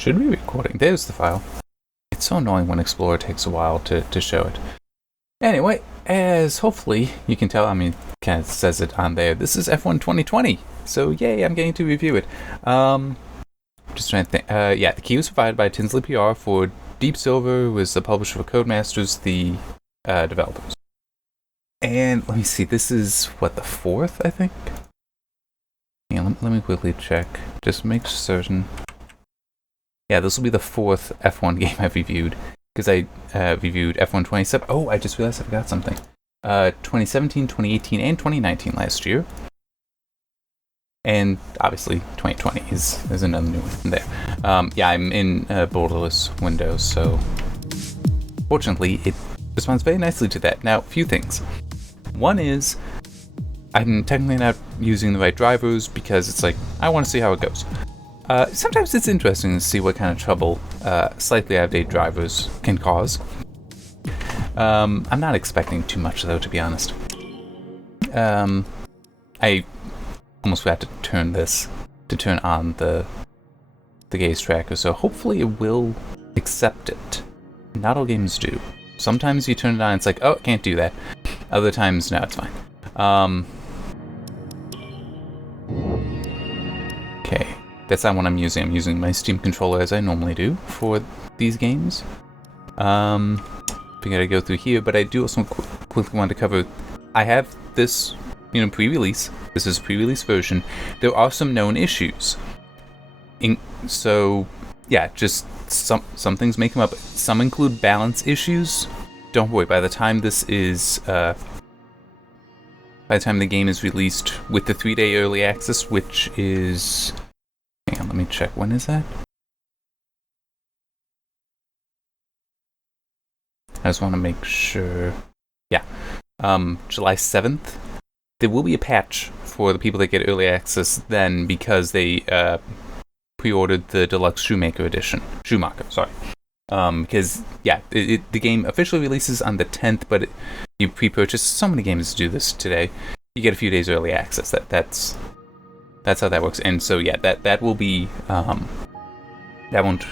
should be recording. There's the file. It's so annoying when Explorer takes a while to show it. Anyway, as hopefully you can tell, I mean, kind of says it on there. This is F1 2020. So yay, I'm getting to review it. Just trying to think. Yeah, the key was provided by Tinsley PR for Deep Silver, was the publisher for Codemasters, the developers. And let me see, this is what, the 4th, I think? Yeah, let me quickly check, just make certain. Yeah, this will be the 4th F1 game I've reviewed, because I reviewed F1 27. Oh, I just realized I forgot something. 2017, 2018, and 2019 last year. And obviously 2020 is another new one there. Yeah, I'm in borderless Windows, so fortunately it responds very nicely to that. Now, a few things. One is I'm technically not using the right drivers because it's like, I want to see how it goes. Sometimes it's interesting to see what kind of trouble slightly out-of-date drivers can cause. I'm not expecting too much though, to be honest. I almost forgot to turn on the gaze tracker, so hopefully it will accept it. Not all games do. Sometimes you turn it on, it's like, oh, can't do that. Other times, no, it's fine. Okay, that's not what I'm using. I'm using my Steam controller as I normally do for these games. We gotta go through here, but I do also quickly want to cover. I have this, pre-release. This is a pre-release version. There are some known issues. So, yeah, just some things may come up. Some include balance issues. Don't worry. By the time this is, by the time the game is released with the 3-day early access, which is, hang on, let me check. When is that? I just want to make sure. Yeah, July 7th. There will be a patch for the people that get early access then, because they pre-ordered the Deluxe Schumacher Edition. Because, yeah, the game officially releases on the 10th, but you pre-purchase. So many games do this today. You get a few days early access. That's how that works. And so, yeah, that will be... that won't...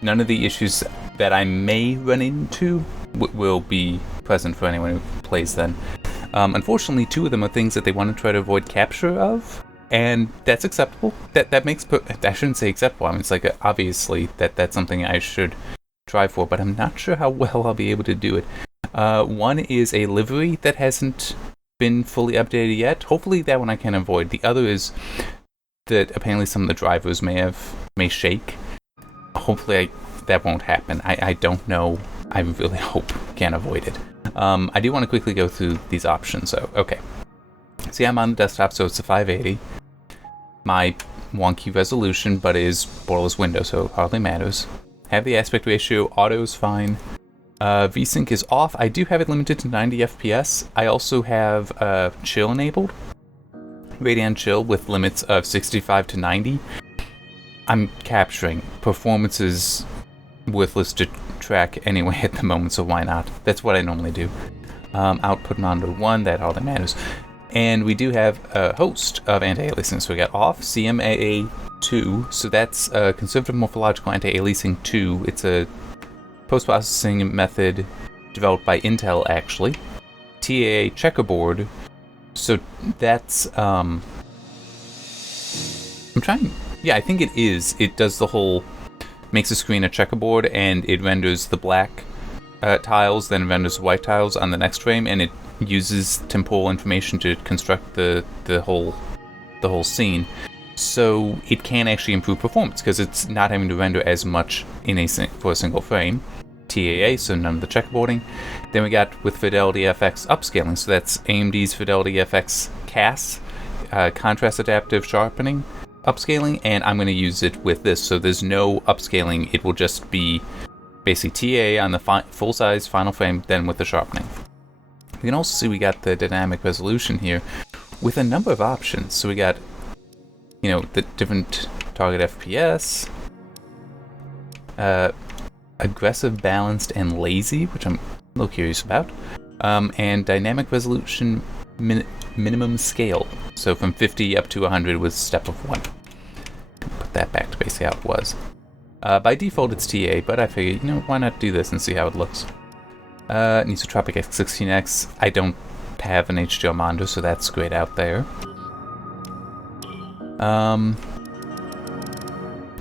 None of the issues that I may run into will be present for anyone who plays then. Unfortunately, 2 of them are things that they want to try to avoid capture of, and that's acceptable. That makes I shouldn't say acceptable. I mean, it's like obviously that's something I should try for, but I'm not sure how well I'll be able to do it. One is a livery that hasn't been fully updated yet. Hopefully, that one I can avoid. The other is that apparently some of the drivers may shake. Hopefully, that won't happen. I don't know. I really hope I can avoid it. I do want to quickly go through these options, though. Okay. See, I'm on the desktop, so it's a 580. My wonky resolution, but it is borderless window, so it hardly matters. Have the aspect ratio. Auto is fine. VSync is off. I do have it limited to 90 FPS. I also have chill enabled. Radeon chill with limits of 65 to 90. I'm capturing. Performance is worthless to track anyway at the moment, so why not? That's what I normally do. Output monitor 1, that hardly matters. And we do have a host of anti-aliasing. So we got off, CMAA2, so that's Conservative Morphological Anti-Aliasing 2. It's a post-processing method developed by Intel, actually. TAA checkerboard. So that's, I'm trying, yeah, I think it is. It does the whole, makes the screen a checkerboard, and it renders the black tiles, then renders the white tiles on the next frame, and it uses temporal information to construct the whole scene. So it can actually improve performance because it's not having to render as much for a single frame. TAA, so none of the checkerboarding. Then we got with Fidelity FX upscaling, so that's AMD's Fidelity FX CAS, contrast adaptive sharpening upscaling, and I'm going to use it with this, so there's no upscaling. It will just be basically TAA on the full-size final frame, then with the sharpening. You can also see we got the dynamic resolution here with a number of options. So we got, the different target FPS, aggressive, balanced, and lazy, which I'm a little curious about, and dynamic resolution minimum scale. So from 50 up to 100 with step of 1. Put that back to basic see how it was. By default, it's TA, but I figured, why not do this and see how it looks? Needs a Tropic X16X. I don't have an HDR monitor, so that's grayed out there.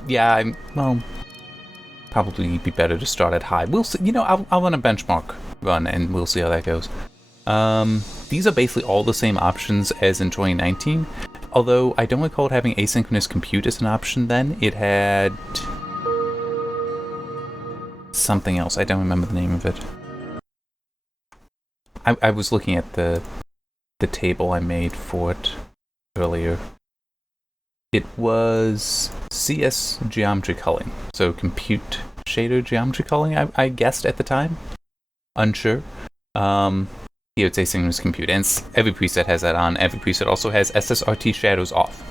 Yeah, probably be better to start at high. We'll see. I'll run a benchmark run, and we'll see how that goes. These are basically all the same options as in 2019, although I don't recall it having asynchronous compute as an option then. It had something else. I don't remember the name of it. I was looking at the table I made for it earlier. It was CS geometry culling, so compute shader geometry culling, I guessed at the time. Unsure. Here it's asynchronous compute, and every preset has that on. Every preset also has SSRT shadows off.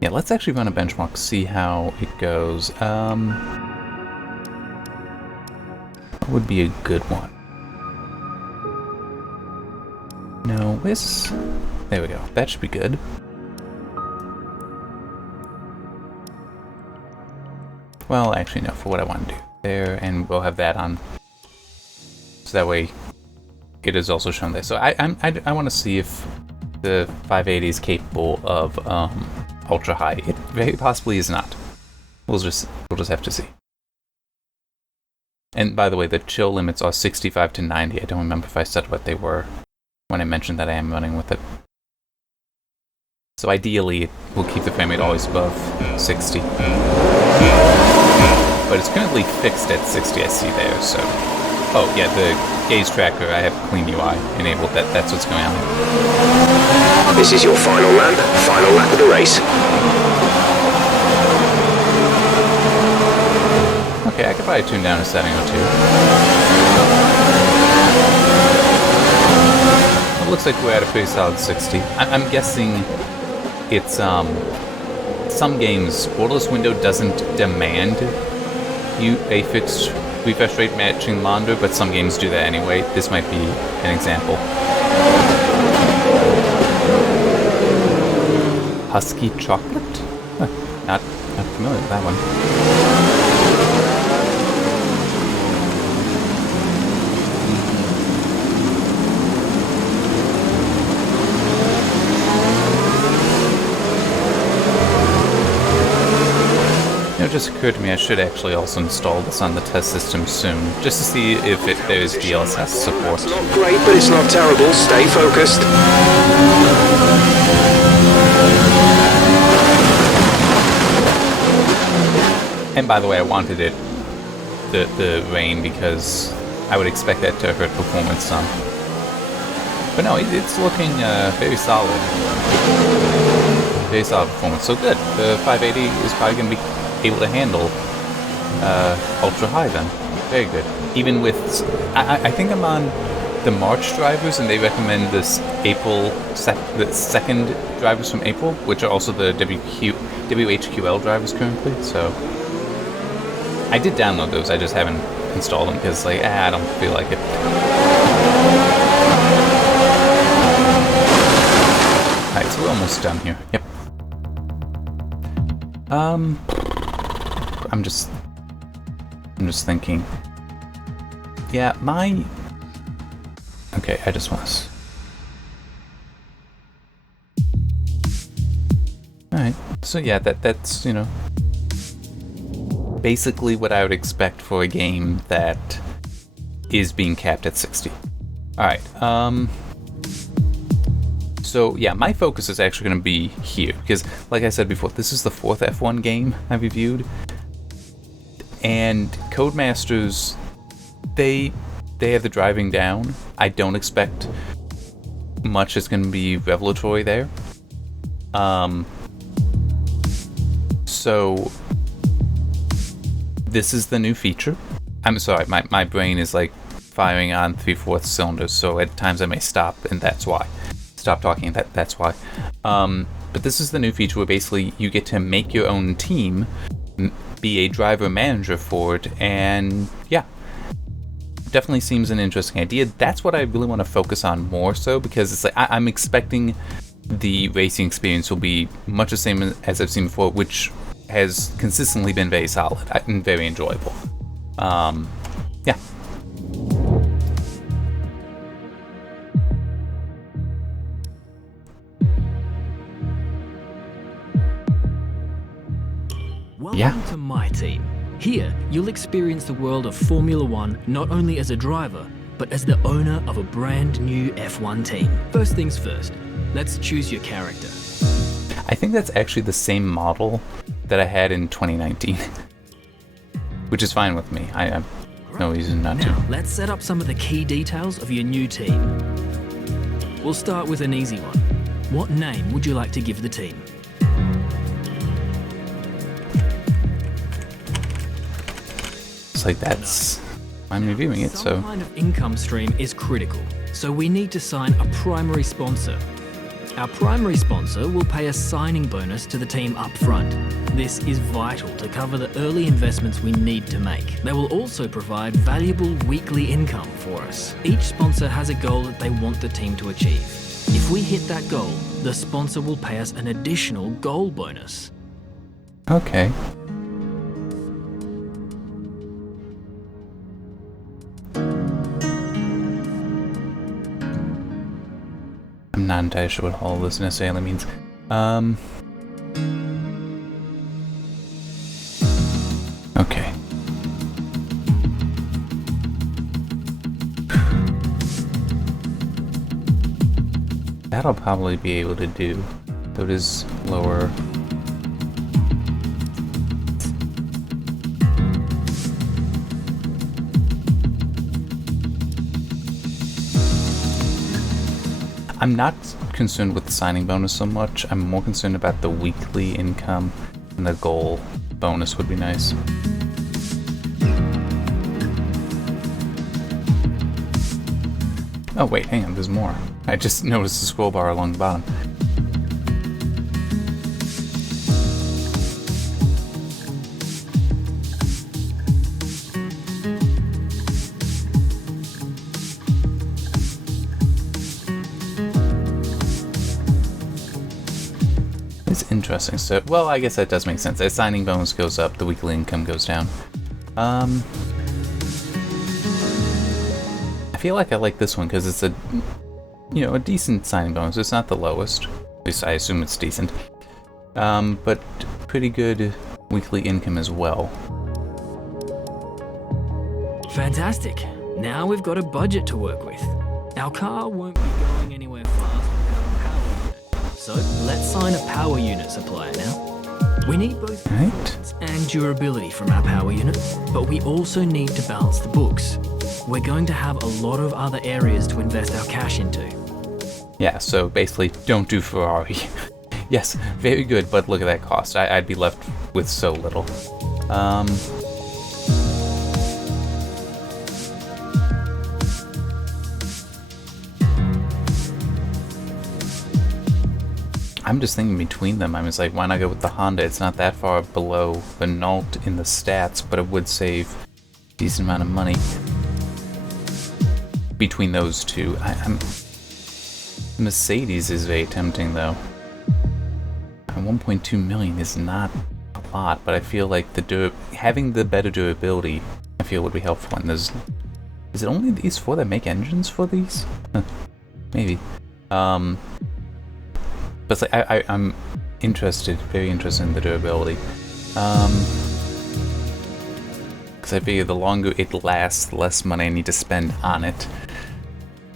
Yeah, let's actually run a benchmark, see how it goes. What would be a good one? No, this... There we go. That should be good. Well, actually, no, for what I want to do. There, and we'll have that on. So that way, it is also shown there. So I want to see if the 580 is capable of ultra high. It very possibly is not. We'll just have to see. And by the way, the chill limits are 65 to 90. I don't remember if I said what they were when I mentioned that I am running with it. So ideally, it will keep the frame rate always above 60. But it's currently fixed at 60, I see there, so... Oh, yeah, the gaze tracker, I have clean UI enabled. That's what's going on. This is your final lap of the race. Okay, I could probably tune down a setting or two. It looks like we're at a pretty solid 60. I'm guessing it's, some games, borderless window doesn't demand you a fixed refresh rate matching monitor, but some games do that anyway. This might be an example. Husky chocolate? Huh, not familiar with that one. It just occurred to me I should actually also install this on the test system soon, just to see if there's DLSS support. It's not great, but it's not terrible. Stay focused. And by the way, I wanted it, the rain, because I would expect that to hurt performance some. But no, it's looking very solid. Very solid performance, so good. The 580 is probably going to be able to handle ultra high then. Very good. Even with, I think I'm on the March drivers, and they recommend this the second drivers from April, which are also the WHQL drivers currently. So I did download those. I just haven't installed them because I don't feel like it. All right, so we're almost done here. Yep. I'm just thinking. Yeah, okay, I just want to... Alright, so yeah, that's, basically what I would expect for a game that is being capped at 60. Alright, so yeah, my focus is actually going to be here, because like I said before, this is the 4th F1 game I reviewed. And Codemasters, they have the driving down. I don't expect much is going to be revelatory there. So this is the new feature. I'm sorry, my brain is like firing on 3/4 cylinders, so at times I may stop, and that's why. Stop talking, that's why. But this is the new feature where basically you get to make your own team, be a driver manager for it, and yeah, definitely seems an interesting idea. That's what I really want to focus on more so, because it's like I'm expecting the racing experience will be much the same as I've seen before, which has consistently been very solid and very enjoyable. Yeah. Welcome to my team. Here, you'll experience the world of Formula One not only as a driver, but as the owner of a brand new F1 team. First things first, let's choose your character. I think that's actually the same model that I had in 2019, which is fine with me. I have no reason not to. Now, let's set up some of the key details of your new team. We'll start with an easy one. What name would you like to give the team? It's like that's... I'm reviewing it, so... Some kind of income stream is critical, so we need to sign a primary sponsor. Our primary sponsor will pay a signing bonus to the team up front. This is vital to cover the early investments we need to make. They will also provide valuable weekly income for us. Each sponsor has a goal that they want the team to achieve. If we hit that goal, the sponsor will pay us an additional goal bonus. Okay. I'm not entirely sure what all this necessarily means. Okay. That I'll probably be able to do. Though it is lower. I'm not concerned with the signing bonus so much. I'm more concerned about the weekly income, and the goal bonus would be nice. Oh wait, hang on, there's more. I just noticed the scroll bar along the bottom. It's interesting. So, well, I guess that does make sense. As signing bonus goes up, the weekly income goes down. I feel like I like this one because it's a decent signing bonus. It's not the lowest. At least I assume it's decent. But pretty good weekly income as well. Fantastic. Now we've got a budget to work with. Our car won't be going anywhere fast without a power unit. So let's sign a power unit supplier now. We need both performance and durability from our power unit, but we also need to balance the books. We're going to have a lot of other areas to invest our cash into. Yeah, so basically, don't do Ferrari. Yes, very good, but look at that cost. I'd be left with so little. I'm just thinking between them. I'm just like, why not go with the Honda? It's not that far below Renault in the stats, but it would save a decent amount of money between those two. Mercedes is very tempting though. 1.2 million is not a lot, but I feel like having the better durability, I feel would be helpful. And is it only these four that make engines for these? Maybe. But it's like, I'm very interested in the durability. Because I figure the longer it lasts, the less money I need to spend on it.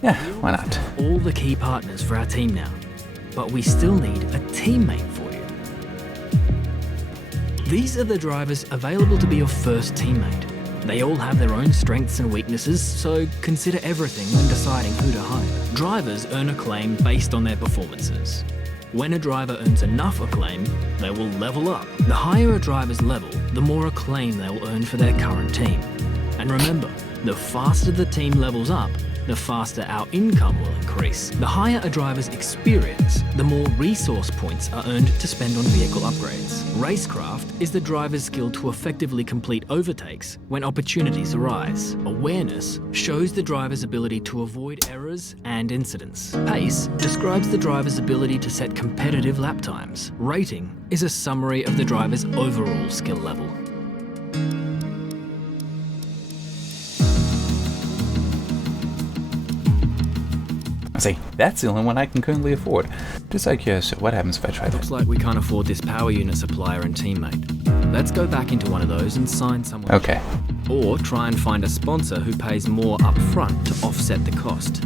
Yeah, why not? All the key partners for our team now, but we still need a teammate for you. These are the drivers available to be your first teammate. They all have their own strengths and weaknesses, so consider everything when deciding who to hire. Drivers earn acclaim based on their performances. When a driver earns enough acclaim, they will level up. The higher a driver's level, the more acclaim they'll earn for their current team. And remember, the faster the team levels up, the faster our income will increase. The higher a driver's experience, the more resource points are earned to spend on vehicle upgrades. Racecraft is the driver's skill to effectively complete overtakes when opportunities arise. Awareness shows the driver's ability to avoid errors and incidents. Pace describes the driver's ability to set competitive lap times. Rating is a summary of the driver's overall skill level. See, that's the only one I can currently afford. Just out of curiosity, what happens if I try Looks that? like we can't afford this power unit supplier and teammate. Let's go back into one of those and sign someone. Okay. Or try and find a sponsor who pays more upfront to offset the cost.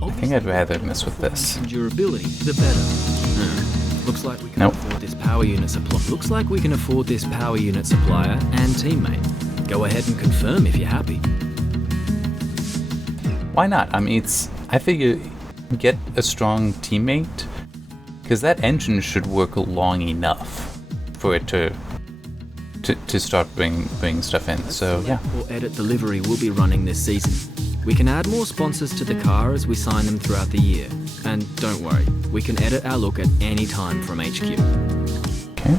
I think I'd rather mess with this. Durability, the better. Looks like we can afford this power unit supply. Looks like we can afford this power unit supplier and teammate. Go ahead and confirm if you're happy. Why not? I mean, I figure get a strong teammate, because that engine should work long enough for it to start bringing stuff in. So yeah. Or edit delivery will be running this season. We can add more sponsors to the car as we sign them throughout the year. And don't worry, we can edit our look at any time from HQ. Okay.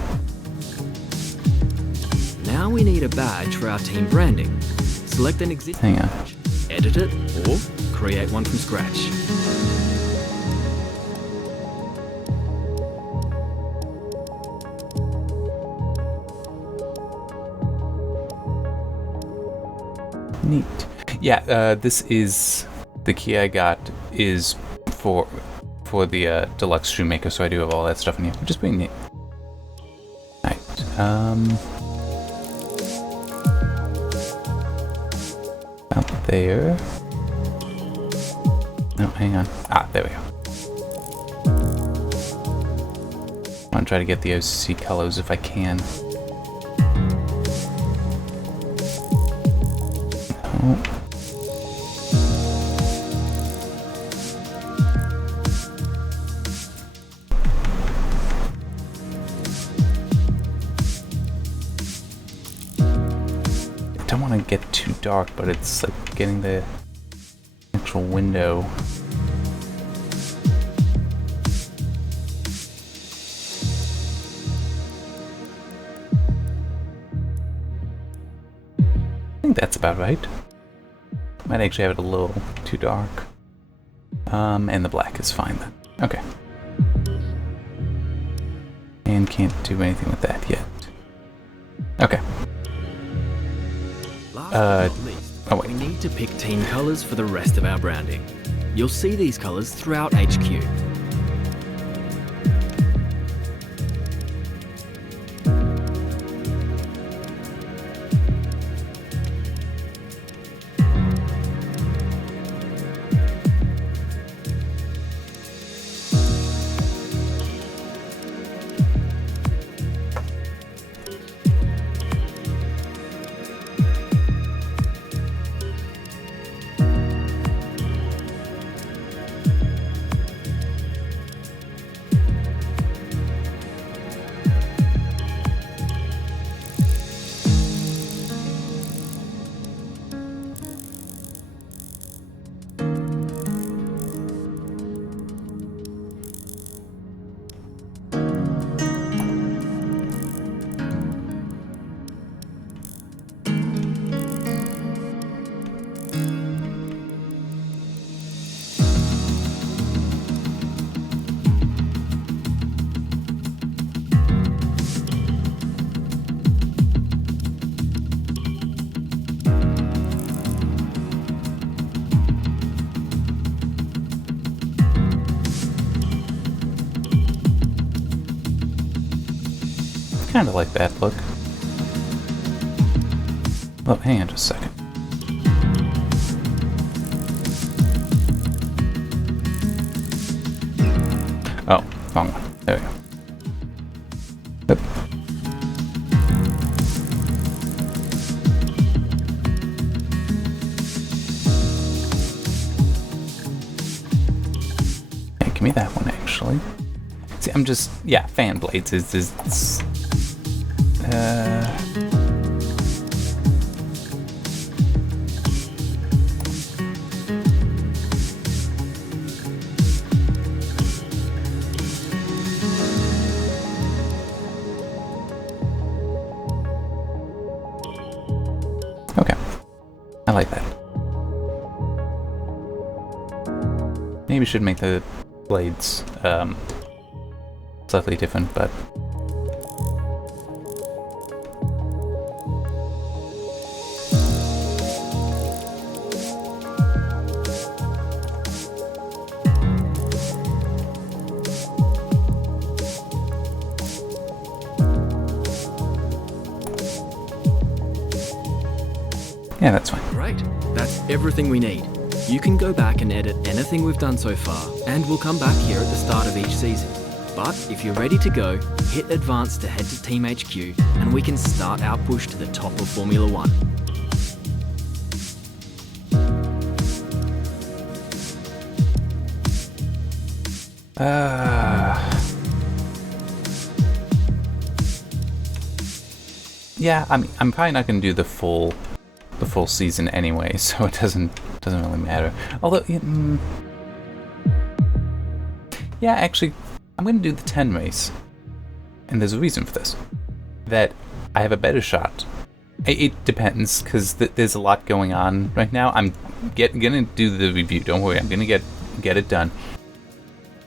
Now we need a badge for our team branding. Select an existing Hang on. badge, edit it, or create one from scratch. Neat. Yeah, this is the key I got is for the deluxe shoemaker, so I do have all that stuff in here, which is pretty neat. Right. About there. No, hang on. Ah, there we go. I want to try to get the OCC colors if I can. No. I don't want to get too dark, but it's like getting the actual window. I think that's about right. Might actually have it a little too dark. And the black is fine then. Okay. And can't do anything with that yet. Okay. Last but not least, oh wait. we need to pick team colours for the rest of our branding. You'll see these colours throughout HQ. Kind of like that look. Oh, hang on just a second. Oh, wrong one. There we go. Yep. Hey, give me that one actually. See, I'm just, yeah, fan blades is maybe should make the blades slightly different, but yeah, that's fine. Great, that's everything we need. You can go back and edit anything we've done so far, and we'll come back here at the start of each season. But if you're ready to go, hit Advance to head to Team HQ, and we can start our push to the top of Formula One. Yeah, I'm probably not going to do the full season anyway, so it doesn't really matter. Although, yeah, actually, I'm going to do the 10 race, and there's a reason for this. That I have a better shot. It depends, because there's a lot going on right now. I'm going to do the review. Don't worry, I'm going to get it done.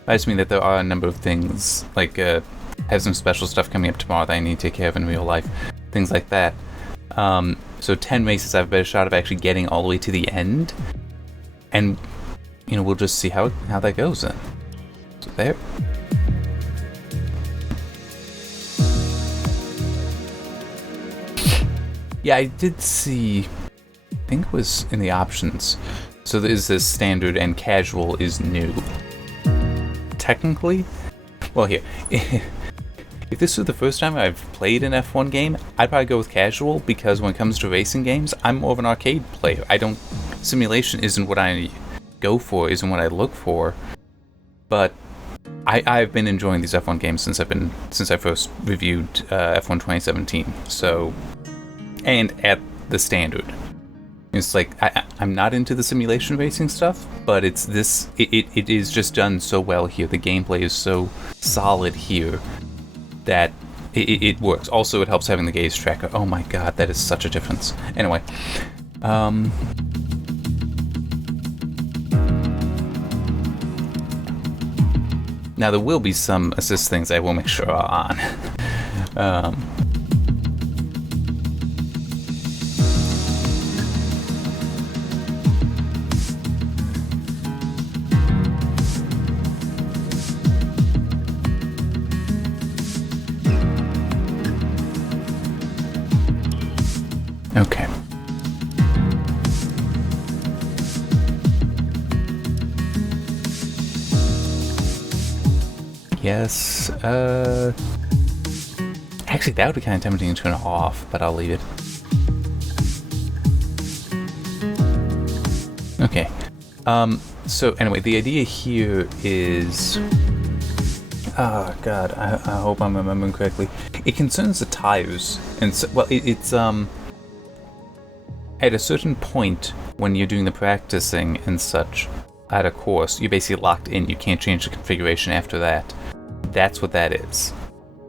I just mean that there are a number of things, like have some special stuff coming up tomorrow that I need to take care of in real life, things like that. So 10 races, I have a better shot of actually getting all the way to the end, and we'll just see how that goes then. So there. Yeah, I did see, I think it was in the options. So there's this standard and casual is new. Technically, well, here, if this was the first time I've played an F1 game, I'd probably go with casual, because when it comes to racing games, I'm more of an arcade player. Simulation isn't what I go for, isn't what I look for, but I've been enjoying these F1 games since I first reviewed F1 2017. So, and at the standard, it's like I'm not into the simulation racing stuff, but it is just done so well here. The gameplay is so solid here that it works. Also, it helps having the gaze tracker. Oh my god, that is such a difference. Anyway, now there will be some assist things I will make sure are on. Okay. Yes, actually that would be kind of tempting to turn it off, but I'll leave it. Okay. So anyway, the idea here is, oh god, I hope I'm remembering correctly. It concerns the tires, and so, well, it's at a certain point when you're doing the practicing and such at a course, you're basically locked in. You can't change the configuration after that. That's what that is.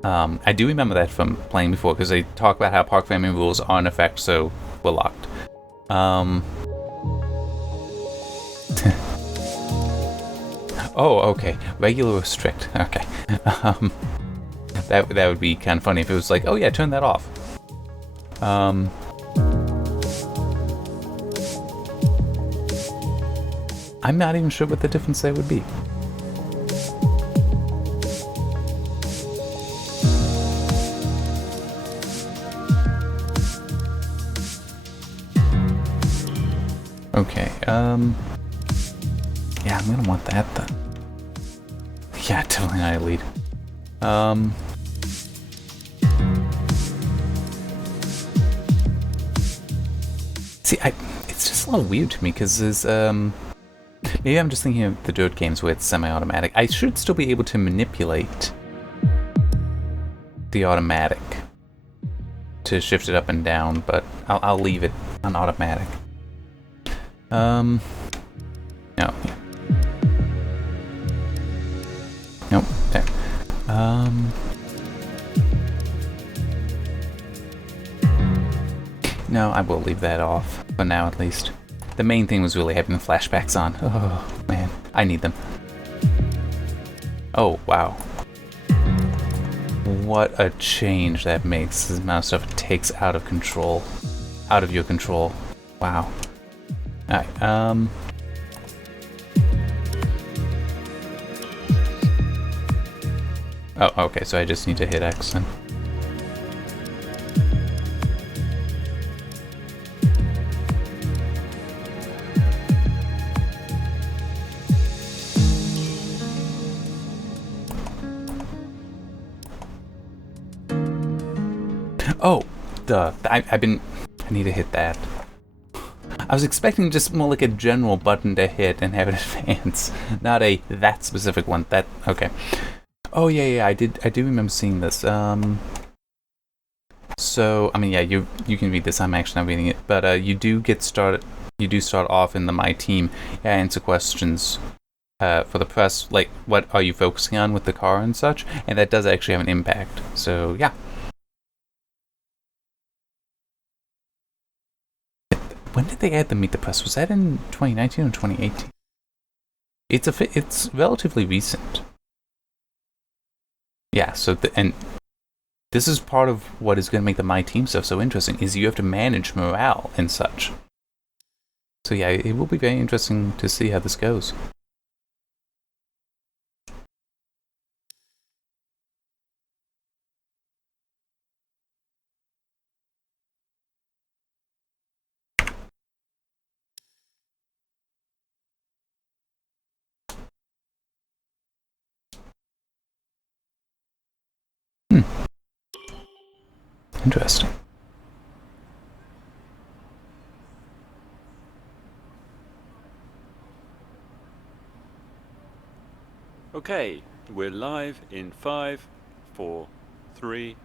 I do remember that from playing before, because they talk about how park framing rules are in effect, so we're locked. Oh, okay. Regular or strict. Okay. That would be kind of funny if it was like, oh yeah, turn that off. I'm not even sure what the difference there would be. Okay, yeah, I'm gonna want that then. Yeah, definitely not elite. See, it's just a little weird to me, because there's, maybe I'm just thinking of the dirt games where it's semi-automatic. I should still be able to manipulate the automatic to shift it up and down, but I'll leave it on automatic. No. Nope, there. No, I will leave that off, for now at least. The main thing was really having the flashbacks on. Oh, man, I need them. Oh, wow. What a change that makes. The amount of stuff it takes out of control. Out of your control. Wow. Alright, Oh, okay, so I just need to hit X then. Oh, duh. I need to hit that. I was expecting just more like a general button to hit and have it advance, not a that specific one. Okay. Oh yeah, I do remember seeing this. So I mean, yeah, you can read this. I'm actually not reading it, but you do start off in the My Team. Yeah, answer questions for the press, like what are you focusing on with the car and such, and that does actually have an impact. So yeah. When did they add the Meet the Press? Was that in 2019 or 2018? It's relatively recent. Yeah, so and this is part of what is going to make the My Team stuff so interesting, is you have to manage morale and such. So yeah, it will be very interesting to see how this goes. Interesting. Okay, we're live in 5, 4, 3.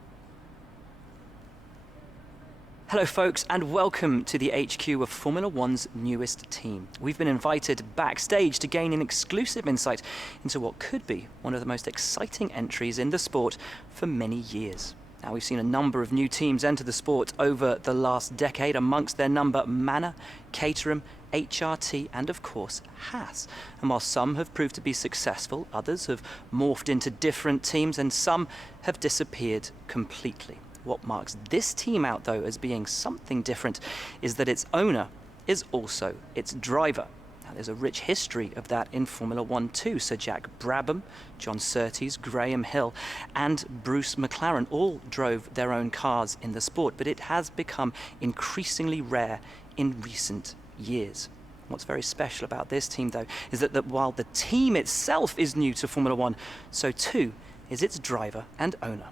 Hello folks, and welcome to the HQ of Formula One's newest team. We've been invited backstage to gain an exclusive insight into what could be one of the most exciting entries in the sport for many years. Now, we've seen a number of new teams enter the sport over the last decade, amongst their number Manor, Caterham, HRT and of course Haas. And while some have proved to be successful, others have morphed into different teams and some have disappeared completely. What marks this team out, though, as being something different is that its owner is also its driver. Now, there's a rich history of that in Formula One too. Sir Jack Brabham, John Surtees, Graham Hill and Bruce McLaren all drove their own cars in the sport, but it has become increasingly rare in recent years. What's very special about this team, though, is that while the team itself is new to Formula One, so too is its driver and owner.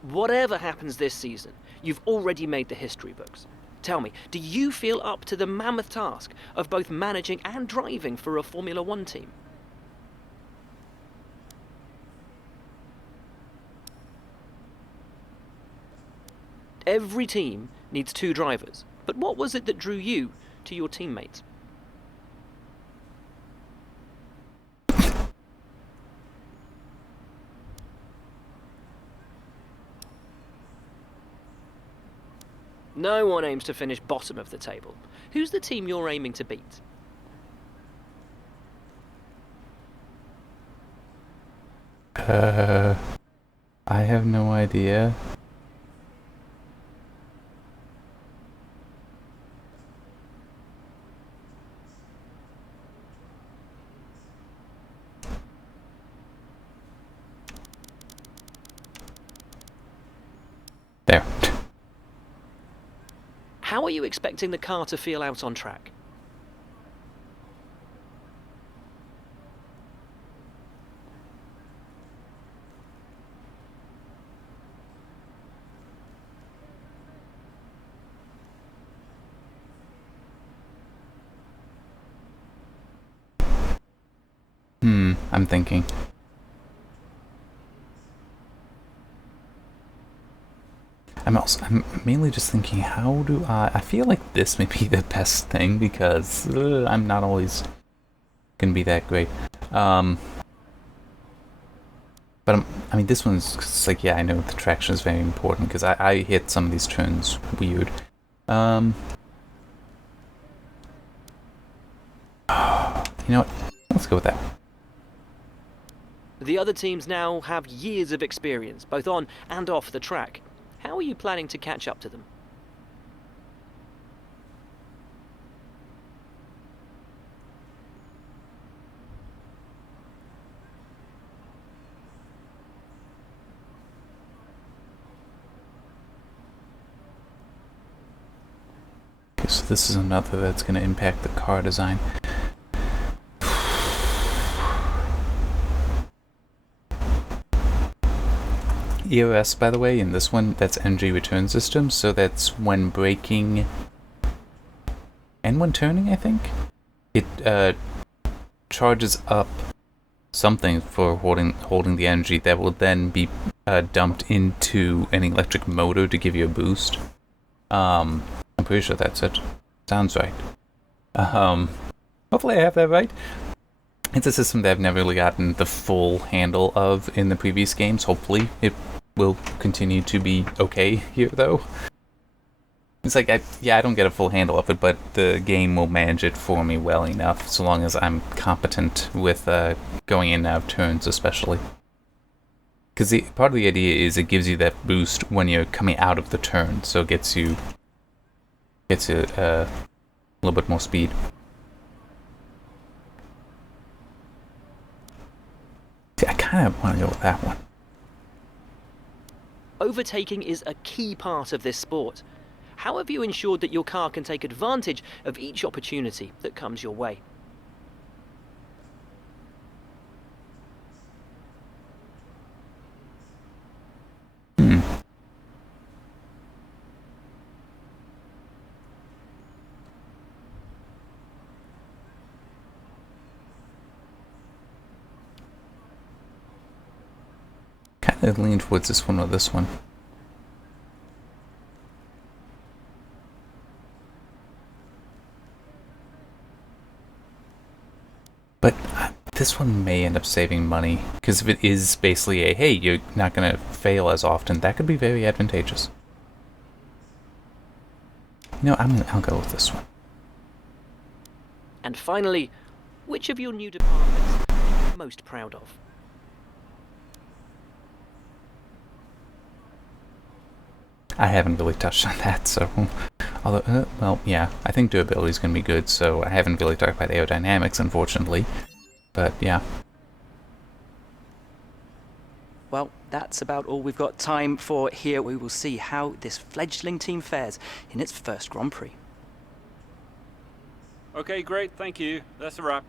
Whatever happens this season, you've already made the history books. Tell me, do you feel up to the mammoth task of both managing and driving for a Formula One team? Every team needs 2 drivers, but what was it that drew you to your teammates? No one aims to finish bottom of the table. Who's the team you're aiming to beat? I have no idea. There. How are you expecting the car to feel out on track? I'm thinking. I'm mainly just thinking, how do I feel like this may be the best thing because I'm not always gonna be that great. But I mean, this one's cause like, yeah, I know the traction is very important because I hit some of these turns weird. You know what? Let's go with that. The other teams now have years of experience, both on and off the track. How are you planning to catch up to them? Okay, so this is another that's going to impact the car design. EOS, by the way, in this one, that's energy return system, so that's when braking and when turning, I think. It charges up something for holding the energy that will then be dumped into an electric motor to give you a boost. I'm pretty sure that's it. Sounds right. Hopefully I have that right. It's a system that I've never really gotten the full handle of in the previous games. Hopefully it will continue to be okay here, though. It's like, I don't get a full handle of it, but the game will manage it for me well enough, so long as I'm competent with going in and out of turns, especially. Because part of the idea is it gives you that boost when you're coming out of the turn, so it gets you a little bit more speed. See, I kind of want to go with that one. Overtaking is a key part of this sport. How have you ensured that your car can take advantage of each opportunity that comes your way? Kind of lean towards this one or this one. But this one may end up saving money, because if it is basically a, hey, you're not going to fail as often, that could be very advantageous. You know, I'll go with this one. And finally, which of your new departments are you most proud of? I haven't really touched on that, so... Although, well, yeah, I think durability is going to be good, so I haven't really talked about aerodynamics, unfortunately. But, yeah. Well, that's about all we've got time for here. We will see how this fledgling team fares in its first Grand Prix. Okay, great, thank you. That's a wrap.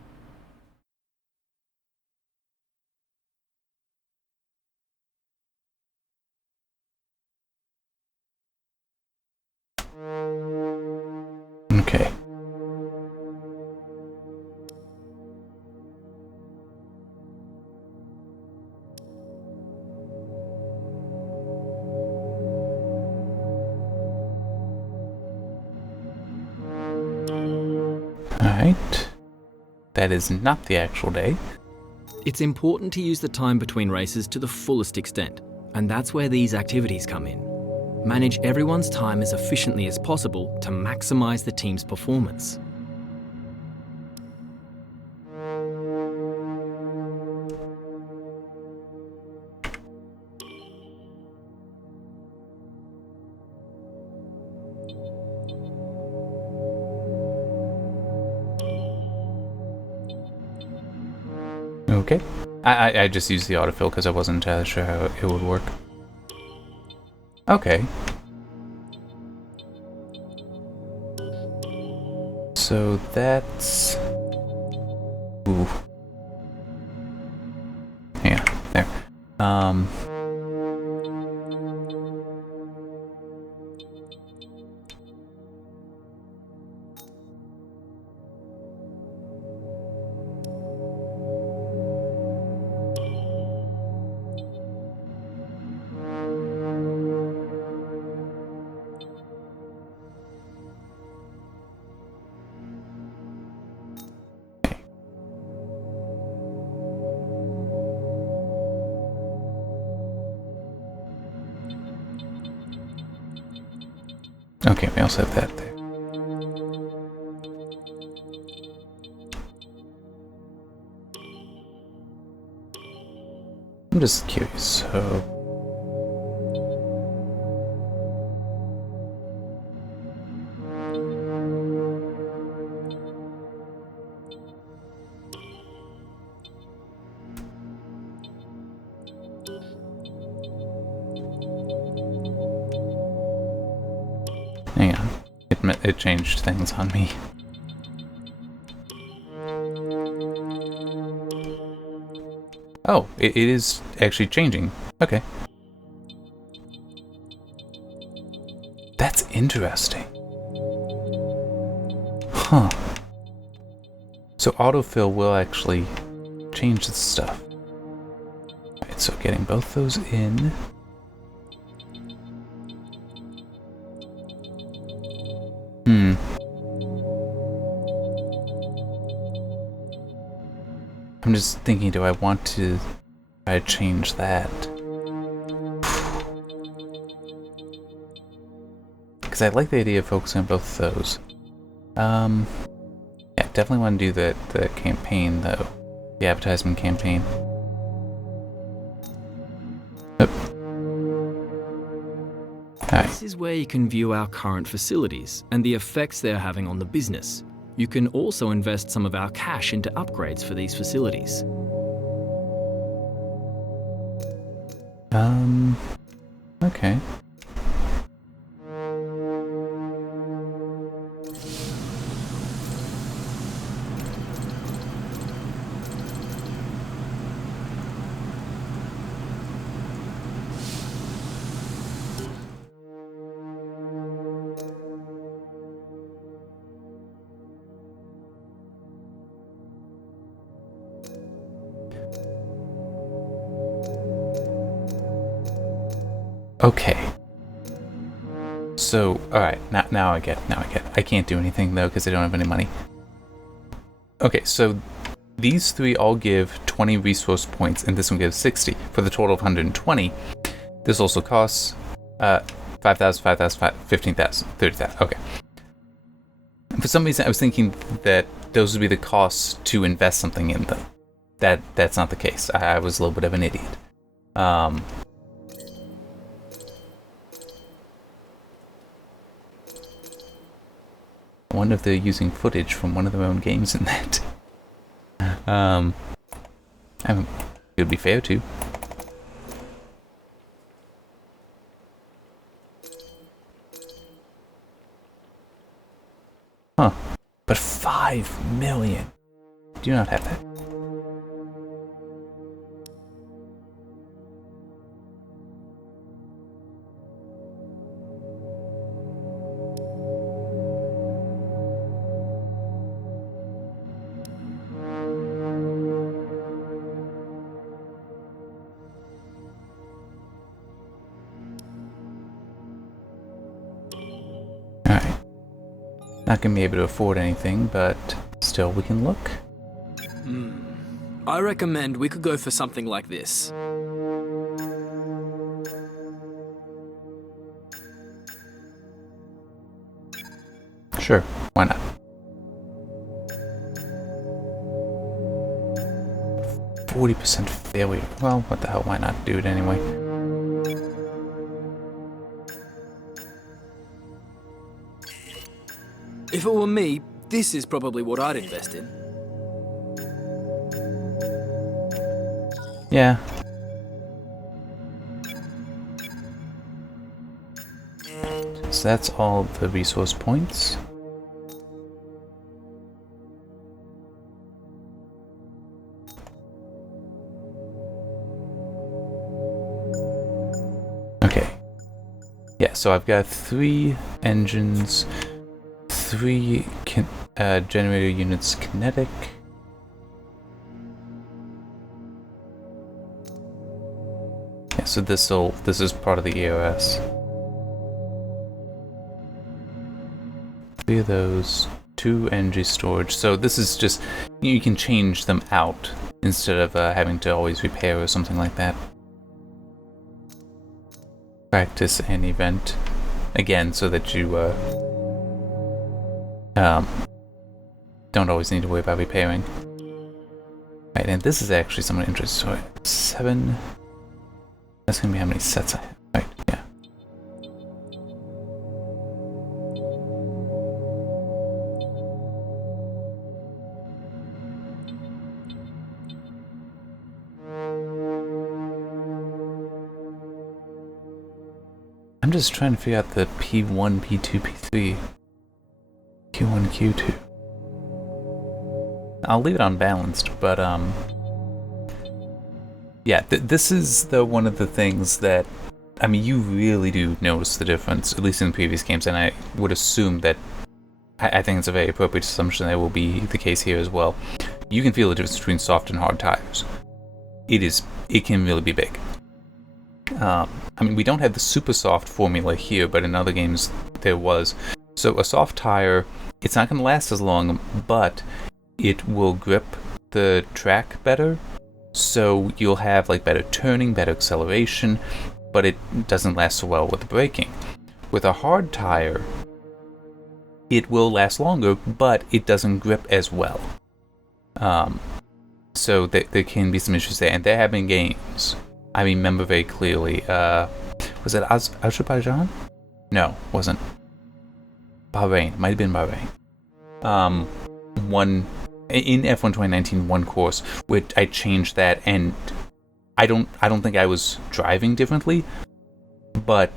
Okay. Alright. That is not the actual day. It's important to use the time between races to the fullest extent, and that's where these activities come in. Manage everyone's time as efficiently as possible to maximize the team's performance. Okay. I just used the autofill because I wasn't entirely sure how it would work. Okay. So that's... Ooh. Yeah, there. Okay, we also have that there. I'm just curious. So. Hang on. It changed things on me. Oh, it is actually changing. Okay. That's interesting. Huh. So autofill will actually change the stuff. Alright, so getting both those in. I'm just thinking, do I want to try to change that? Because I like the idea of focusing on both of those. Yeah, definitely want to do the campaign though. The advertisement campaign. Yep. Alright. This is where you can view our current facilities and the effects they're having on the business. You can also invest some of our cash into upgrades for these facilities. Okay. Okay. So, alright, now I get. I can't do anything though because I don't have any money. Okay, so these three all give 20 resource points and this one gives 60 for the total of 120. This also costs 5,000, 5,000, 15,000, 30,000. Okay. For some reason I was thinking that those would be the costs to invest something in them. That's not the case. I was a little bit of an idiot. I wonder if they're using footage from one of their own games in that. I mean, it would be fair to. Huh. But 5 million. Do you not have that? Not gonna be able to afford anything, but still we can look. I recommend we could go for something like this. Sure, why not? 40% failure. Well, what the hell, why not do it anyway? If it were me, this is probably what I'd invest in. Yeah. So that's all the resource points. Okay. Yeah, so I've got 3 engines, 3 generator units kinetic. Yeah, so this is part of the EOS. 3 of those, 2 energy storage. So this is just, you can change them out instead of having to always repair or something like that. Practice an event again so that you don't always need to worry about repairing. Right, and this is actually somewhat interesting. So 7 That's gonna be how many sets I have. Right, yeah. I'm just trying to figure out the P1, P2, P3, Q1, Q2. I'll leave it unbalanced, but yeah, this is one of the things that, I mean, you really do notice the difference, at least in the previous games, and I would assume that, I think it's a very appropriate assumption that will be the case here as well. You can feel the difference between soft and hard tires. It can really be big. I mean, we don't have the super soft formula here, but in other games there was. So a soft tire, it's not going to last as long, but it will grip the track better. So you'll have like better turning, better acceleration, but it doesn't last so well with the braking. With a hard tire, it will last longer, but it doesn't grip as well. So there can be some issues there, and there have been games. I remember very clearly. Was it Azerbaijan? No, wasn't. Bahrain. Might have been Bahrain. One in F1 2019, one course where I changed that, and I don't think I was driving differently, but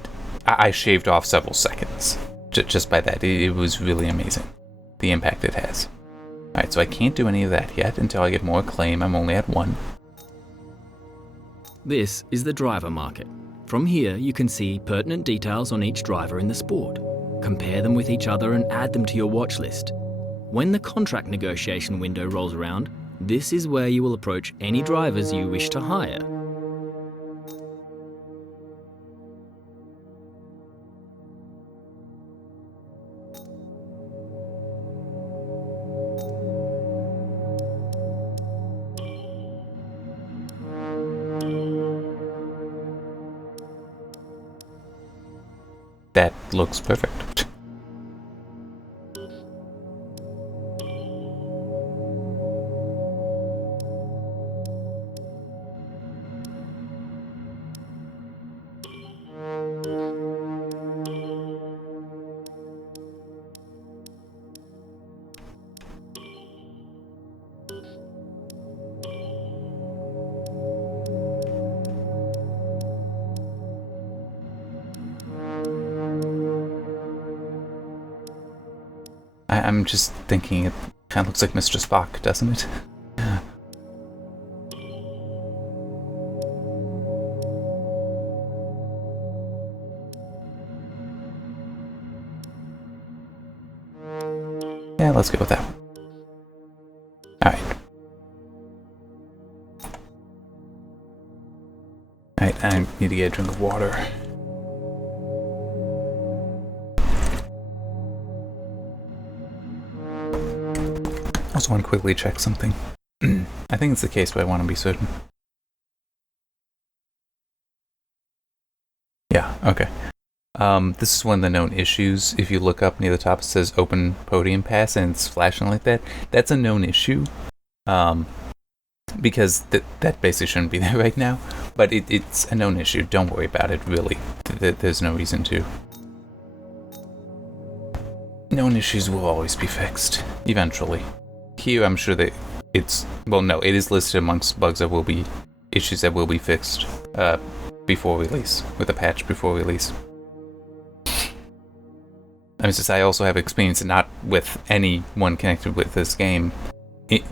I shaved off several seconds just by that. It was really amazing, the impact it has. Alright, so I can't do any of that yet until I get more acclaim. I'm only at 1. This is the driver market. From here, you can see pertinent details on each driver in the sport. Compare them with each other and add them to your watch list. When the contract negotiation window rolls around, this is where you will approach any drivers you wish to hire. That looks perfect. I'm just thinking it kind of looks like Mr. Spock, doesn't it? Yeah, let's go with that one. Alright. Alright, I need to get a drink of water. I just want to quickly check something. I think it's the case, but I want to be certain. Yeah, okay. This is one of the known issues. If you look up near the top, it says open podium pass, and it's flashing like that. That's a known issue. Because that basically shouldn't be there right now. But it's a known issue. Don't worry about it, really. There's no reason to. Known issues will always be fixed, eventually. Here, I'm sure that it's... Well, no, it is listed amongst bugs that will be... issues that will be fixed before release, with a patch before release. I mean, since I also have experience not with anyone connected with this game,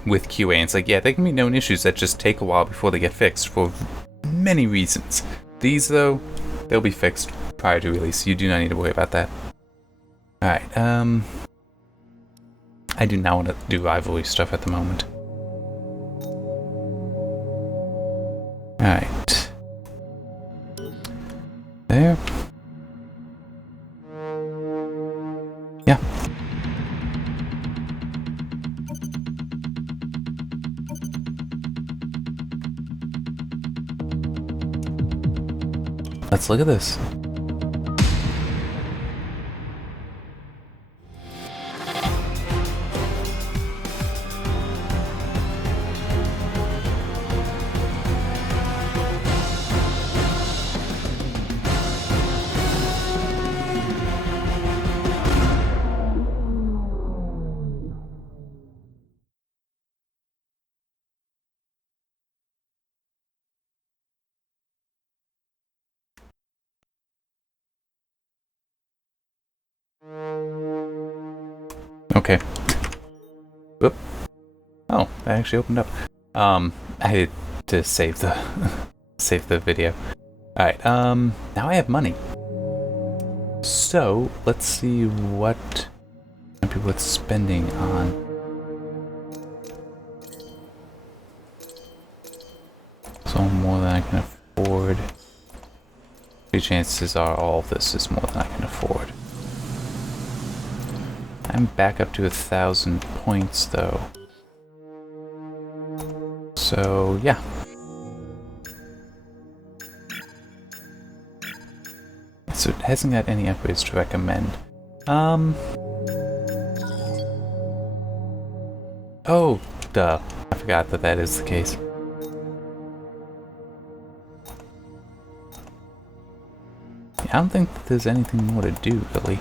with QA, and it's like, yeah, there can be known issues that just take a while before they get fixed for many reasons. These, though, they'll be fixed prior to release. You do not need to worry about that. Alright, I do not want to do rivalry stuff at the moment. Alright. There. Yeah. Let's look at this. Okay. Whoop. Oh, that actually opened up. I had to save the save the video. Alright, now I have money. So, let's see what people are spending on. So more than I can afford. The chances are all of this is more than I can afford. I'm back up to 1,000 points though. So yeah. So it hasn't got any upgrades to recommend. Oh, duh. I forgot that that is the case. Yeah, I don't think that there's anything more to do, really.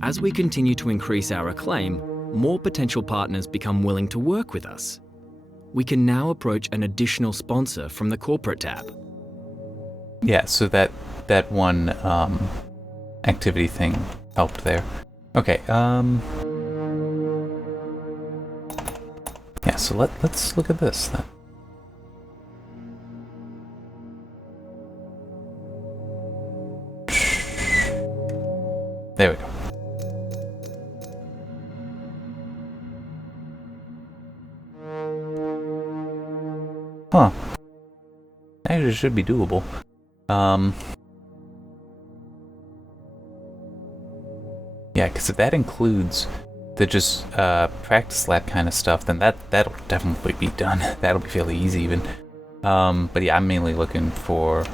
As we continue to increase our acclaim, more potential partners become willing to work with us. We can now approach an additional sponsor from the corporate tab. Yeah, so that one activity thing helped there. Okay, yeah, so let's look at this then. There we go. Huh. Actually, should be doable. Yeah, because if that includes the just practice lab kind of stuff, then that'll definitely be done. That'll be fairly easy even. But yeah, I'm mainly looking for.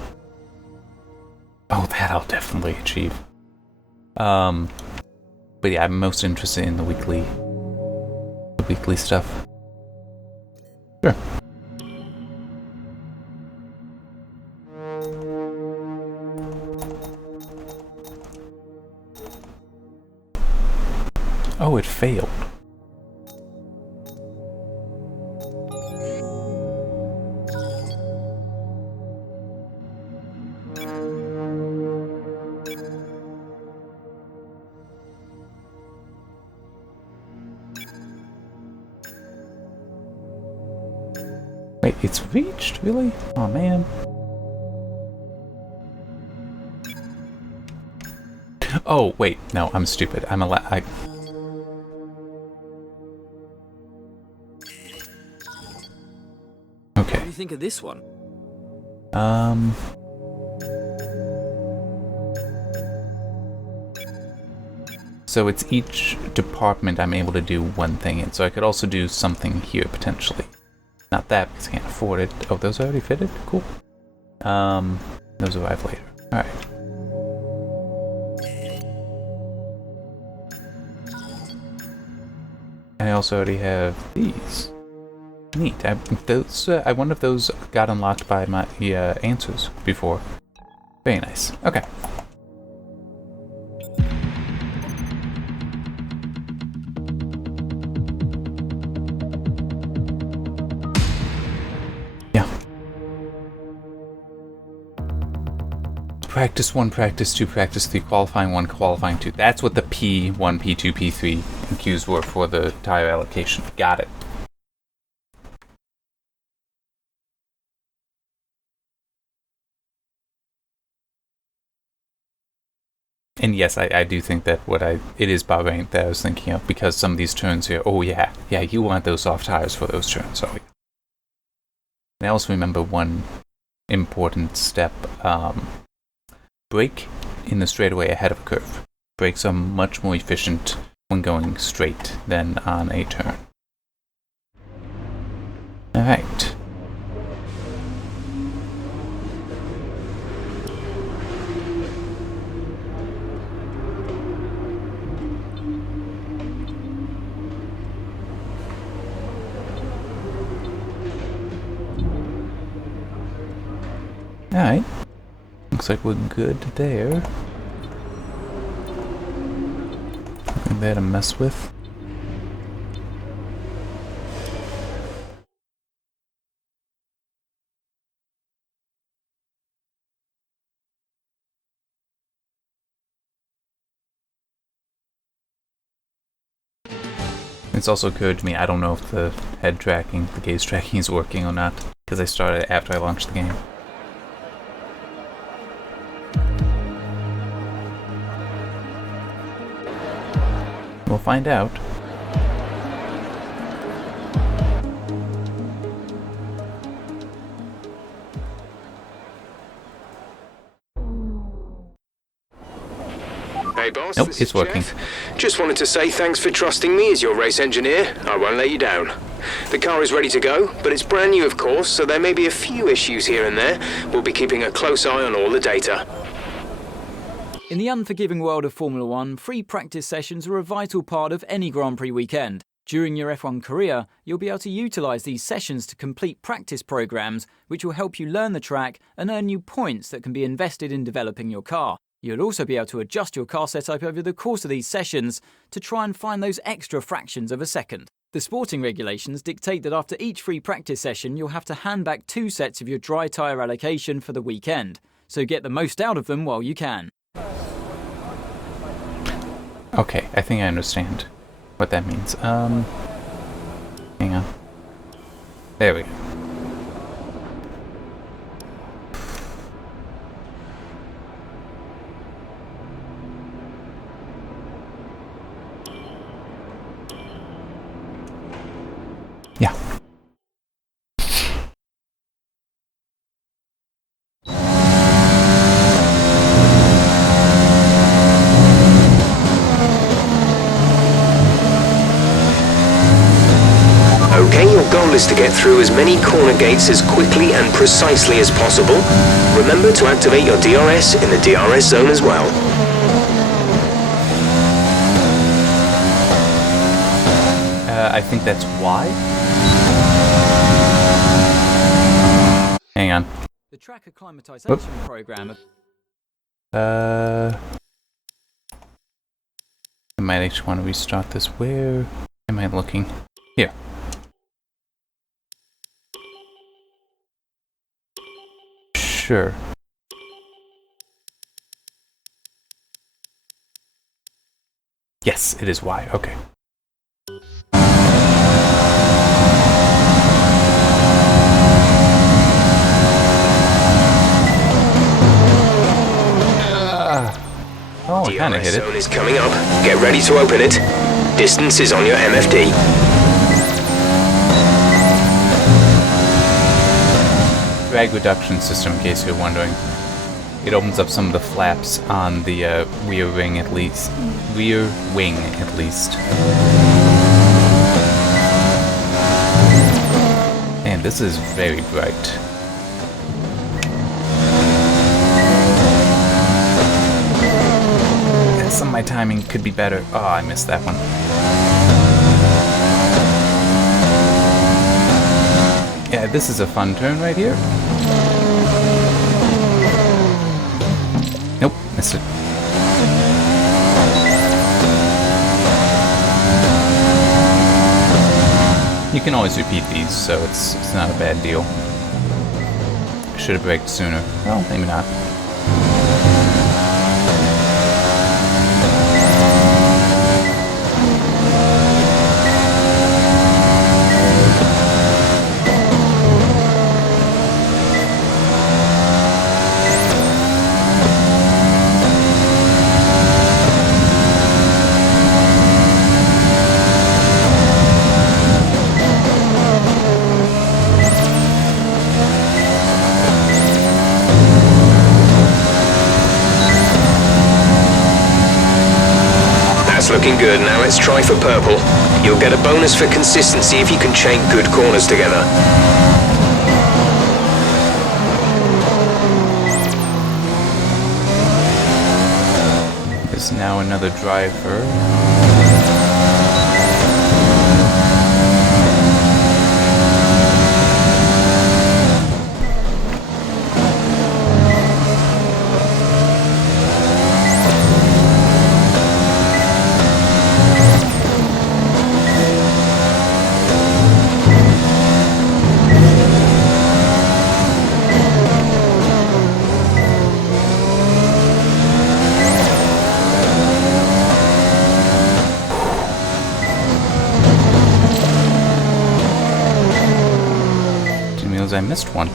Oh, that I'll definitely achieve. But yeah, I'm most interested in the weekly stuff. Sure. Oh, it failed. Wait, it's reached? Really? Oh man. Oh, wait, no, I'm stupid. Okay. What do you think of this one? So it's each department I'm able to do one thing in, so I could also do something here potentially. Not that, because I can't afford it. Oh, those are already fitted? Cool. Those arrive later. Alright. And I also already have these. Neat. I wonder if those got unlocked by my answers before. Very nice. Okay. Yeah. Practice 1, practice 2, practice 3, qualifying 1, qualifying 2. That's what the P1, P2, P3 and Qs were for the tire allocation. Got it. And yes, I do think that it is Bahrain that I was thinking of, because some of these turns here, oh yeah, you want those soft tires for those turns, oh yeah. And I also remember one important step, brake in the straightaway ahead of a curve. Brakes are much more efficient when going straight than on a turn. Alright. Alright. Looks like we're good there. Nothing there to mess with. It's also occurred to me, I don't know if the head tracking, the gaze tracking is working or not, because I started after I launched the game. We'll find out. Hey boss, Nope, this it's is working. Jeff. Just wanted to say thanks for trusting me as your race engineer. I won't let you down. The car is ready to go, but it's brand new of course, so there may be a few issues here and there. We'll be keeping a close eye on all the data. In the unforgiving world of Formula One, free practice sessions are a vital part of any Grand Prix weekend. During your F1 career, you'll be able to utilise these sessions to complete practice programmes, which will help you learn the track and earn you points that can be invested in developing your car. You'll also be able to adjust your car setup over the course of these sessions to try and find those extra fractions of a second. The sporting regulations dictate that after each free practice session, you'll have to hand back 2 sets of your dry tyre allocation for the weekend. So get the most out of them while you can. Okay, I think I understand what that means. Hang on. There we go. Yeah. Okay, your goal is to get through as many corner gates as quickly and precisely as possible. Remember to activate your DRS in the DRS zone as well. I think that's why. Hang on. The track acclimatisation programme. I might actually want to restart this. Where am I looking? Here. Sure. Yes, it is Y. Okay. Oh, I kind of hit DRS it. zone is coming up. Get ready to open it. Distance is on your MFD. Drag reduction system, in case you're wondering. It opens up some of the flaps on the rear wing at least. Rear wing, at least. And this is very bright. Some of my timing could be better. Oh, I missed that one. Yeah, this is a fun turn right here. Nope, missed it. You can always repeat these, so it's not a bad deal. Should have braked sooner. Well, maybe not. Looking good. Now let's try for purple. You'll get a bonus for consistency if you can chain good corners together. There's now another driver. I missed one.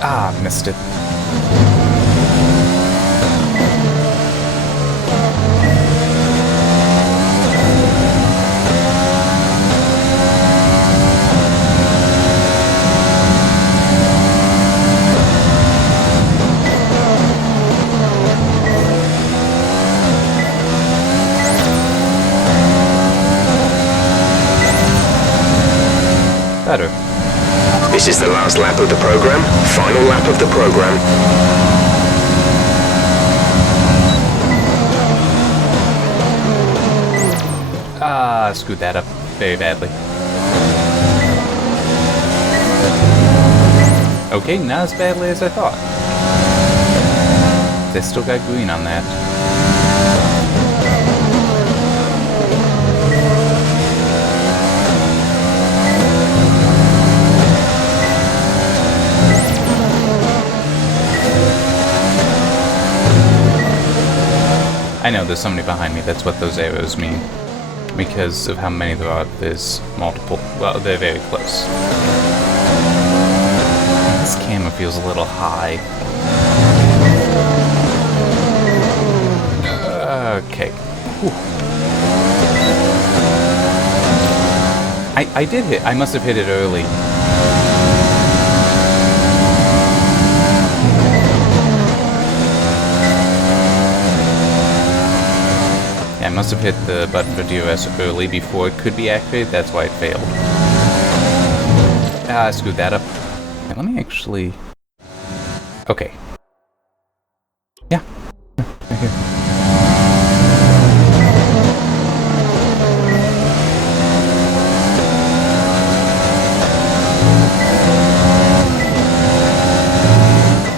Ah, missed it. Better. This is the last lap of the program. Final lap of the program. Ah, screwed that up very badly. Okay, not as badly as I thought. They still got green on that. I know there's somebody behind me, that's what those arrows mean. Because of how many there are, there's multiple. Well, they're very close. This camera feels a little high. Okay. Whew. I did hit. I must have hit it early. I must have hit the button for DRS early before it could be activated, that's why it failed. Ah, I screwed that up. Okay, let me actually... Okay. Yeah. Right here.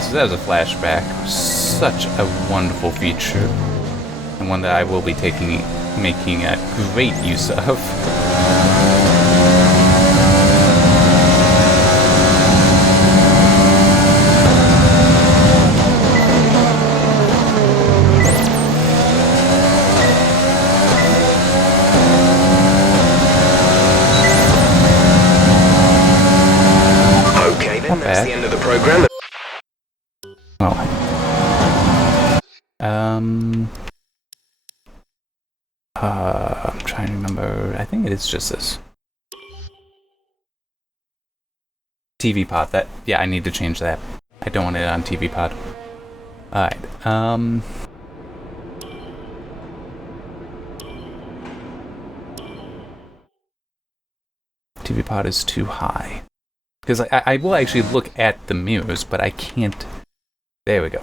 So that was a flashback. Such a wonderful feature. And one that I will be making a great use of. Okay, then that's the end of the program. Well, I'm trying to remember. I think it is just this. TV pod. That, yeah, I need to change that. I don't want it on TV pod. Alright, TV pod is too high. Because I will actually look at the mirrors, but I can't. There we go.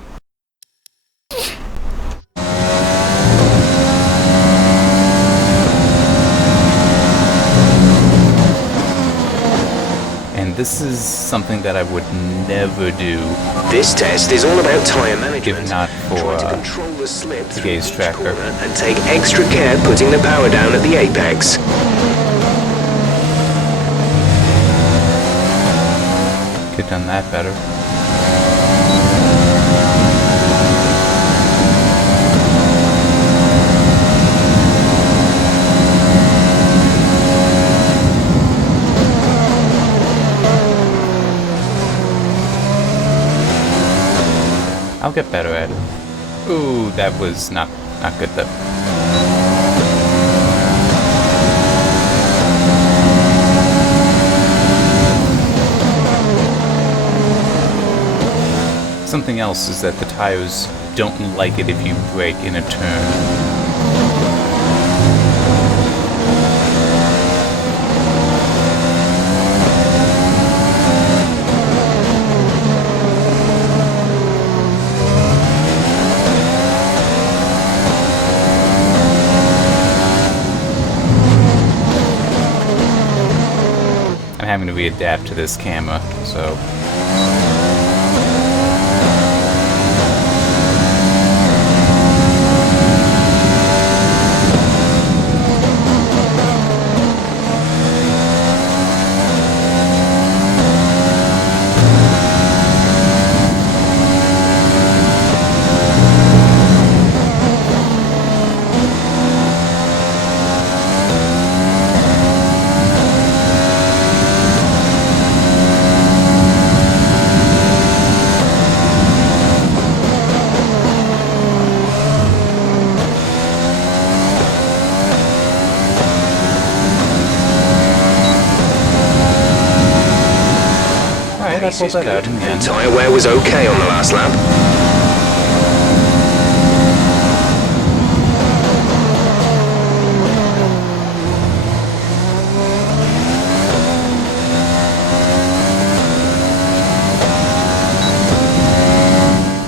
And this is something that I would never do. This test is all about tyre management. If not for Try to control the slip the through gaze each tracker. corner and take extra care putting the power down at the apex. Could have done that better. I'll get better at it. Ooh, that was not good though. Something else is that the tires don't like it if you brake in a turn. I'm having to readapt to this camera, so... pulled that out in the end. Tyre wear was okay on the last lap.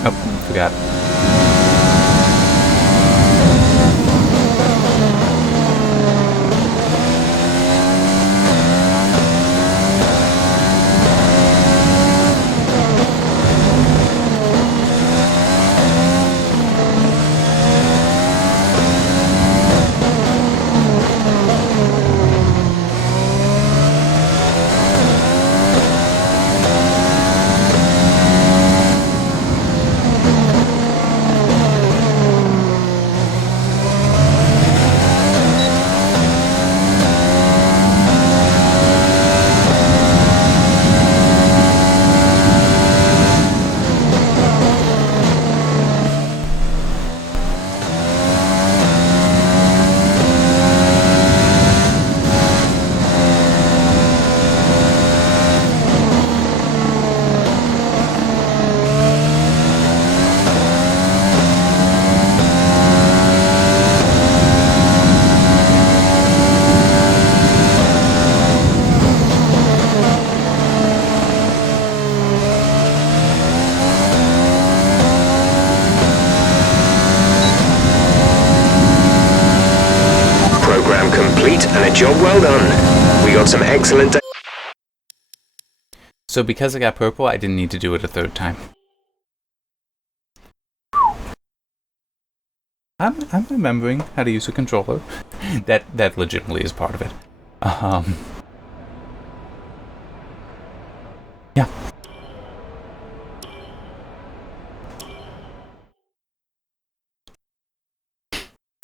Oh, forgot. Program complete and a job well done. We got some excellent data. So because I got purple, I didn't need to do it a third time. I'm remembering how to use a controller. That legitimately is part of it. Yeah.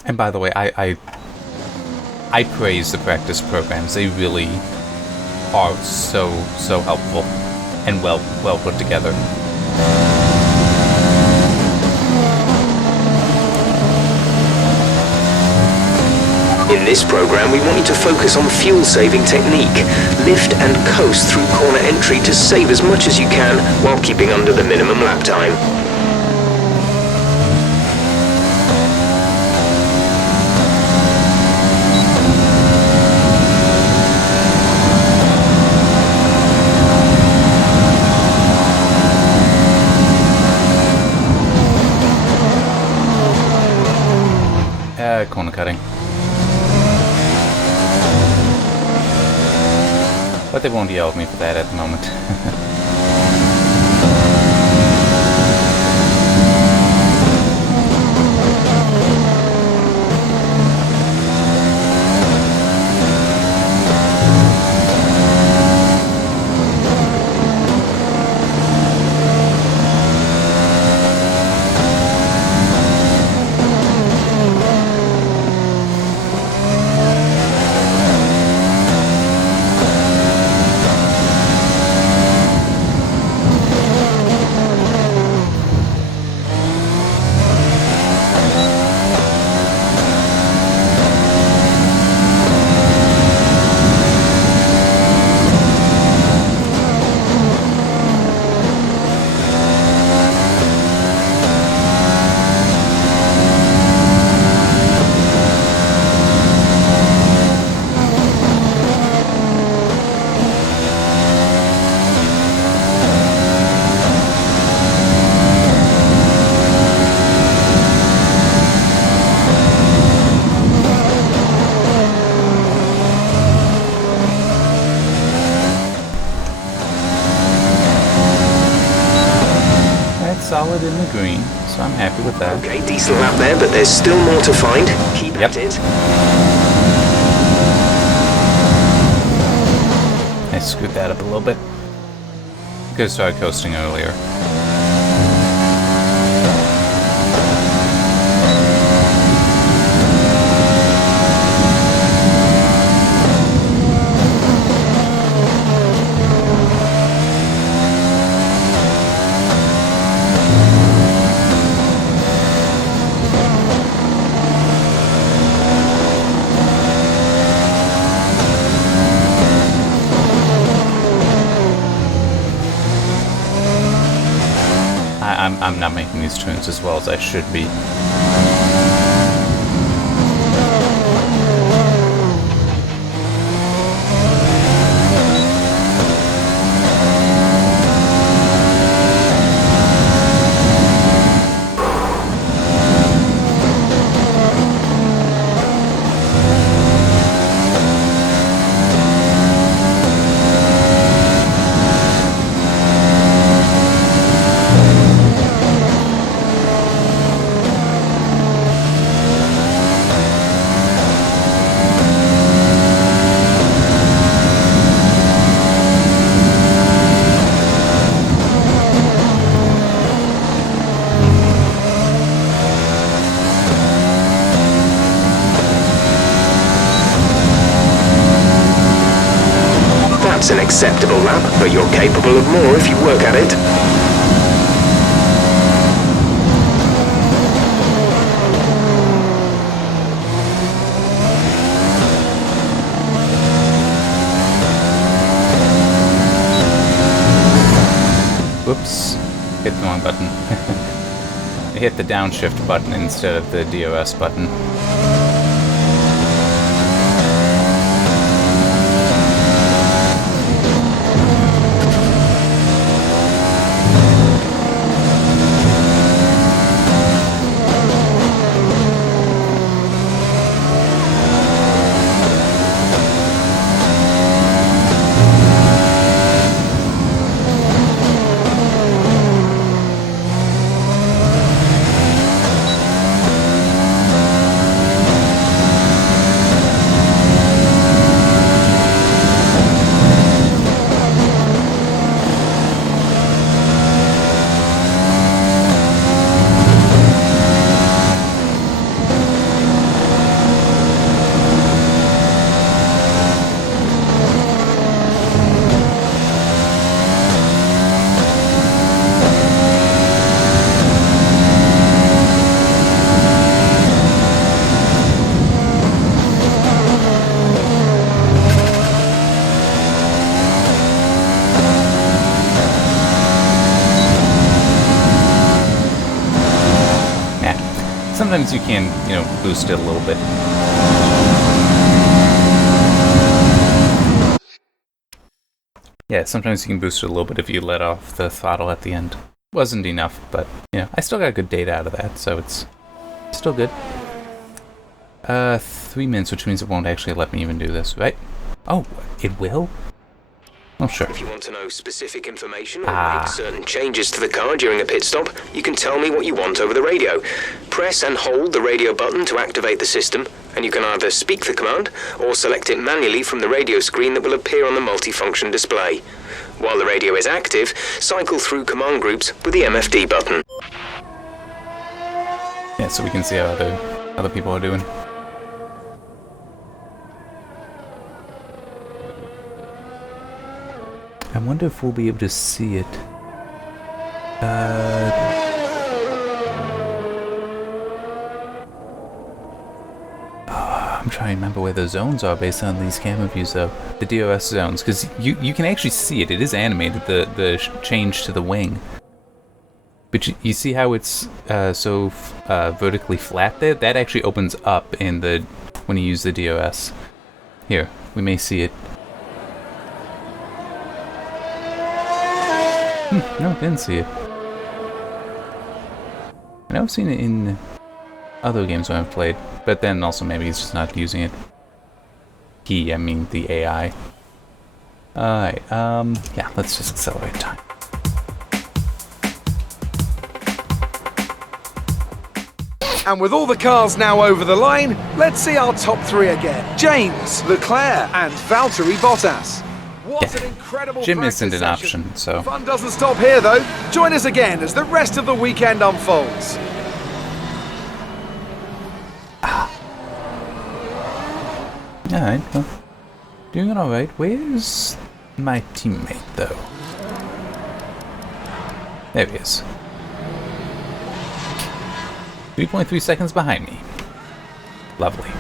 And by the way, I praise the practice programs. They really are so helpful and well put together. In this program, we want you to focus on fuel-saving technique. Lift and coast through corner entry to save as much as you can while keeping under the minimum lap time. Corner cutting. But they won't yell at me for that at the moment. Solid in the green, so I'm happy with that. Okay, decent lap there, but there's still more to find. Keep at it. I screwed that up a little bit. Could have started coasting earlier. I'm not making these turns as well as I should be. That's an acceptable lap, but you're capable of more if you work at it. Whoops. Hit the wrong button. I hit the downshift button instead of the DOS button. Sometimes you can, boost it a little bit. Yeah, sometimes you can boost it a little bit if you let off the throttle at the end. Wasn't enough, but, I still got good data out of that, so it's still good. 3 minutes, which means it won't actually let me even do this, right? Oh, it will? Oh, sure. If you want to know specific information or make certain changes to the car during a pit stop, you can tell me what you want over the radio. Press and hold the radio button to activate the system, and you can either speak the command or select it manually from the radio screen that will appear on the multifunction display. While the radio is active, cycle through command groups with the MFD button. Yeah, so we can see how other people are doing. I wonder if we'll be able to see it. I'm trying to remember where the zones are based on these camera views, though. The DOS zones, because you can actually see it. It is animated, the change to the wing. But you see how it's so vertically flat there? That actually opens up when you use the DOS. Here, we may see it. No, didn't see it. I know I've seen it in other games when I've played, but then also maybe he's just not using it. I mean the AI. Alright, yeah, let's just accelerate time. And with all the cars now over the line, let's see our top three again. James, Leclerc, and Valtteri Bottas. What an incredible Jim practice isn't an session. option, so... Fun doesn't stop here, though. Join us again as the rest of the weekend unfolds. Alright, well, doing it alright. Where's my teammate, though? There he is. 3.3 seconds behind me. Lovely.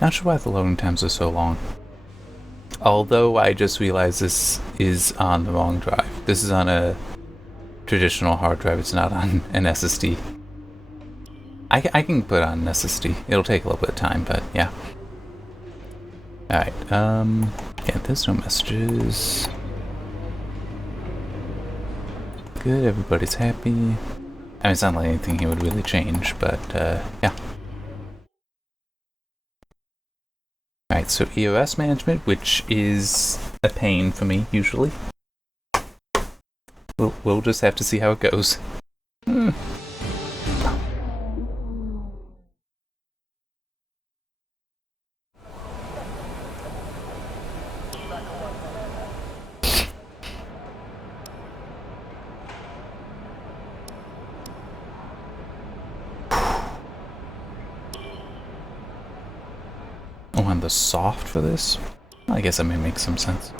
Not sure why the loading times are so long. Although I just realized this is on the wrong drive. This is on a traditional hard drive, it's not on an SSD. I can put on an SSD. It'll take a little bit of time, but yeah. Alright, yeah, there's no messages. Good, everybody's happy. I mean, it's not like anything here would really change, but, yeah. Alright, so EOS management, which is a pain for me, usually. We'll just have to see how it goes. Oh, and the soft for this? I guess that may make some sense.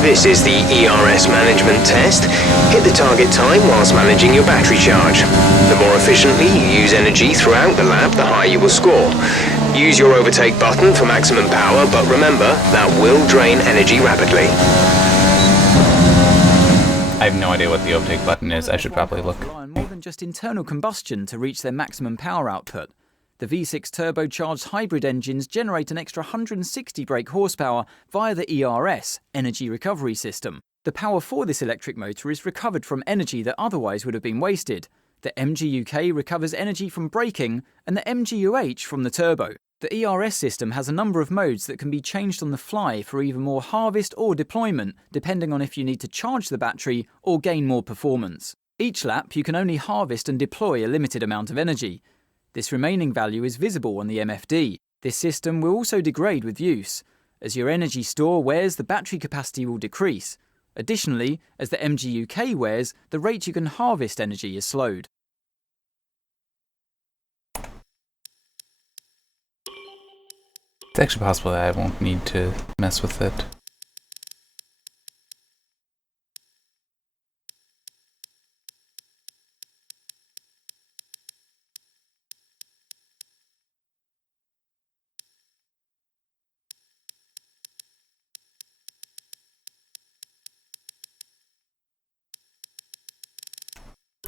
This is the ERS management test. Hit the target time whilst managing your battery charge. The more efficiently you use energy throughout the lap, the higher you will score. Use your overtake button for maximum power, but remember, that will drain energy rapidly. I have no idea what the overtake button is. I should probably look. Rely on more than just internal combustion to reach their maximum power output. The V6 turbocharged hybrid engines generate an extra 160 brake horsepower via the ERS, Energy Recovery System. The power for this electric motor is recovered from energy that otherwise would have been wasted. The MGUK recovers energy from braking and the MGUH from the turbo. The ERS system has a number of modes that can be changed on the fly for either more harvest or deployment, depending on if you need to charge the battery or gain more performance. Each lap you can only harvest and deploy a limited amount of energy. This remaining value is visible on the MFD. This system will also degrade with use. As your energy store wears, the battery capacity will decrease. Additionally, as the MGUK wears, the rate you can harvest energy is slowed. It's actually possible that I won't need to mess with it.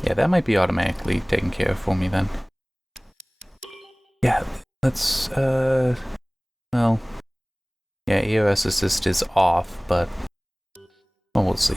Yeah, that might be automatically taken care of for me then. Yeah, let's, well, yeah, EOS assist is off, but, well, we'll see.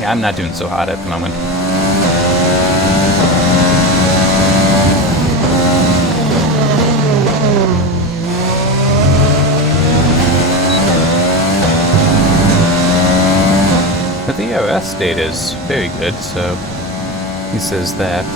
Yeah, I'm not doing so hot at the moment. But the ERS data is very good, so he says that.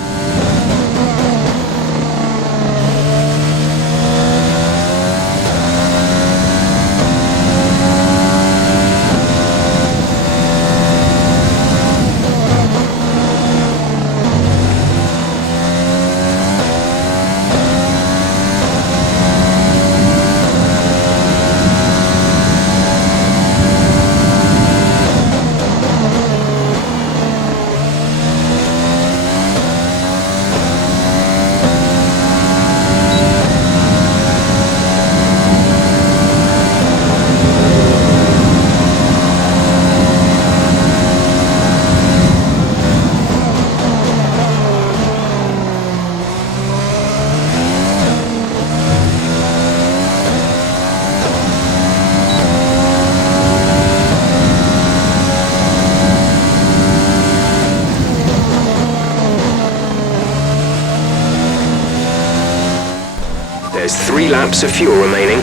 There's 3 laps of fuel remaining.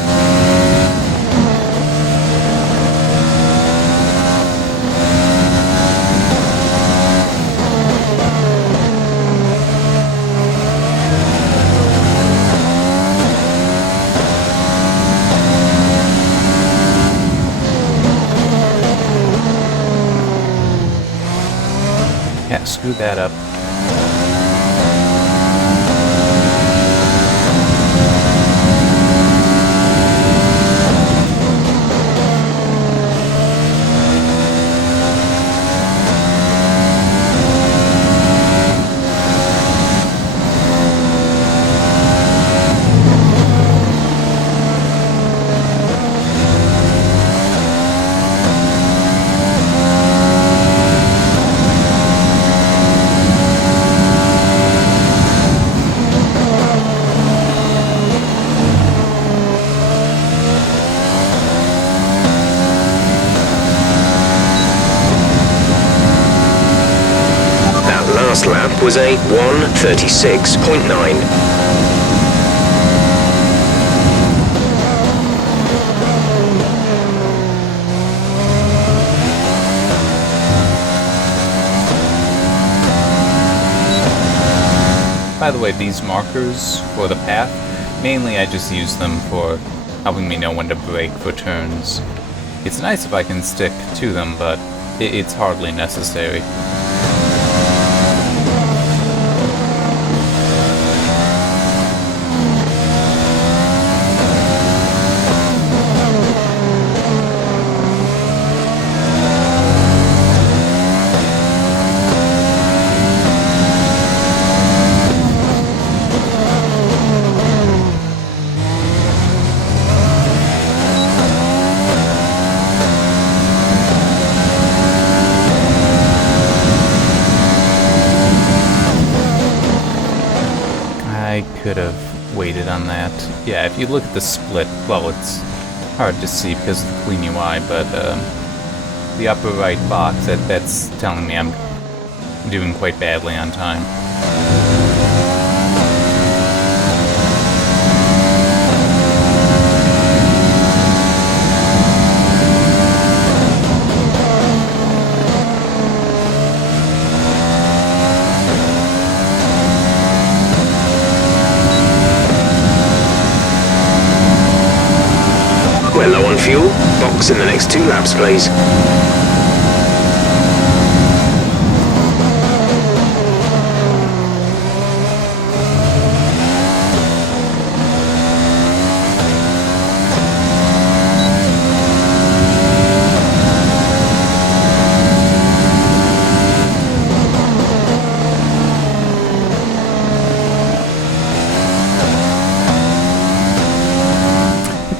Yeah, screw that up. Lap was a 1:36.9. By the way, these markers for the path, mainly I just use them for helping me know when to brake for turns. It's nice if I can stick to them, but it's hardly necessary. I could have waited on that. Yeah, if you look at the split, well, it's hard to see because of the clean UI, but the upper right box, that's telling me I'm doing quite badly on time. We're low on fuel. Box in the next 2 laps, please.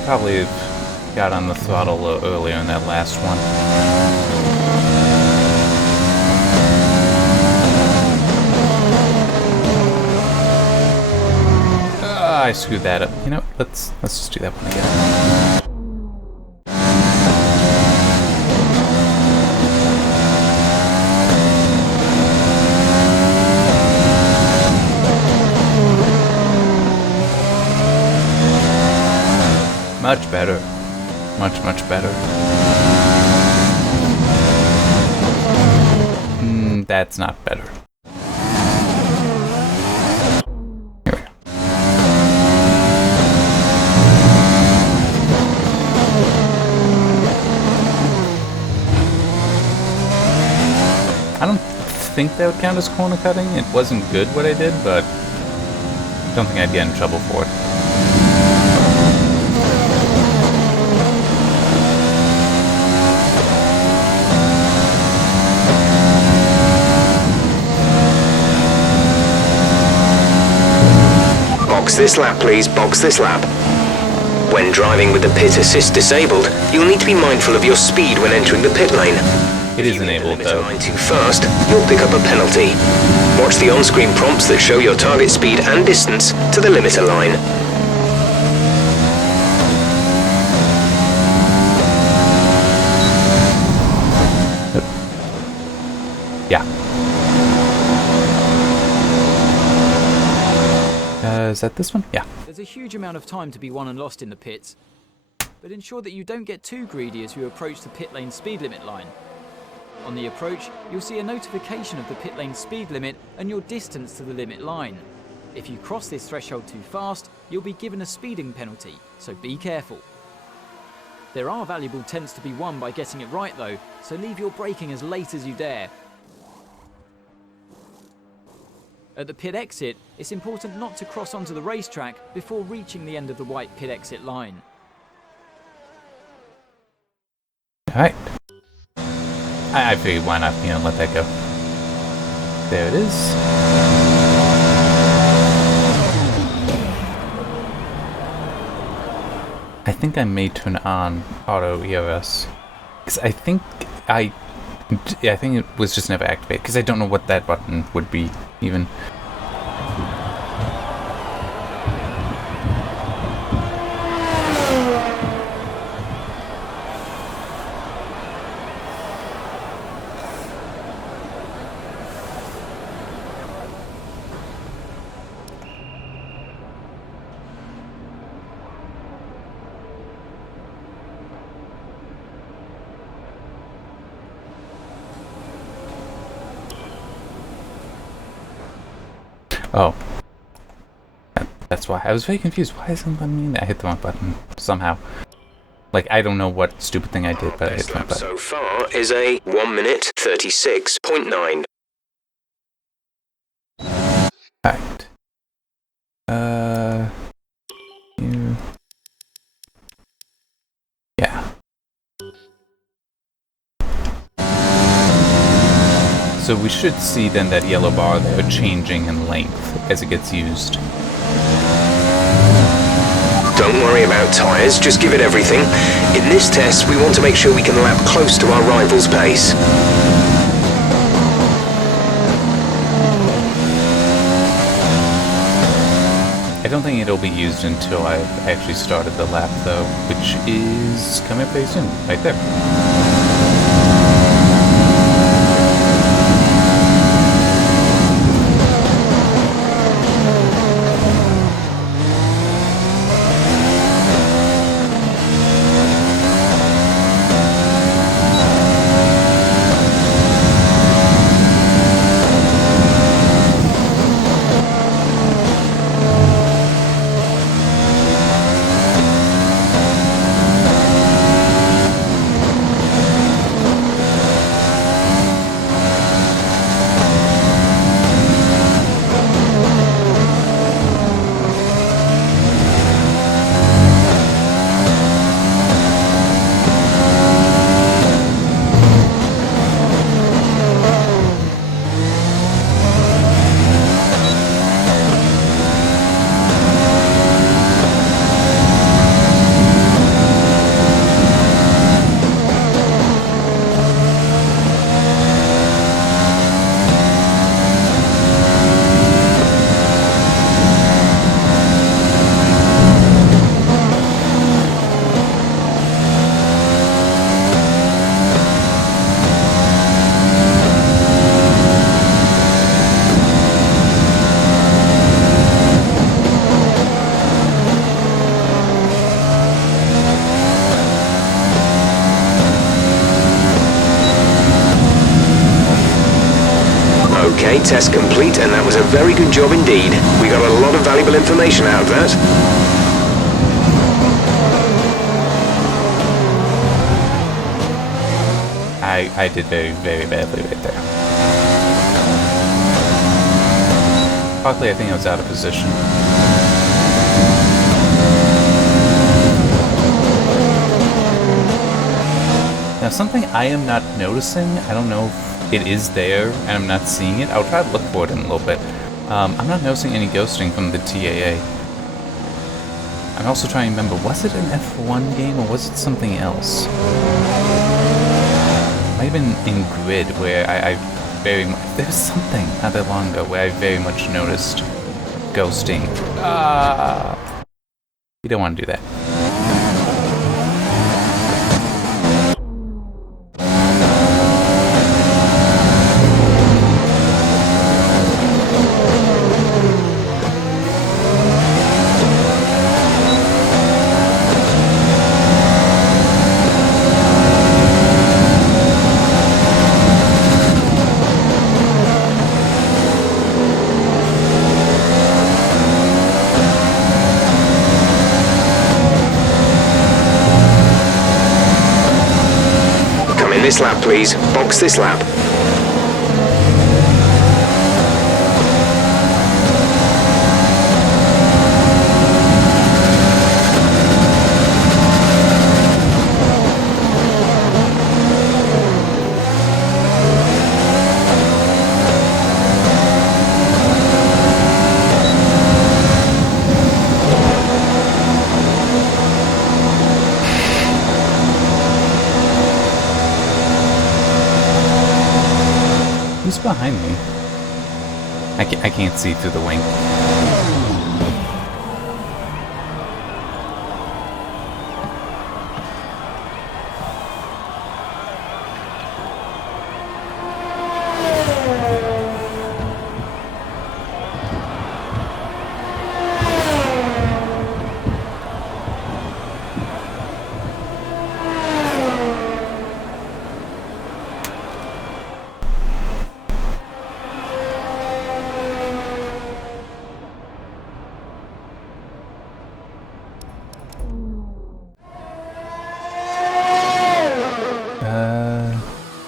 Probably got on the throttle a little earlier in that last one. I screwed that up. You know, let's just do that one again. Much better. Much better. That's not better. Here we go. I don't think that would count as corner cutting. It wasn't good what I did, but I don't think I'd get in trouble for it. Box this lap, please. Box this lap. When driving with the pit assist disabled, you'll need to be mindful of your speed when entering the pit lane. It is enabled, though. If you hit the limiter line too fast, you'll pick up a penalty. Watch the on-screen prompts that show your target speed and distance to the limiter line. Yeah. Is that this one? Yeah. There's a huge amount of time to be won and lost in the pits, but ensure that you don't get too greedy as you approach the pit lane speed limit line. On the approach, you'll see a notification of the pit lane speed limit and your distance to the limit line. If you cross this threshold too fast, you'll be given a speeding penalty, so be careful. There are valuable tenths to be won by getting it right though, so leave your braking as late as you dare. At the pit exit, it's important not to cross onto the racetrack before reaching the end of the white pit exit line. Alright. I figured why not, let that go. There it is. I think I may turn on auto ERS. Because I think it was just never activated, because I don't know what that button would be, even. Oh. That's why. I was very confused. Why isn't that mean I hit the wrong button somehow? Like, I don't know what stupid thing I did, but I hit the wrong button. So far is a 1 minute 36.9. Alright. Here. Yeah. So we should see then that yellow bar there changing in length as it gets used. Don't worry about tyres, just give it everything. In this test, we want to make sure we can lap close to our rival's pace. I don't think it'll be used until I've actually started the lap though, which is coming up very soon, right there. Okay, test complete, and that was a very good job indeed. We got a lot of valuable information out of that. I did very, very badly right there. Luckily, I think I was out of position. Now, something I am not noticing, I don't know if it is there and I'm not seeing it. I'll try to look for it in a little bit. I'm not noticing any ghosting from the TAA. I'm also trying to remember, was it an F1 game or was it something else? Might have been in Grid where I very much... There was something not that long ago where I very much noticed ghosting. You don't want to do that. This lap, please. Box this lap. Who's behind me? I can't see through the wing.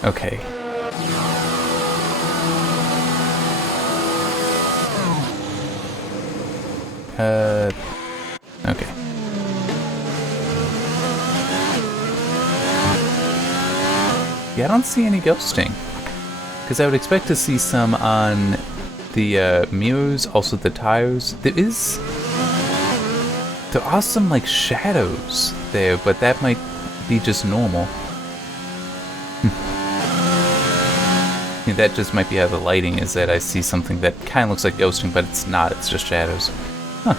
Okay. Okay. Yeah, I don't see any ghosting. Because I would expect to see some on the mirrors, also the tires. There are some, like, shadows there, but that might be just normal. That just might be how the lighting is, that I see something that kind of looks like ghosting, but it's not, it's just shadows. Huh.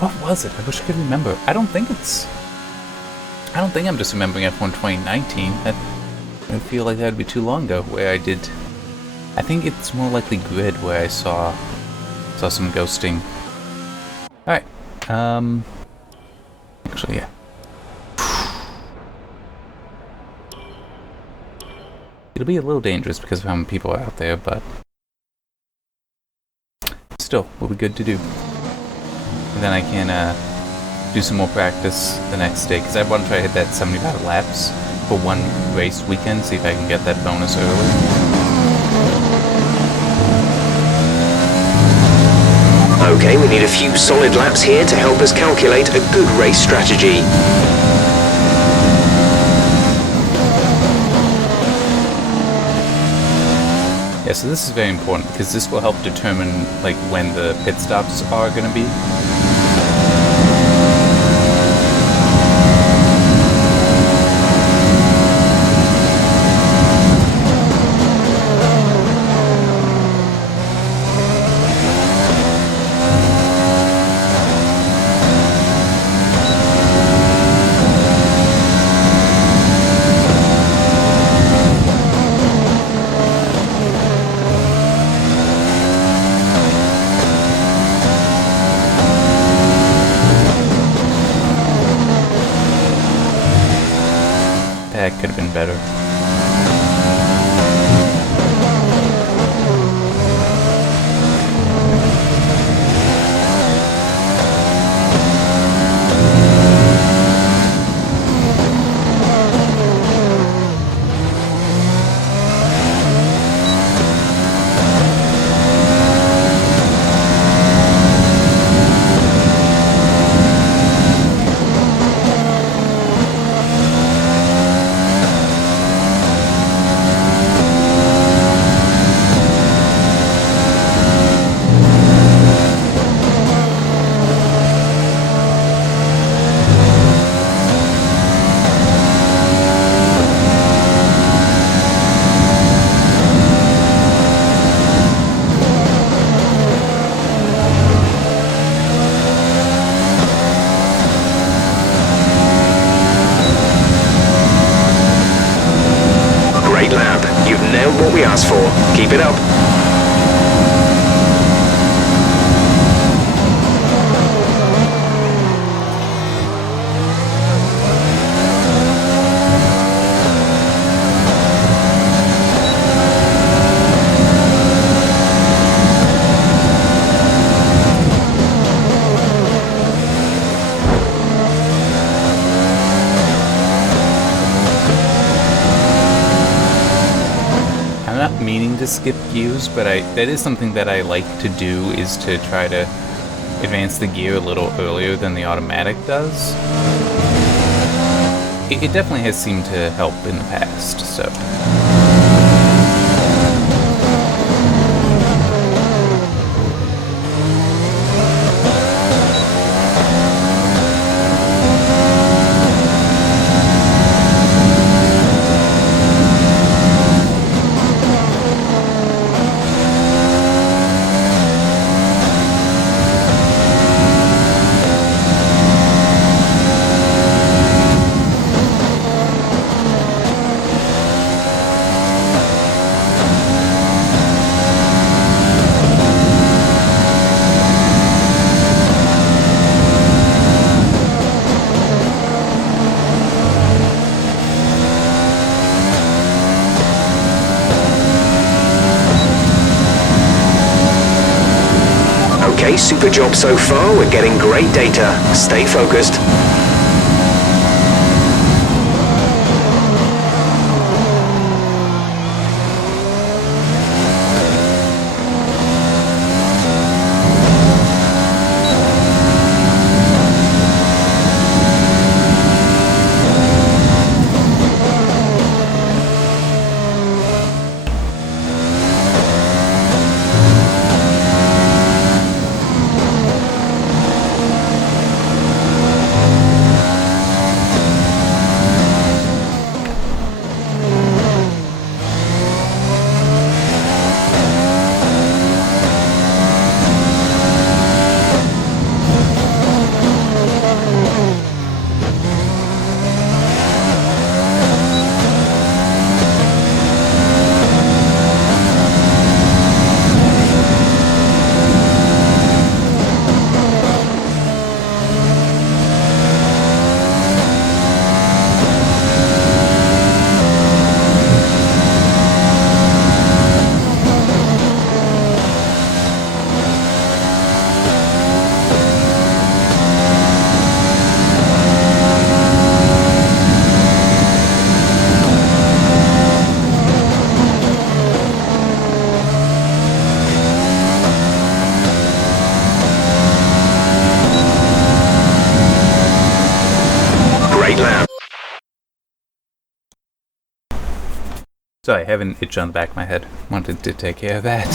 What was it? I wish I could remember. I don't think I'm just remembering F1 2019. I feel like that would be too long ago, where I think it's more likely Grid, where I saw some ghosting. Alright. Actually, yeah. It'll be a little dangerous because of how many people are out there, but still, will be good to do. And then I can do some more practice the next day, because I want to try to hit that 75 laps for one race weekend, see if I can get that bonus early. Okay, we need a few solid laps here to help us calculate a good race strategy. Yeah, so this is very important because this will help determine like when the pit stops are going to be. That could have been better. Great lap. You've nailed what we asked for. Keep it up. not meaning to skip gears, but that is something that I like to do, is to try to advance the gear a little earlier than the automatic does. It definitely has seemed to help in the past, so... Okay, super job so far. We're getting great data. Stay focused. Sorry, I have an itch on the back of my head. Wanted to take care of that.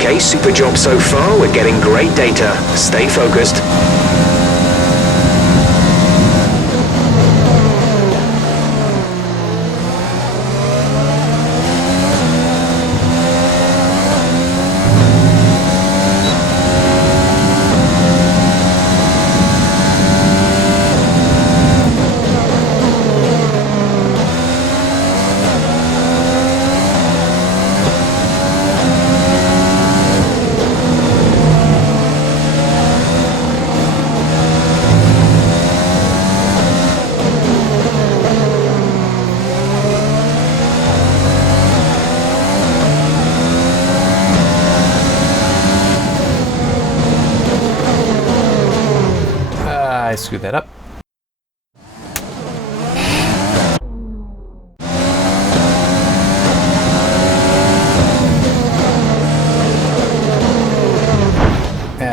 Okay, super job so far. We're getting great data. Stay focused.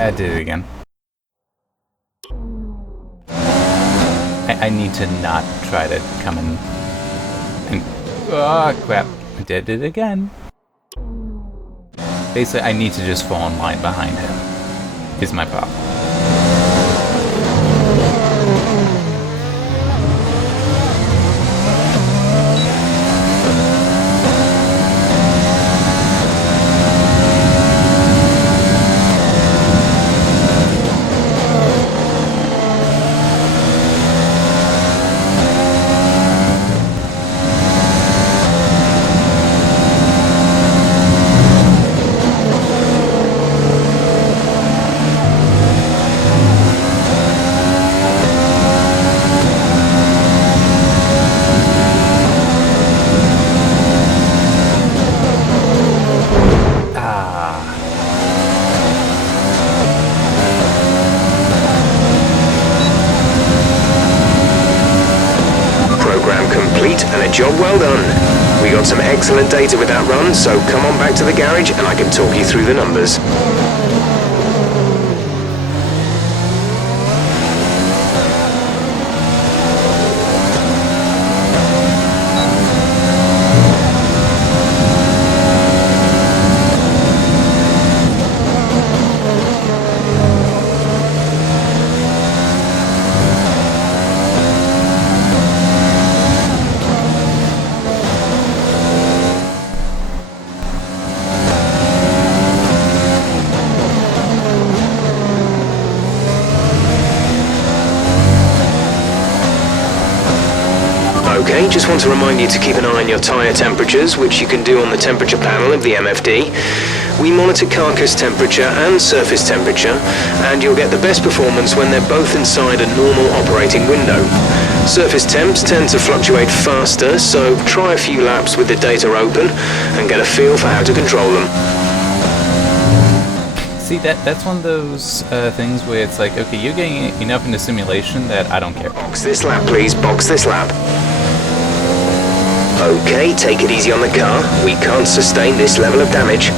I did it again. I need to not try to come in and... Oh, crap. I did it again. Basically, I need to just fall in line behind him. Is my problem. Job well done. We got some excellent data with that run, so come on back to the garage and I can talk you through the numbers. Okay, just want to remind you to keep an eye on your tyre temperatures, which you can do on the temperature panel of the MFD. We monitor carcass temperature and surface temperature, and you'll get the best performance when they're both inside a normal operating window. Surface temps tend to fluctuate faster, so try a few laps with the data open and get a feel for how to control them. See, that's one of those things where it's like, okay, you're getting enough into simulation that I don't care. Box this lap, please. Box this lap. Okay, take it easy on the car. We can't sustain this level of damage.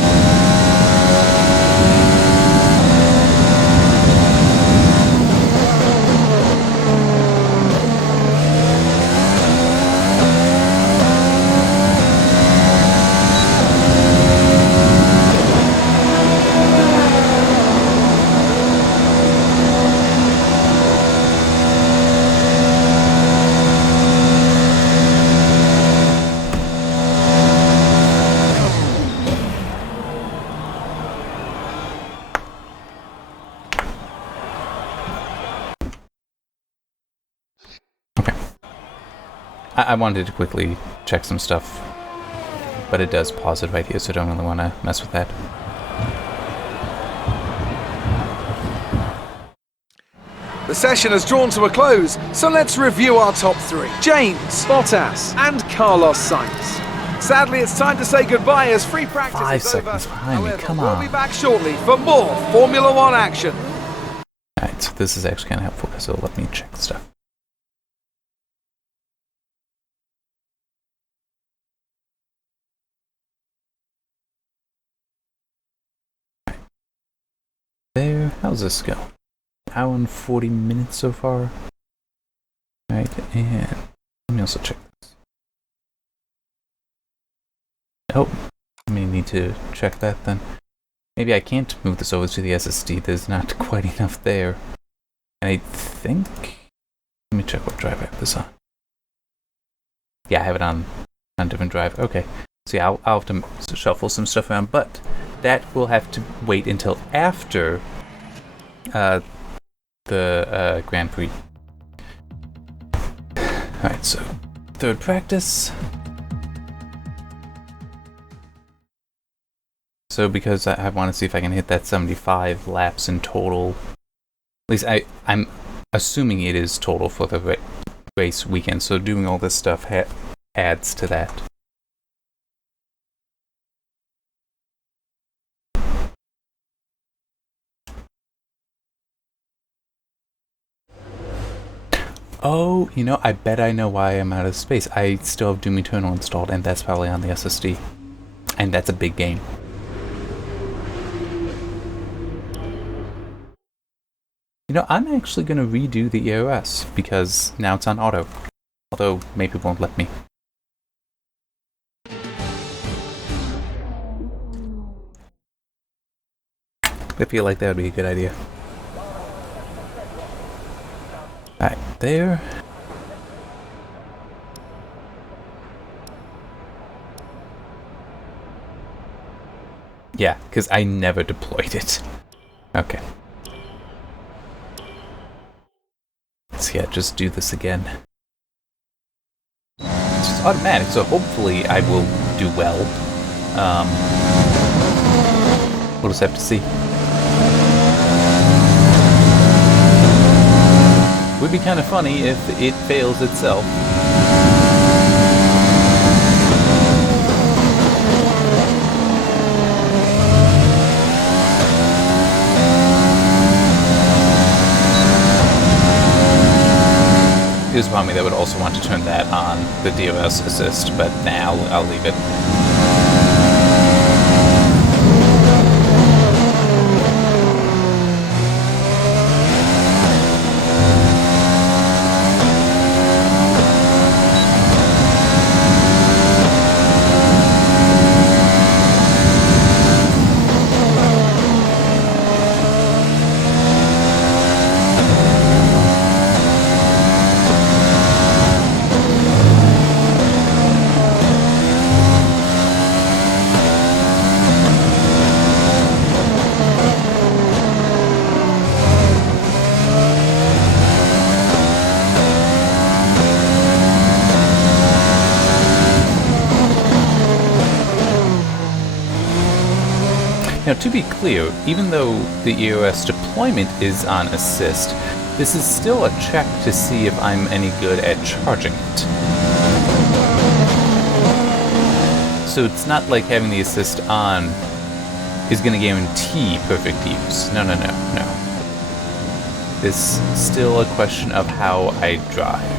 I wanted to quickly check some stuff, but it does pause it right here, so I don't really want to mess with that. The session has drawn to a close, so let's review our top three. James, Bottas, and Carlos Sainz. Sadly, it's time to say goodbye as free practice 5 is seconds over. behind me, However, come we'll on. be back shortly for more Formula One action. Alright, so this is actually kind of helpful because it'll let me check stuff. There, how's this go? Hour and 40 minutes so far. Alright, and let me also check this. Oh, I may need to check that then. Maybe I can't move this over to the SSD, there's not quite enough there. And I think... Let me check what drive I have this on. Yeah, I have it on a different drive. Okay. So yeah, I'll have to shuffle some stuff around, but that will have to wait until after the Grand Prix. Alright, so third practice. So because I want to see if I can hit that 75 laps in total. At least I'm assuming it is total for the race weekend, so doing all this stuff adds to that. Oh, you know, I bet I know why I'm out of space. I still have Doom Eternal installed, and that's probably on the SSD. And that's a big game. You know, I'm actually going to redo the EOS because now it's on auto. Although, maybe it won't let me. I feel like that would be a good idea. Alright, there. Yeah, because I never deployed it. Okay. So yeah, just do this again. It's just automatic, so hopefully I will do well. We'll just have to see. Would be kind of funny if it fails itself. There's part of me that would also want to turn that on, the DOS assist, but nah, I'll leave it. Now, to be clear, even though the EOS deployment is on assist, this is still a check to see if I'm any good at charging it. So it's not like having the assist on is going to guarantee perfect use. No. It's still a question of how I drive.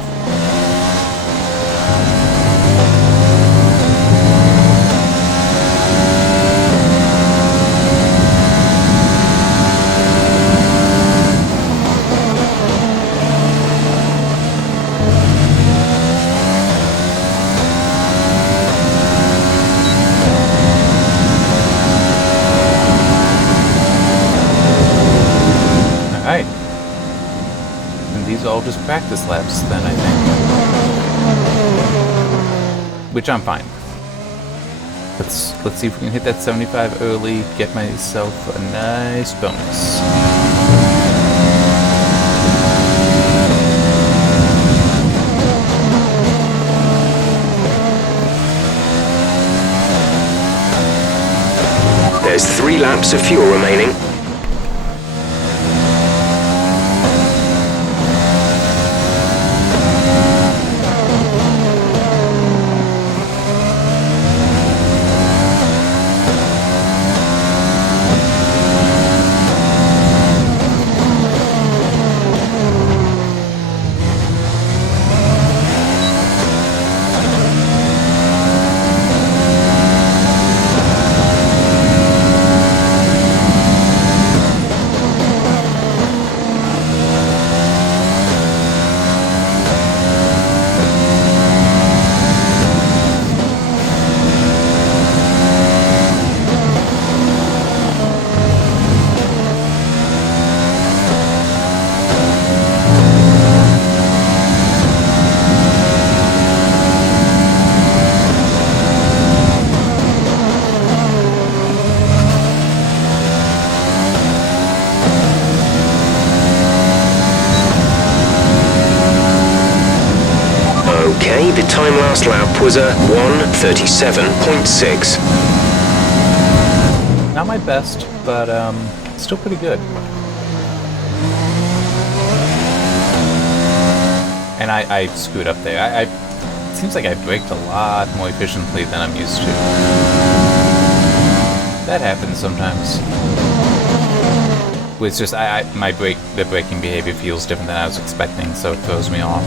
These are all just practice laps then, I think. Which I'm fine with. Let's see if we can hit that 75 early, get myself a nice bonus. There's 3 laps of fuel remaining. Okay, the time last lap was a 1:37.6. Not my best, but still pretty good. And I screwed up there. It seems like I braked a lot more efficiently than I'm used to. That happens sometimes. It's just the braking behavior feels different than I was expecting, so it throws me off.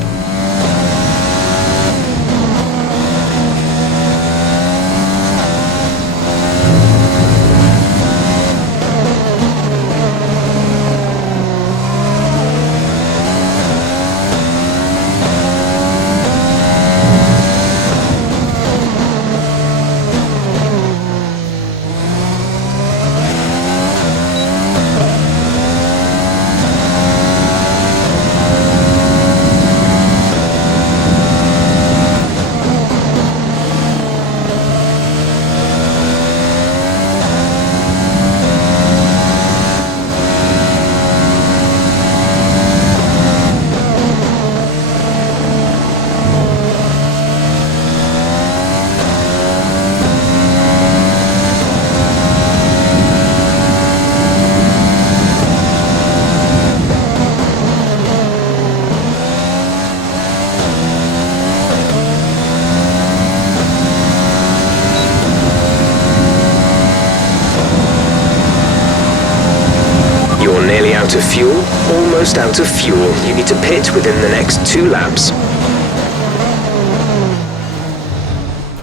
out of fuel? Almost out of fuel. You need to pit within the next 2 laps.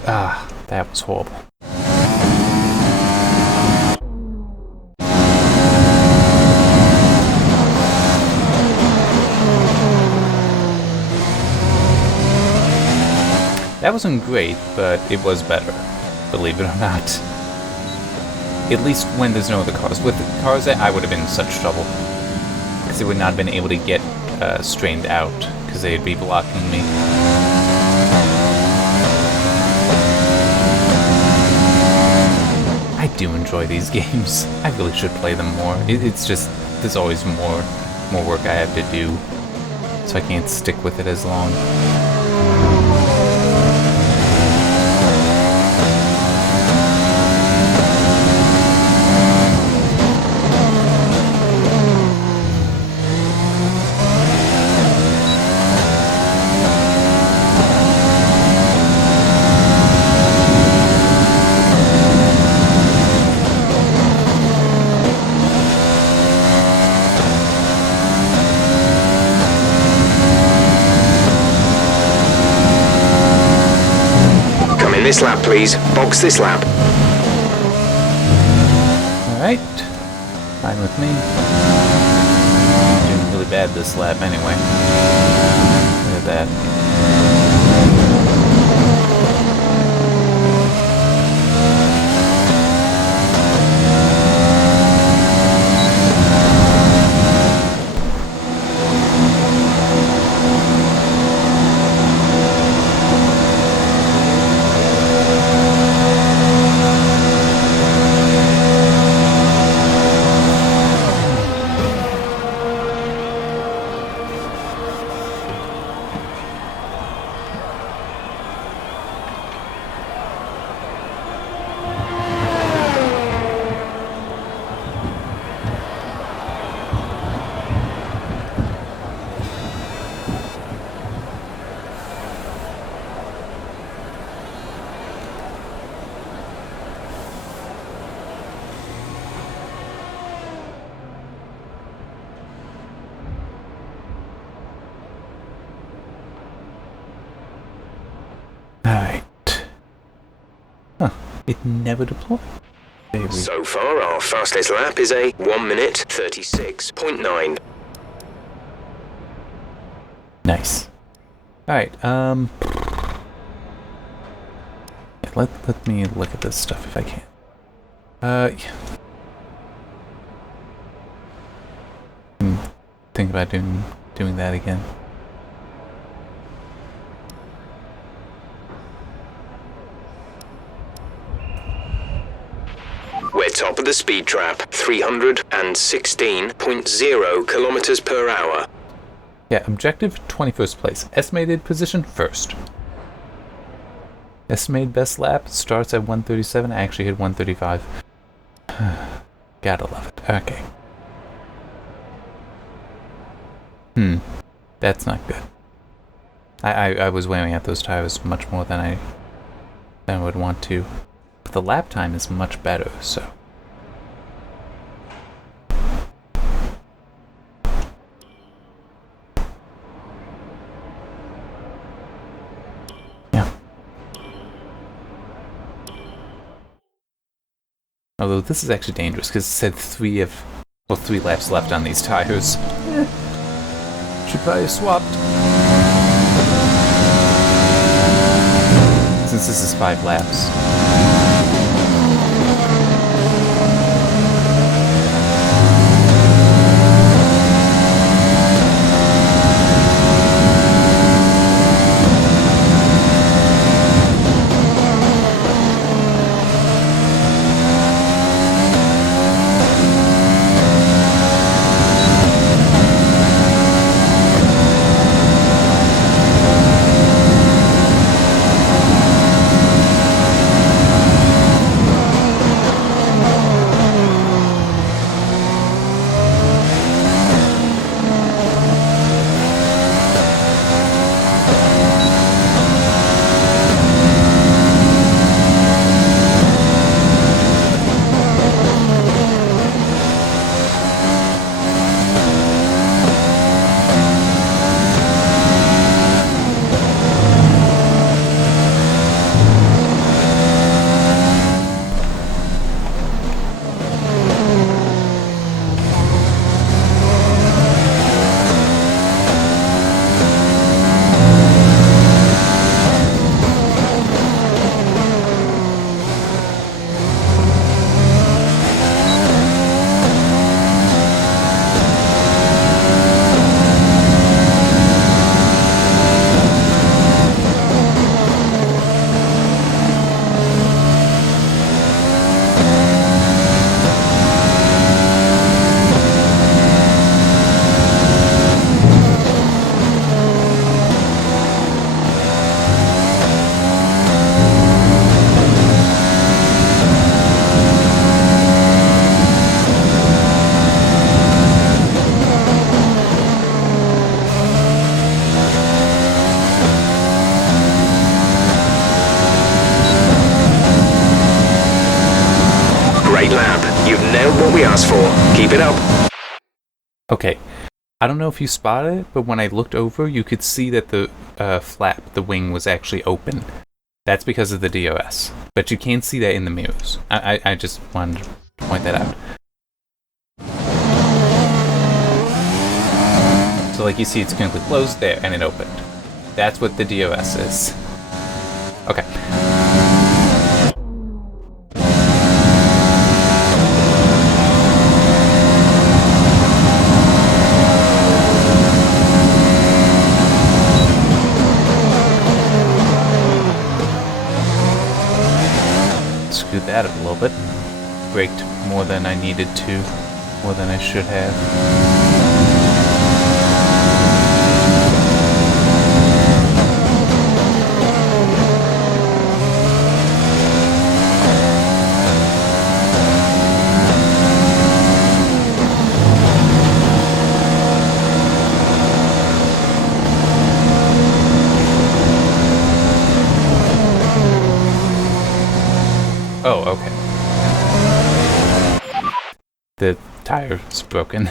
Ah, that was horrible. That wasn't great, but it was better, believe it or not. At least when there's no other cars. With the cars, I would have been in such trouble. Because they would not have been able to get strained out, because they'd be blocking me. I do enjoy these games. I really should play them more. It's just, there's always more work I have to do, so I can't stick with it as long. This lap, please. Box this lap. Alright. Fine with me. Doing really bad this lap anyway. Look at that. Alright. Huh. It never deployed. So far, our fastest lap is a 1 minute 36.9. Nice. Alright, yeah, let me look at this stuff if I can. Yeah. Think about doing that again. We're top of the speed trap, 316.0 kilometers per hour. Yeah, objective 21st place. Estimated position first. Estimated best lap starts at 137. I actually hit 135. Gotta love it. Okay. That's not good. I was wearing out those tires much more than I would want to. But the lap time is much better, so. Yeah. Although this is actually dangerous because it said 3 laps left on these tires. Should probably have swapped. Since this is 5 laps. You've nailed what we asked for. Keep it up. Okay, I don't know if you spotted it, but when I looked over, you could see that the flap, the wing, was actually open. That's because of the DOS. But you can't see that in the mirrors. I just wanted to point that out. So like you see it's currently closed there, and it opened. That's what the DOS is. Okay. Screwed that up a little bit. Braked more than I needed to, more than I should have. Oh, okay. The tire's broken.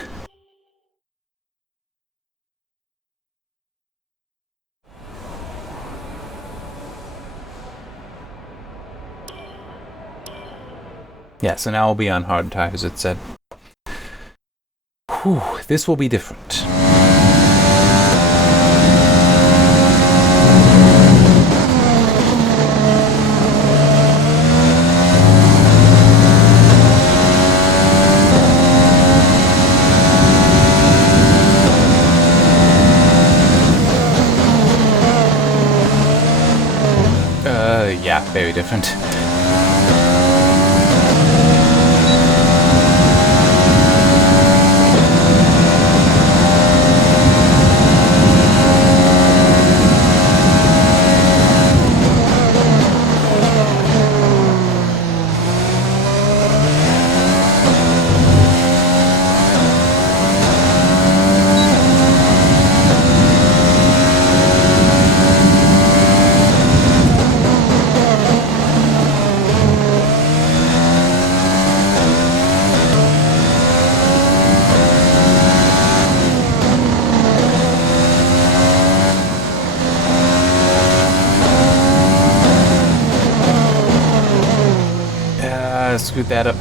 Yeah, so now I'll be on hard tires, it said. Whew, this will be different. Yeah, very different. Screwed that up.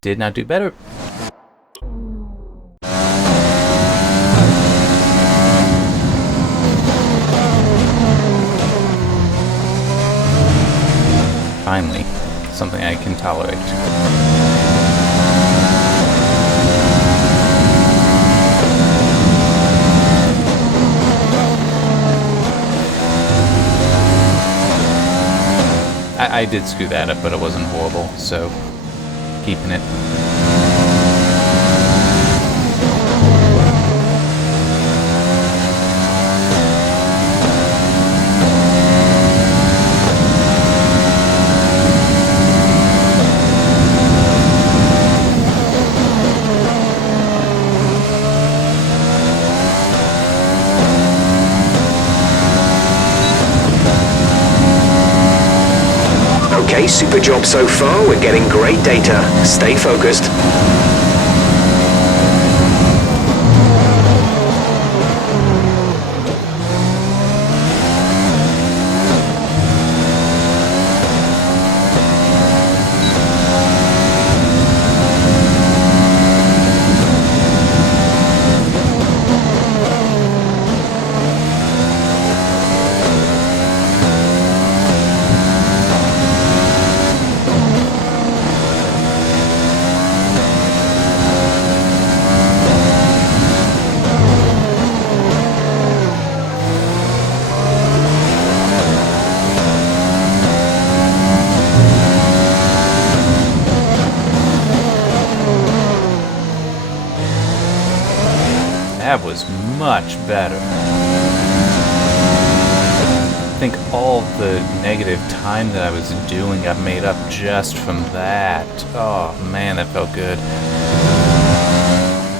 Did not do better. Finally, something I can tolerate. I did screw that up, but it wasn't horrible, so keeping it. Okay, super job so far. We're getting great data. Stay focused. That was much better. think all the negative time that I was doing got made up just from that. Oh man, that felt good.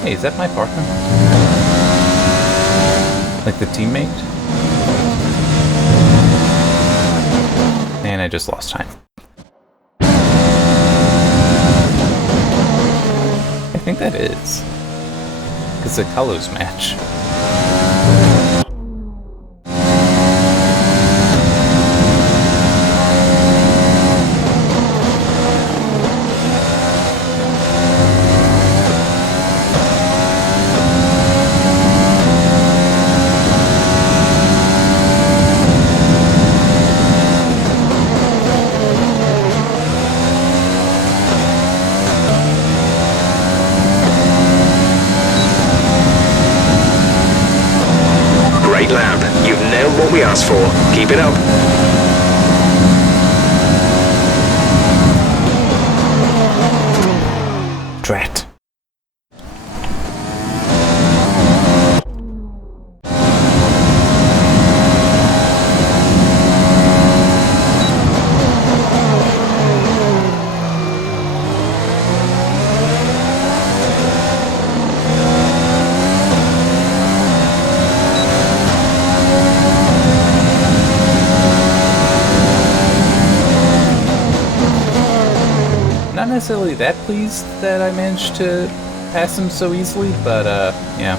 Hey, is that my partner? Like the teammate? And I just lost time. I think that is. Because the colors match. What we asked for. Keep it up. Drat. Not necessarily that pleased that I managed to pass him so easily, but yeah.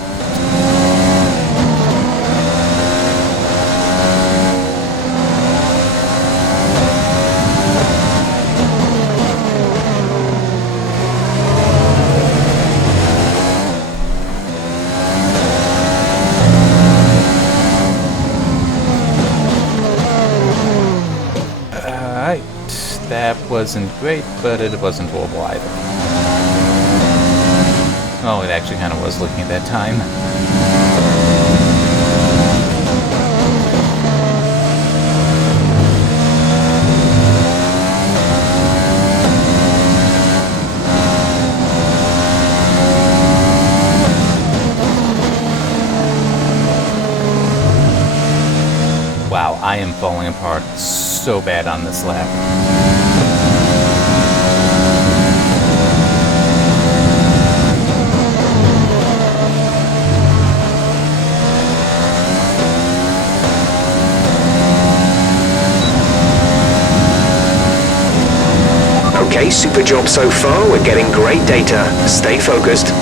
Alright, that wasn't great, but it wasn't horrible either. Oh, it actually kind of was looking at that time. Wow, I am falling apart so bad on this lap. Okay, super job so far. We're getting great data. Stay focused.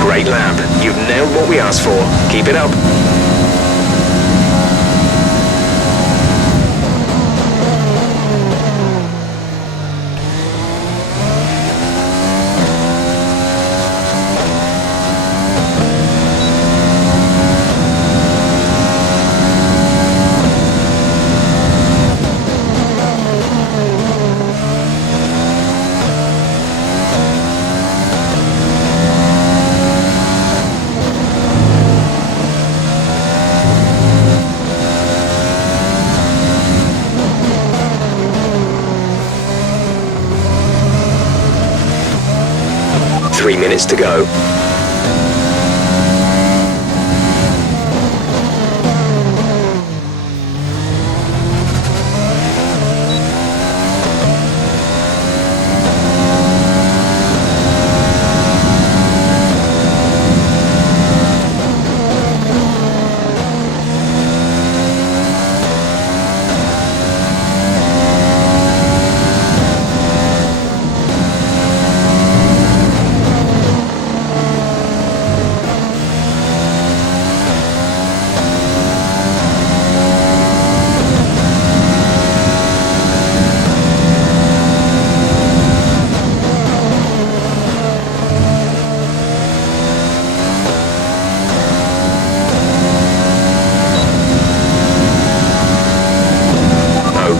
Great lap. You've nailed what we asked for. Keep it up. minutes to go.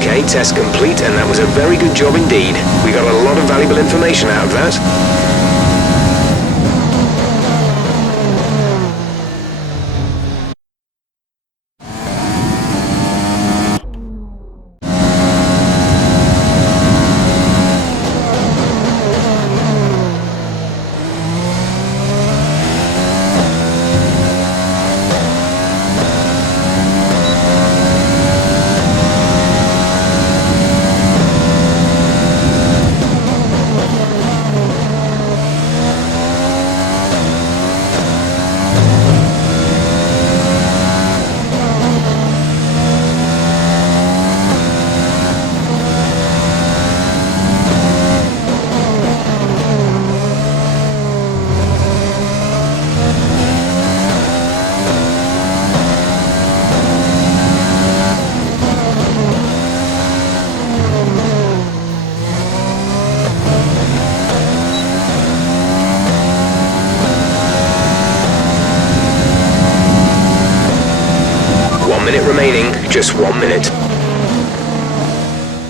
Okay, test complete, and that was a very good job indeed. We got a lot of valuable information out of that. Minute remaining, just 1 minute.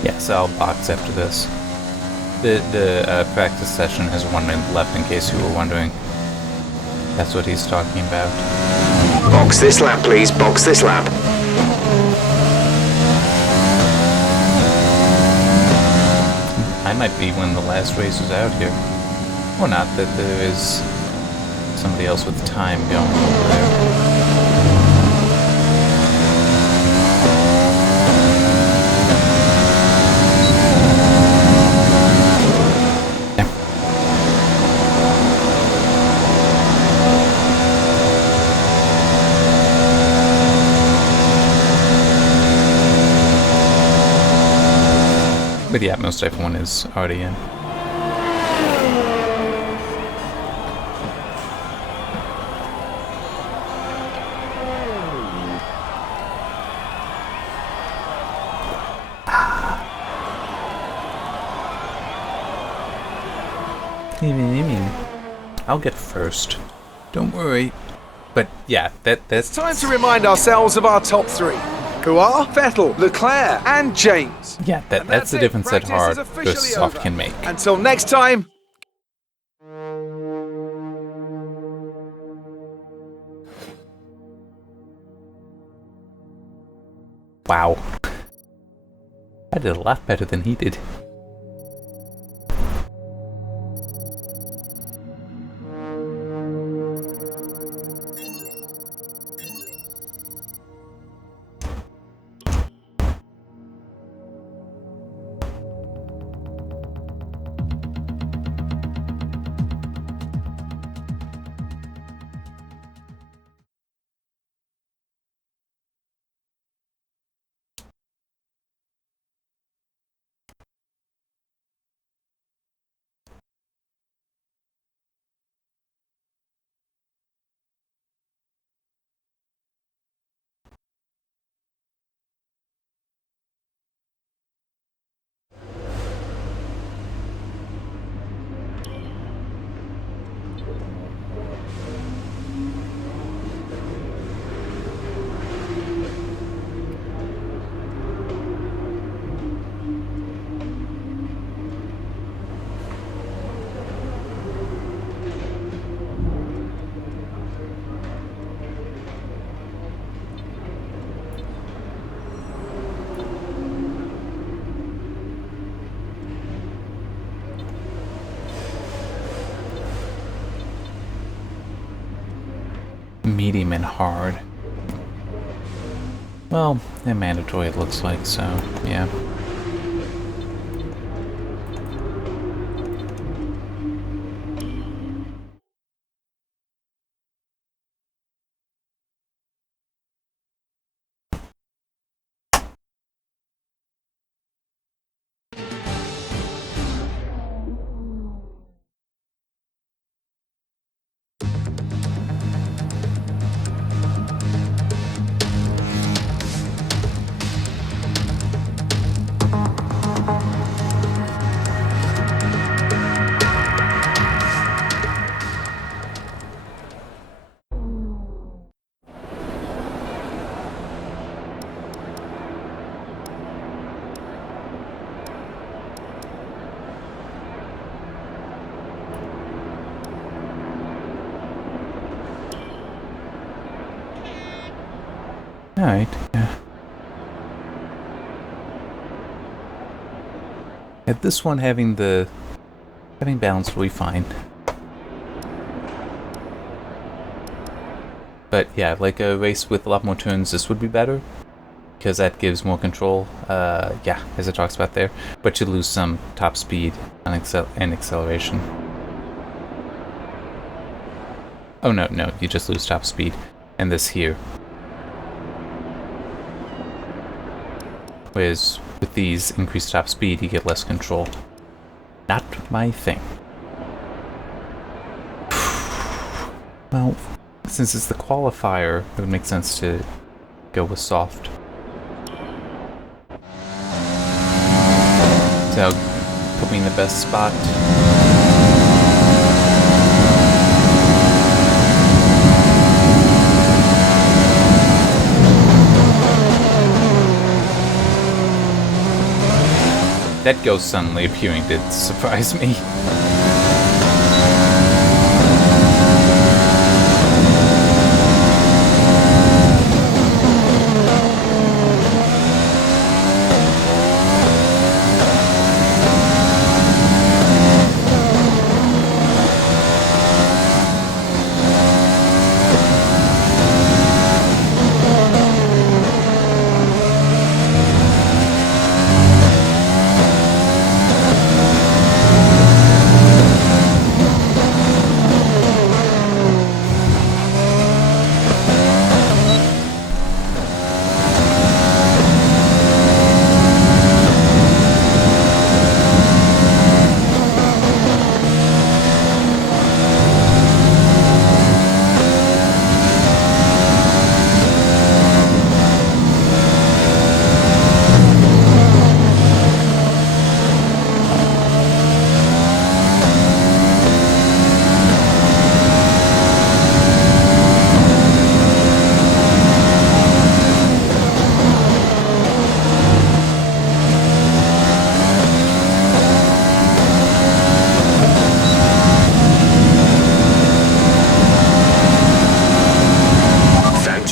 Yes, I'll box after this. The practice session has 1 minute left, in case you were wondering. That's what he's talking about. Box this lap, please. Box this lap. I might be one of the last racers out here. Or not, that there is somebody else with time going over there. But yeah, most everyone is already in. I'll get first. Don't worry. But yeah, that's Time to remind ourselves of our top three, who are Vettel, Leclerc, and James. yeah, that's the difference that hard versus soft can make. Until next time. Wow. I did a lot better than he did. medium and hard. Well, they're mandatory it looks like, so yeah. Alright, yeah. At this one, having balance will be fine. But yeah, like a race with a lot more turns, this would be better. Because that gives more control, yeah, as it talks about there. But you lose some top speed and acceleration. Oh no, you just lose top speed. And this here. Whereas with these increased top speed, you get less control. Not my thing. Well, since it's the qualifier, it would make sense to go with soft. So, put me in the best spot. That ghost suddenly appearing did surprise me.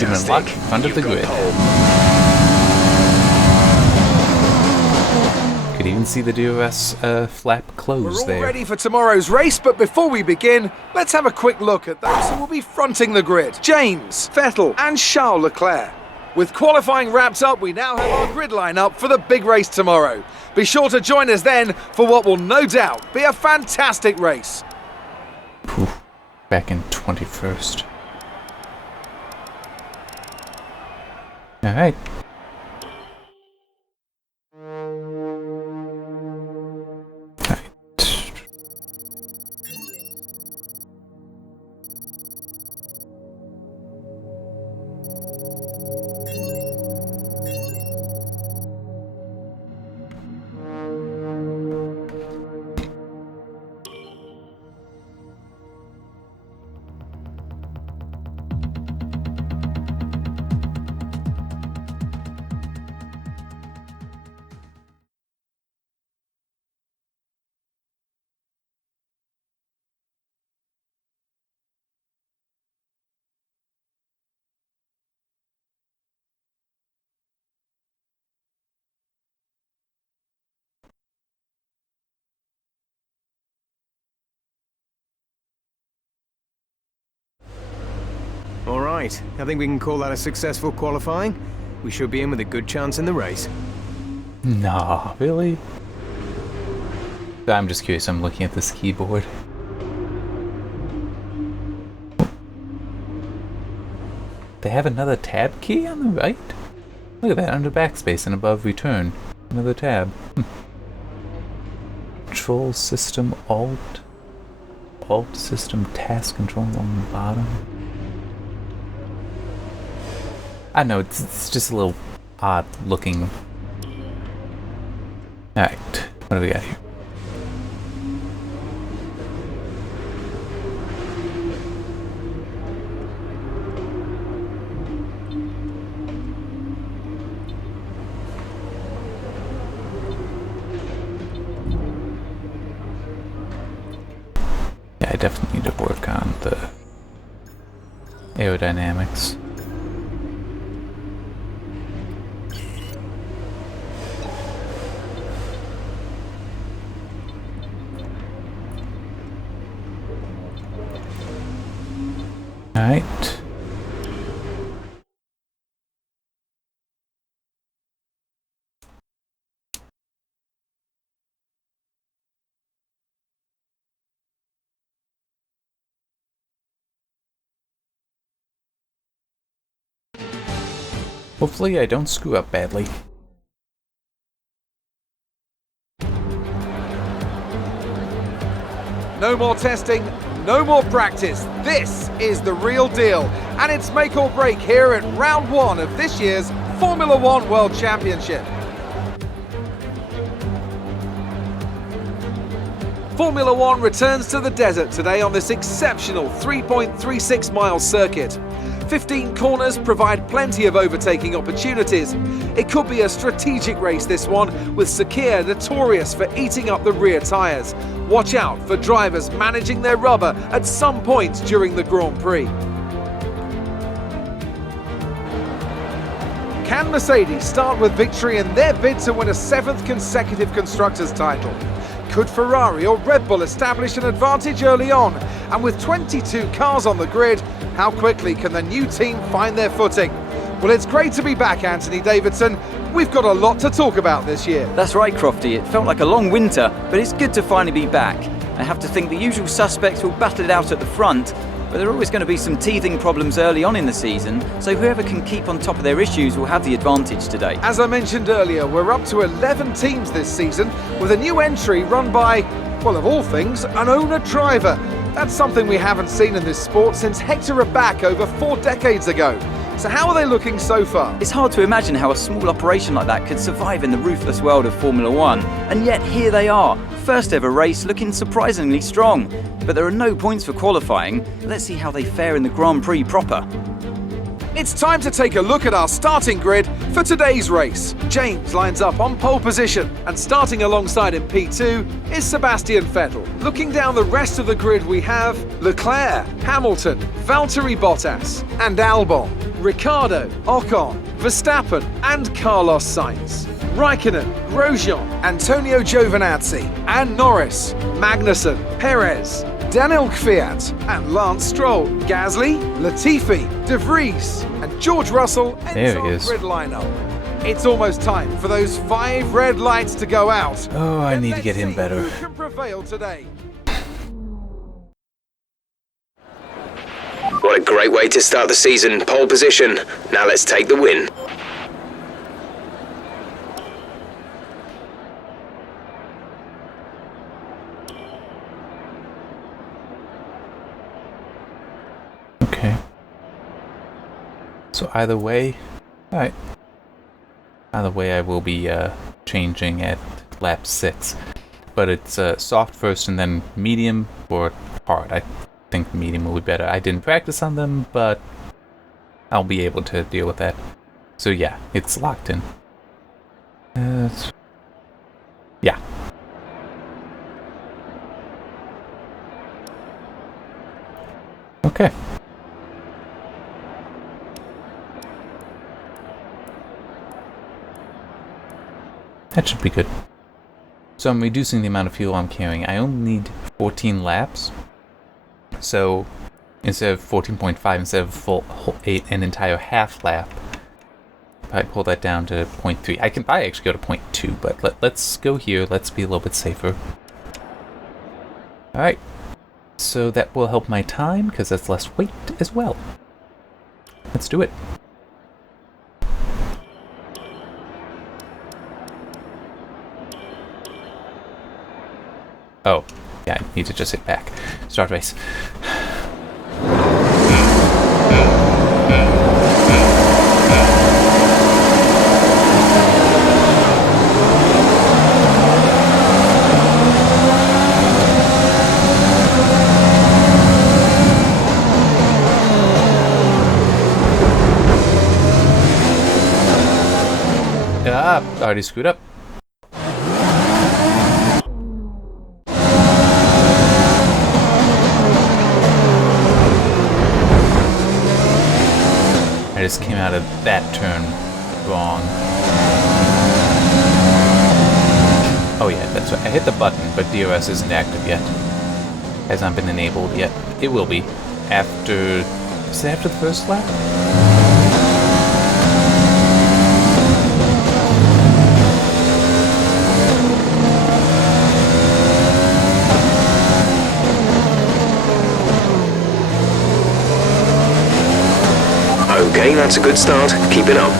Unlock front of the grid. Could even see the DRS flap close We're all there. ready for tomorrow's race, but before we begin, let's have a quick look at those who will be fronting the grid. James, Vettel and Charles Leclerc. With qualifying wrapped up, we now have our grid lineup for the big race tomorrow. Be sure to join us then for what will no doubt be a fantastic race. Poof, back in 21st. Alright. All right, I think we can call that a successful qualifying. We should be in with a good chance in the race. Nah, really? I'm just curious, I'm looking at this keyboard. They have another tab key on the right? Look at that, under backspace and above return. Another tab. Control system alt. Alt system task control on the bottom. I know, it's just a little odd looking. Alright, what do we got here? I definitely need to work on the aerodynamics. Alright. Hopefully I don't screw up badly. No more testing, no more practice. This is the real deal. And it's make or break here at round 1 of this year's Formula One World Championship. Formula One returns to the desert today on this exceptional 3.36 mile circuit. 15 corners provide plenty of overtaking opportunities. It could be a strategic race, this one, with Sakir notorious for eating up the rear tyres. Watch out for drivers managing their rubber at some point during the Grand Prix. Can Mercedes start with victory in their bid to win a 7th consecutive Constructors' title? Could Ferrari or Red Bull establish an advantage early on? And with 22 cars on the grid, how quickly can the new team find their footing? Well, it's great to be back, Anthony Davidson. We've got a lot to talk about this year. That's right, Crofty. It felt like a long winter, but it's good to finally be back. I have to think the usual suspects will battle it out at the front, but there are always going to be some teething problems early on in the season, so whoever can keep on top of their issues will have the advantage today. As I mentioned earlier, we're up to 11 teams this season, with a new entry run by, well, of all things, an owner-driver. That's something we haven't seen in this sport since Hector Raback over 4 decades ago. So how are they looking so far? It's hard to imagine how a small operation like that could survive in the ruthless world of Formula One, and yet here they are, first ever race looking surprisingly strong. But there are no points for qualifying. Let's see how they fare in the Grand Prix proper. It's time to take a look at our starting grid for today's race. James lines up on pole position, and starting alongside in P2 is Sebastian Vettel. Looking down the rest of the grid, we have Leclerc, Hamilton, Valtteri Bottas and Albon, Ricciardo, Ocon, Verstappen and Carlos Sainz, Raikkonen, Grosjean, Antonio Giovinazzi and Norris, Magnussen, Perez, Daniel Kvyat and Lance Stroll, Gasly, Latifi, De Vries and George Russell ends our grid lineup. It's almost time for those 5 red lights to go out. Oh, I need to get him better. Who can prevail today? What a great way to start the season, pole position. Now let's take the win. Okay. So either way, alright. Either way I will be changing at lap 6. But it's soft first and then medium or hard. I think medium will be better. I didn't practice on them, but I'll be able to deal with that. So yeah, it's locked in. Yeah. Okay. That should be good. So I'm reducing the amount of fuel I'm carrying. I only need 14 laps. So instead of 14.5, instead of an entire half lap. I pull that down to 0.3. I can probably actually go to 0.2, but let's go here. Let's be a little bit safer. Alright, so that will help my time, because that's less weight as well. Let's do it. Oh, yeah, I need to just hit back. Start race. Ah, already screwed up. I just came out of that turn wrong. Oh yeah, that's right. I hit the button, but DRS isn't active yet. Has not been enabled yet. It will be after... Is it after the first lap? Okay, that's a good start. Keep it up.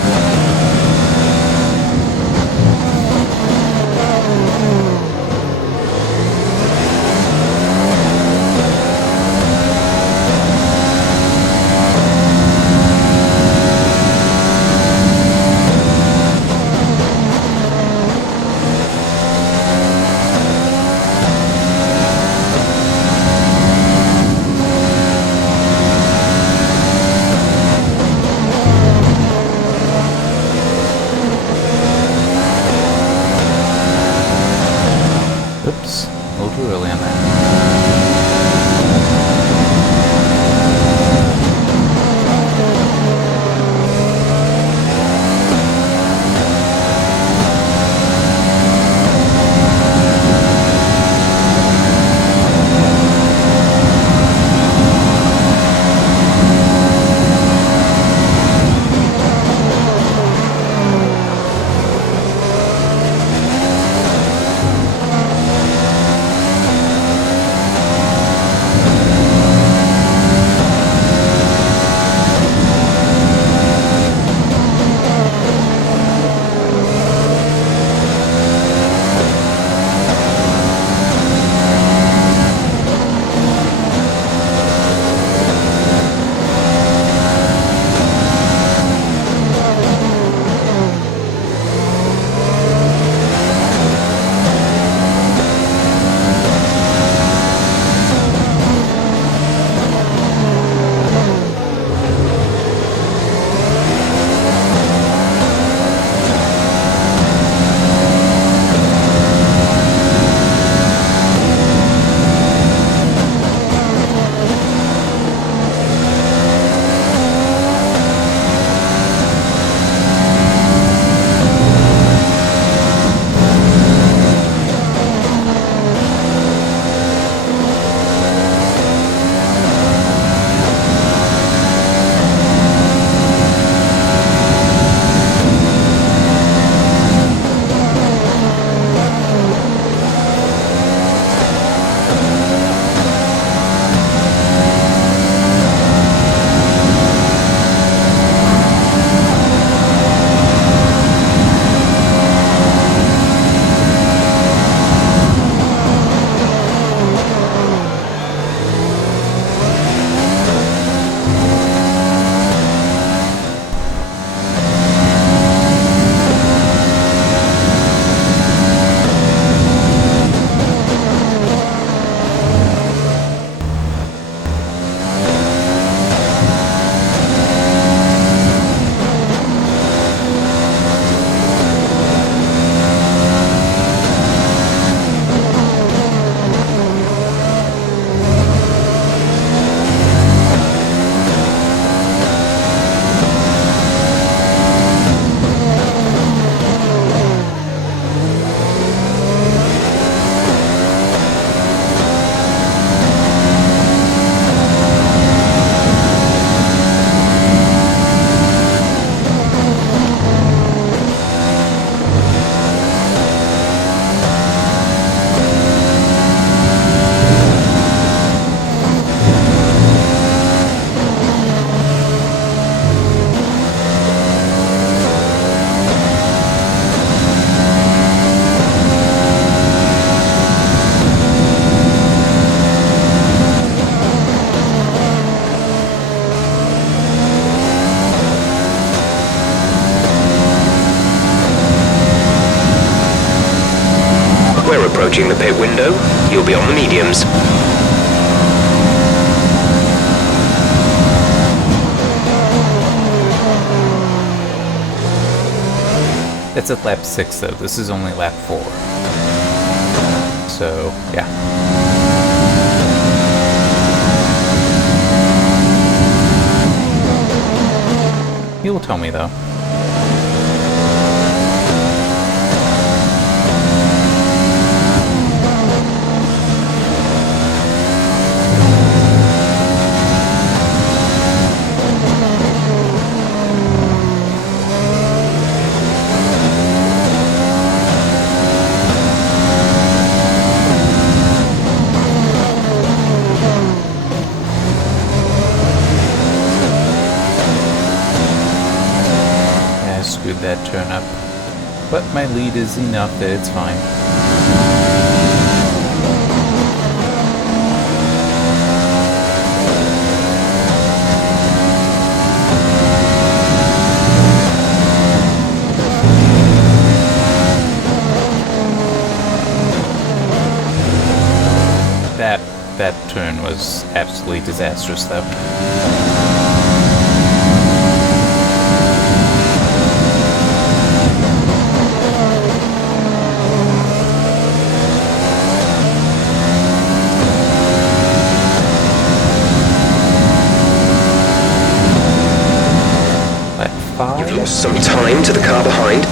approaching the pit window. You'll be on the mediums. It's at lap 6 though, this is only lap 4. So, yeah. He will tell me though. Screwed that turn up, but my lead is enough that it's fine. That turn was absolutely disastrous though. You've lost some time to the car behind.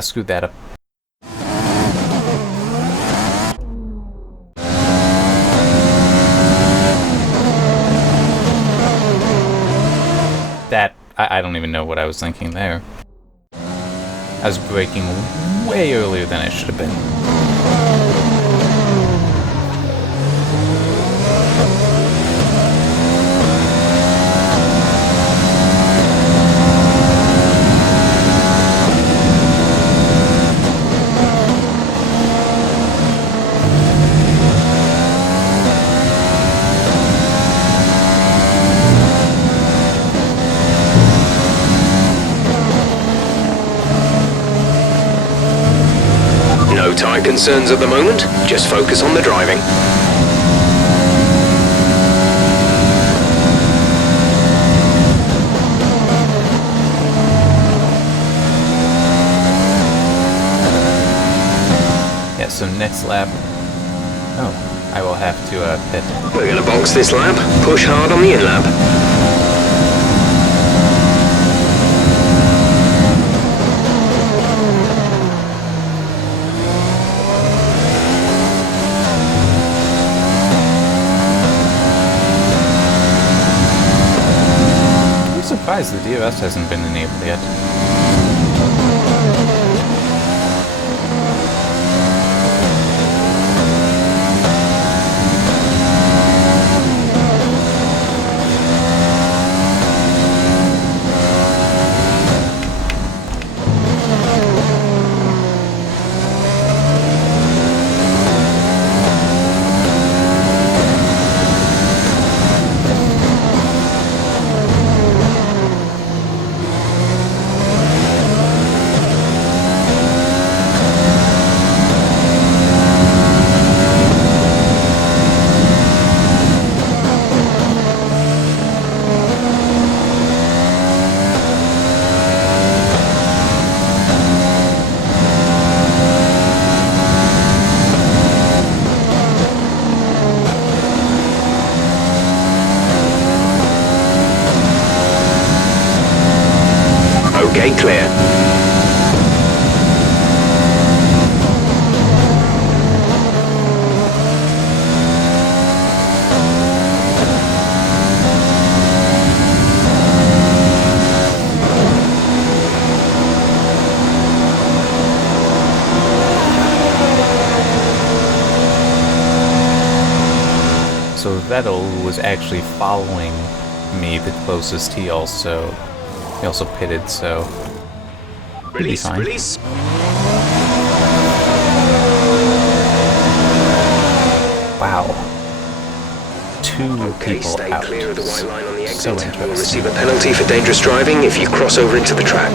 Screwed that up. I don't even know what I was thinking there. I was braking way earlier than I should have been. No tyre concerns at the moment, just focus on the driving. Yeah, so next lap... Oh, I will have to pit. We're going to box this lap, push hard on the in-lap. Surprised the DRS hasn't been enabled yet. Okay, clear. Vettel, who was actually following me the closest, he also pitted, so Release, fine. release. Wow. 2 Okay, people stay out. clear of the white line on the exit. So You'll interesting. receive a penalty for dangerous driving if you cross over into the track.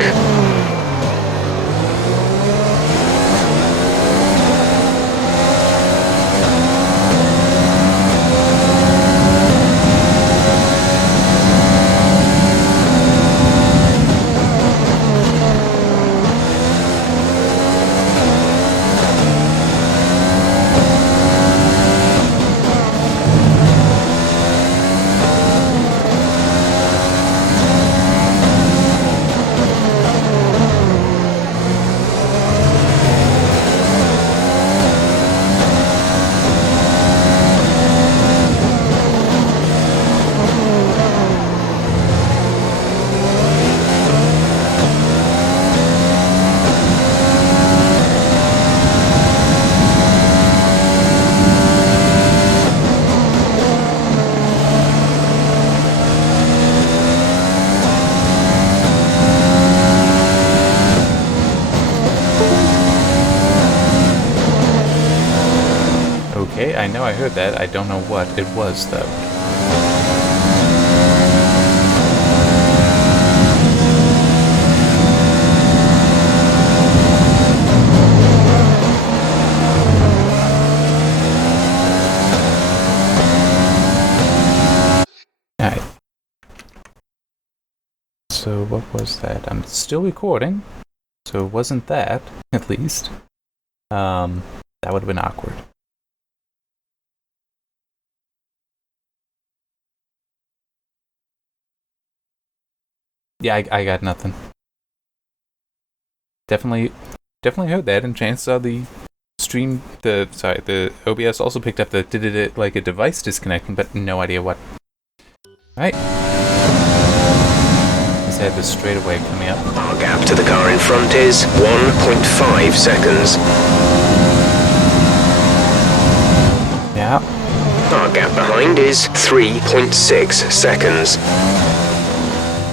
Okay, I know I heard that. I don't know what it was, though. Alright. So what was that? I'm still recording, so it wasn't that, at least. That would have been awkward. Yeah, I got nothing. Definitely heard that, and chance saw the stream, the OBS also picked up the did it like a device disconnecting, but no idea what. Alright. Just had this straightaway coming up. Our gap to the car in front is 1.5 seconds. Yeah. Our gap behind is 3.6 seconds.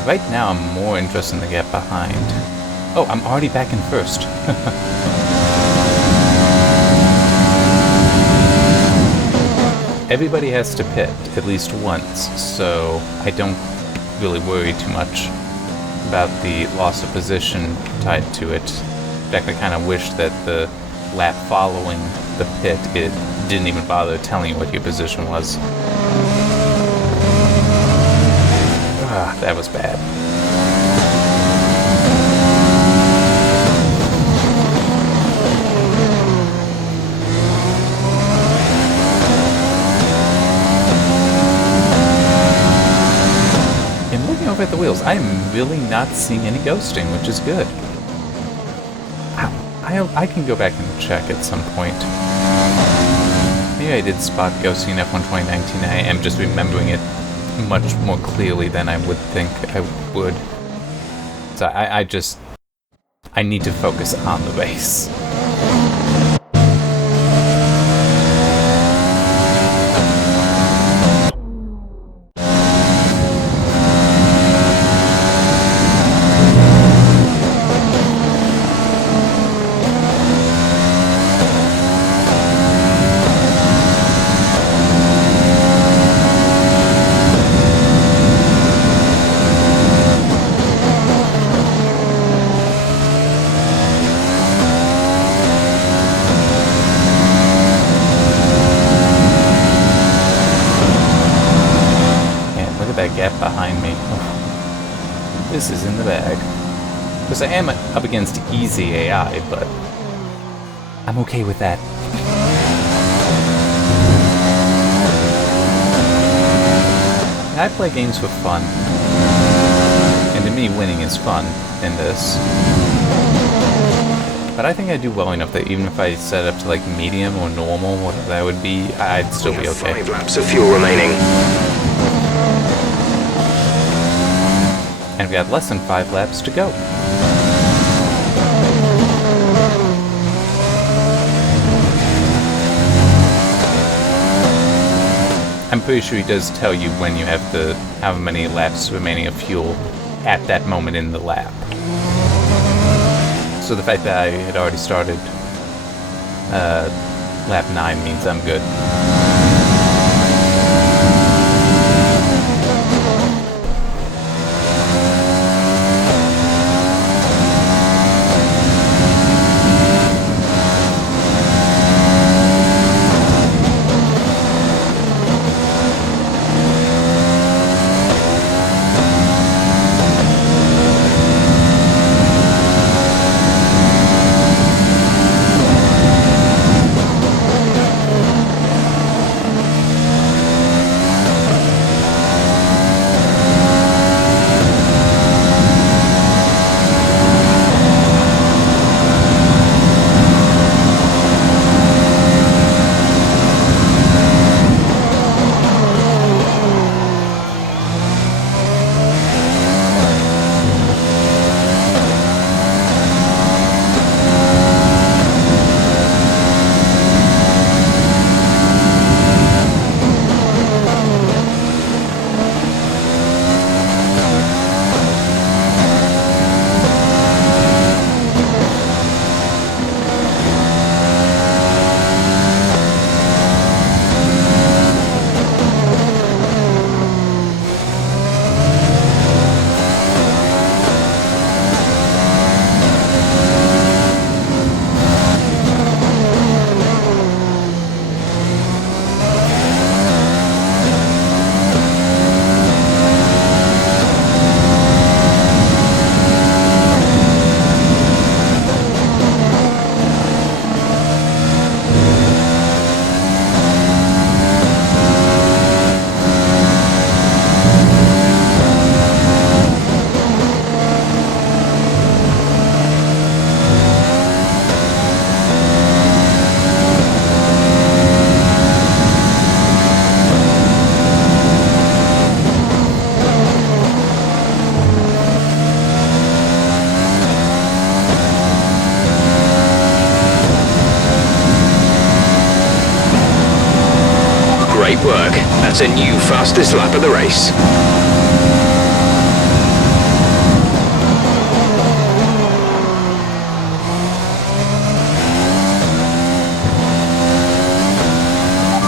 Right now I'm more interested in the gap behind. Oh, I'm already back in first. Everybody has to pit at least once, so I don't really worry too much about the loss of position tied to it. In fact, I kind of wish that the lap following the pit, it didn't even bother telling you what your position was. Ah, that was bad. And looking over at the wheels, I am really not seeing any ghosting, which is good. I can go back and check at some point. Maybe I did spot ghosting in F1 2019. I am just remembering it much more clearly than I would think I would. So I need to focus on the race. That gap behind me. Oh, this is in the bag. Because I am up against easy AI, but I'm okay with that. I play games for fun. And to me, winning is fun in this. But I think I do well enough that even if I set it up to like medium or normal, whatever that would be, I'd still be okay. 5 laps of fuel remaining. And we got less than 5 laps to go. I'm pretty sure he does tell you when you have how many laps remaining of fuel at that moment in the lap. So the fact that I had already started lap 9 means I'm good. Great work. That's a new fastest lap of the race.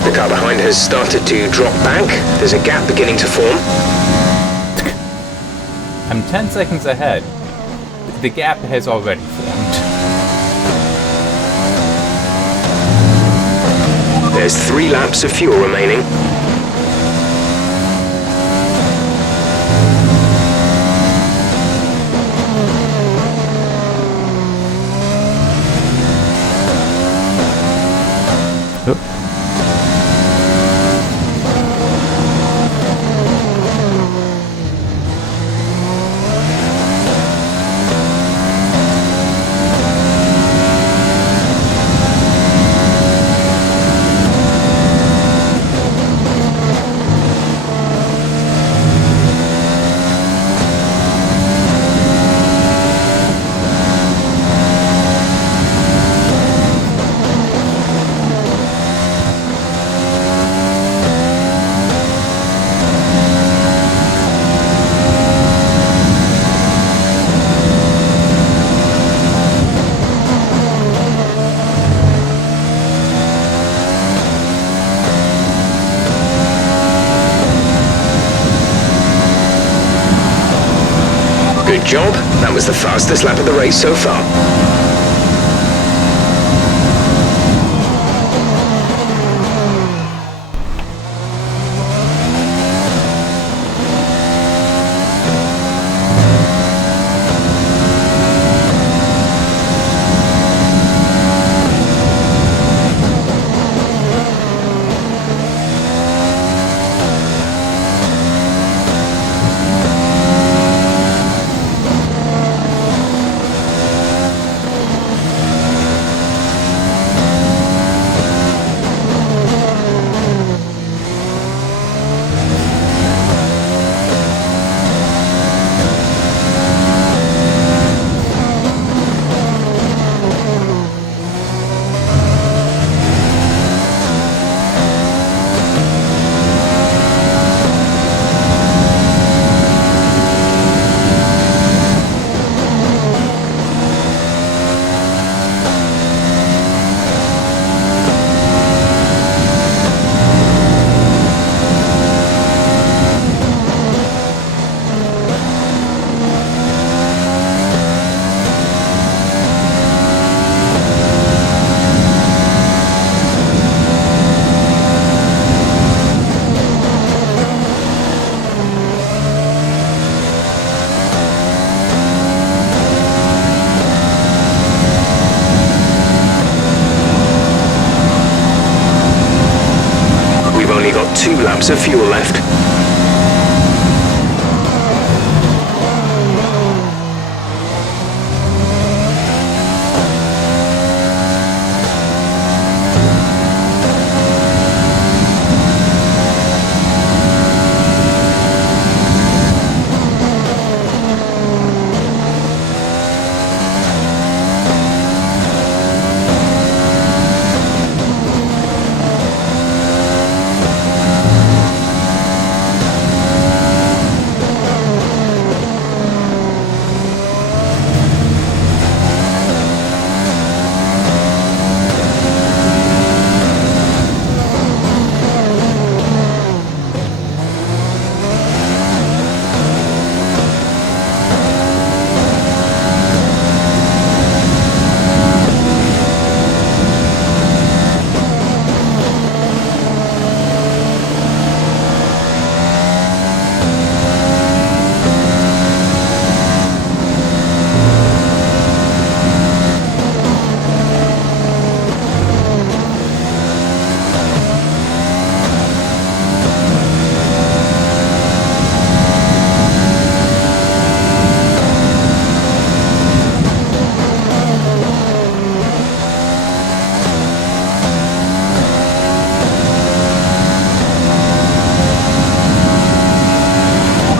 The car behind has started to drop back. There's a gap beginning to form. I'm 10 seconds ahead. The gap has already formed. There's 3 laps of fuel remaining. Good job. That was the fastest lap of the race so far. 2 laps of fuel left.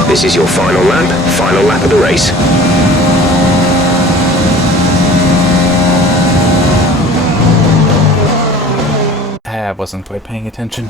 This is your final lap of the race. I wasn't quite paying attention.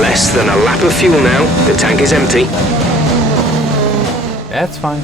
Less than a lap of fuel now. The tank is empty. That's fine.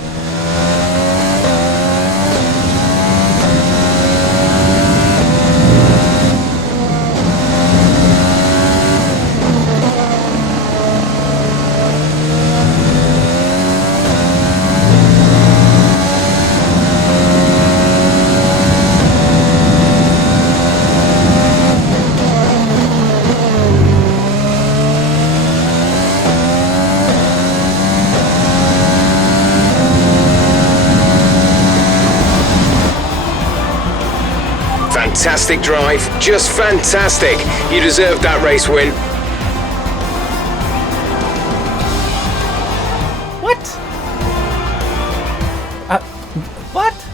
Fantastic drive, just fantastic. You deserved that race win. What? What?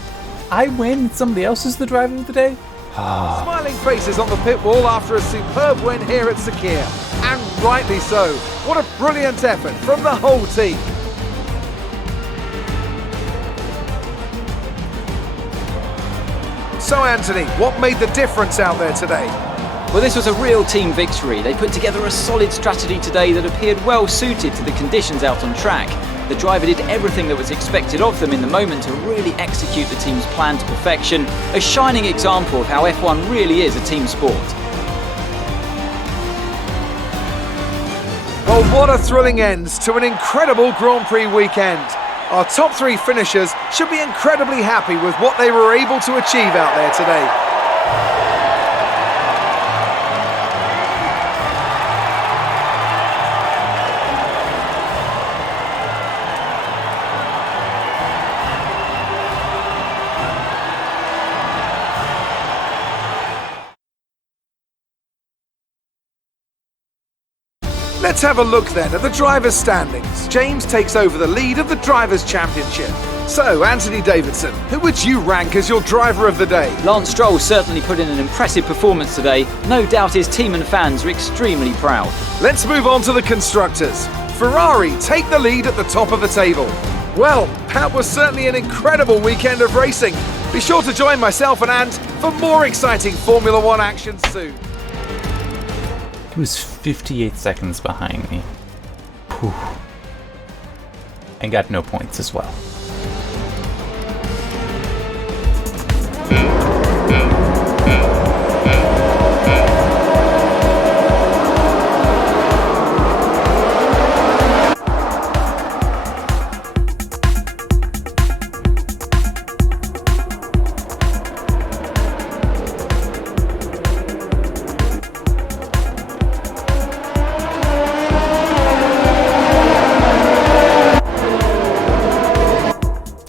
I win? Somebody else is the driver of the day? Smiling faces on the pit wall after a superb win here at Sakir. And rightly so. What a brilliant effort from the whole team. So Anthony, what made the difference out there today? Well, this was a real team victory. They put together a solid strategy today that appeared well suited to the conditions out on track. The driver did everything that was expected of them in the moment to really execute the team's plan to perfection, a shining example of how F1 really is a team sport. Well, what a thrilling end to an incredible Grand Prix weekend. Our top 3 finishers should be incredibly happy with what they were able to achieve out there today. Let's have a look then at the drivers' standings. James takes over the lead of the Drivers' Championship. So, Anthony Davidson, who would you rank as your driver of the day? Lance Stroll certainly put in an impressive performance today. No doubt his team and fans are extremely proud. Let's move on to the constructors. Ferrari take the lead at the top of the table. Well, that was certainly an incredible weekend of racing. Be sure to join myself and Ant for more exciting Formula One action soon. He was 58 seconds behind me. Whew. And got no points as well.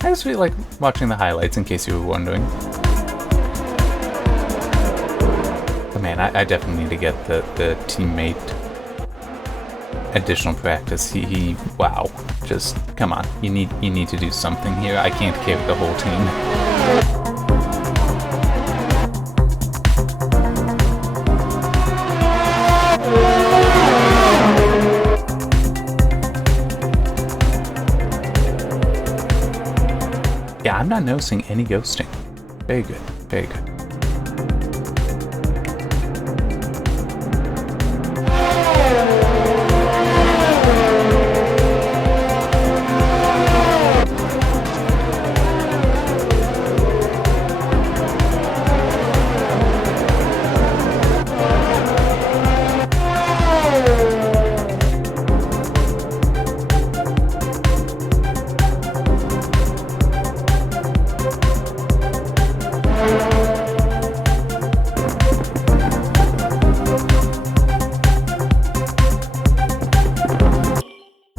I just really like watching the highlights in case you were wondering. But man, I definitely need to get the teammate additional practice. He wow. Just come on. You need to do something here. I can't carry the whole team. Yeah, I'm not noticing any ghosting. Very good, very good.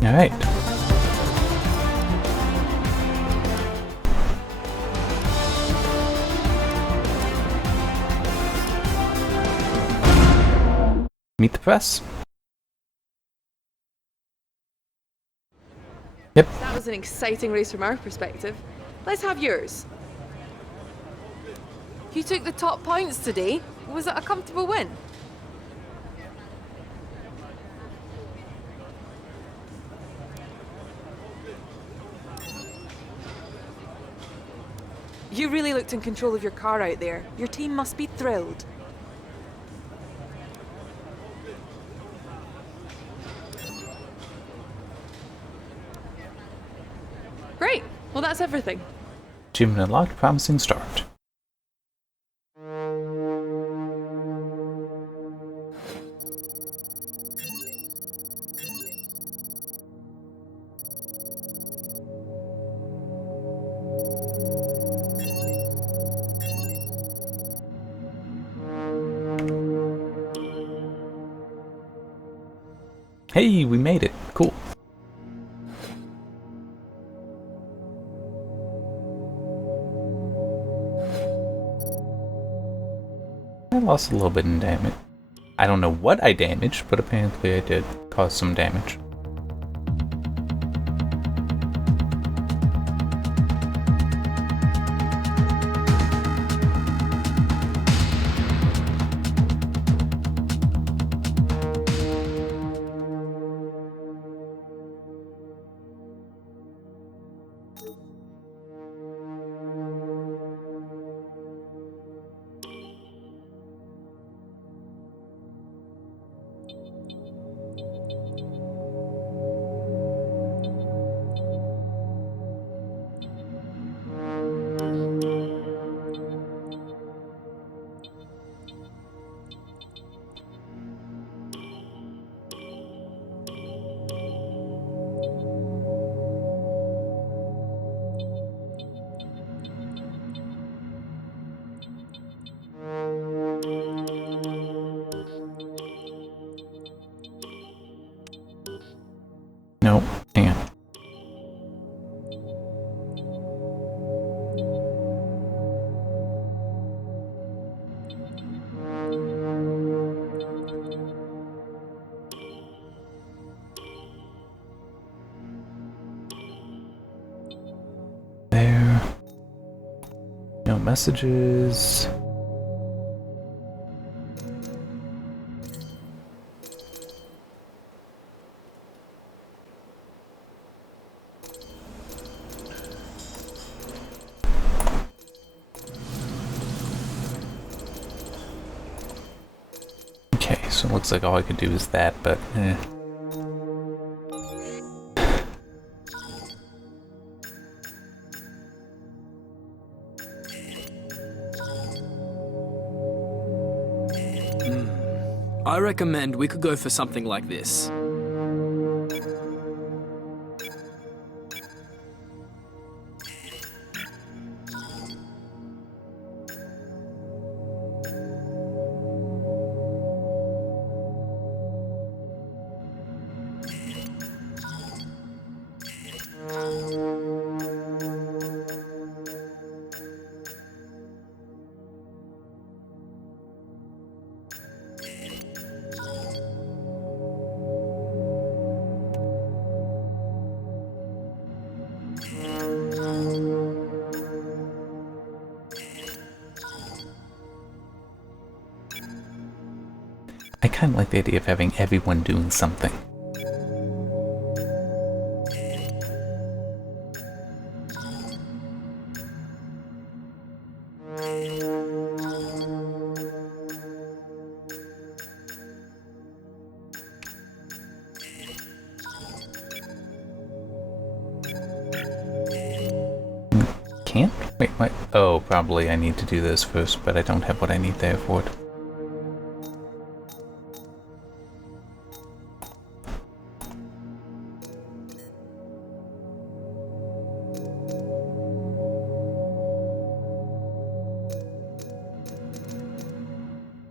Alright. Meet the press. Yep. That was an exciting race from our perspective. Let's have yours. You took the top points today. Was it a comfortable win? You really looked in control of your car out there. Your team must be thrilled. Great. Well, that's everything. Achievement unlocked, promising start. Hey, we made it. Cool. I lost a little bit in damage. I don't know what I damaged, but apparently I did cause some damage. Nope. Hang on. No messages. Okay, so it looks like all I could do is that, but eh. I recommend we could go for something like this. I kind of like the idea of having everyone doing something. Can't? Wait, what? Oh, probably I need to do this first, but I don't have what I need there for it.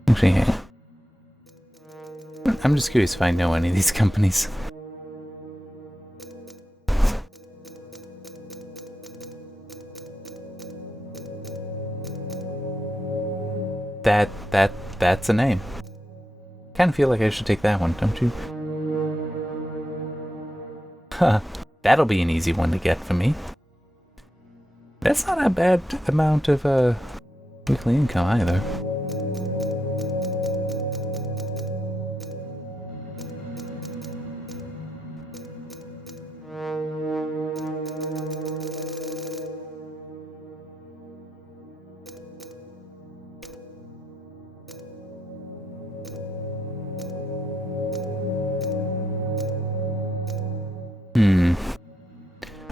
Actually, hang on. I'm just curious if I know any of these companies. That's a name. Kind of feel like I should take that one, don't you? Huh. That'll be an easy one to get for me. That's not a bad amount of weekly income either.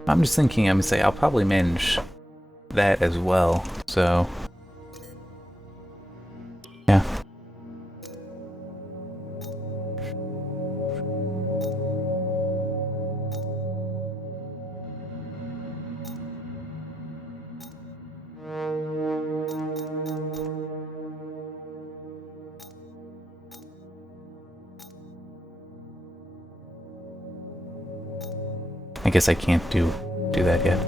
I'm just thinking, I'm gonna say I'll probably manage that as well, so yeah. I guess I can't do that yet.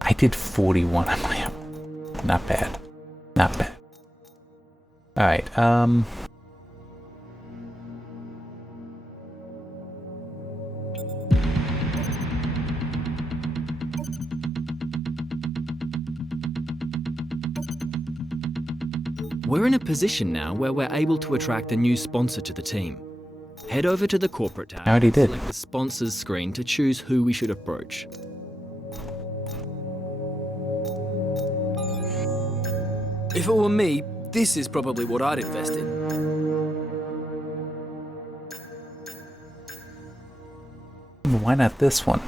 I did 41 on my own. Not bad. Not bad. Alright, We're in a position now where we're able to attract a new sponsor to the team. Head over to the corporate tab I already did. and select the sponsors screen to choose who we should approach. If it were me, this is probably what I'd invest in. why not this one?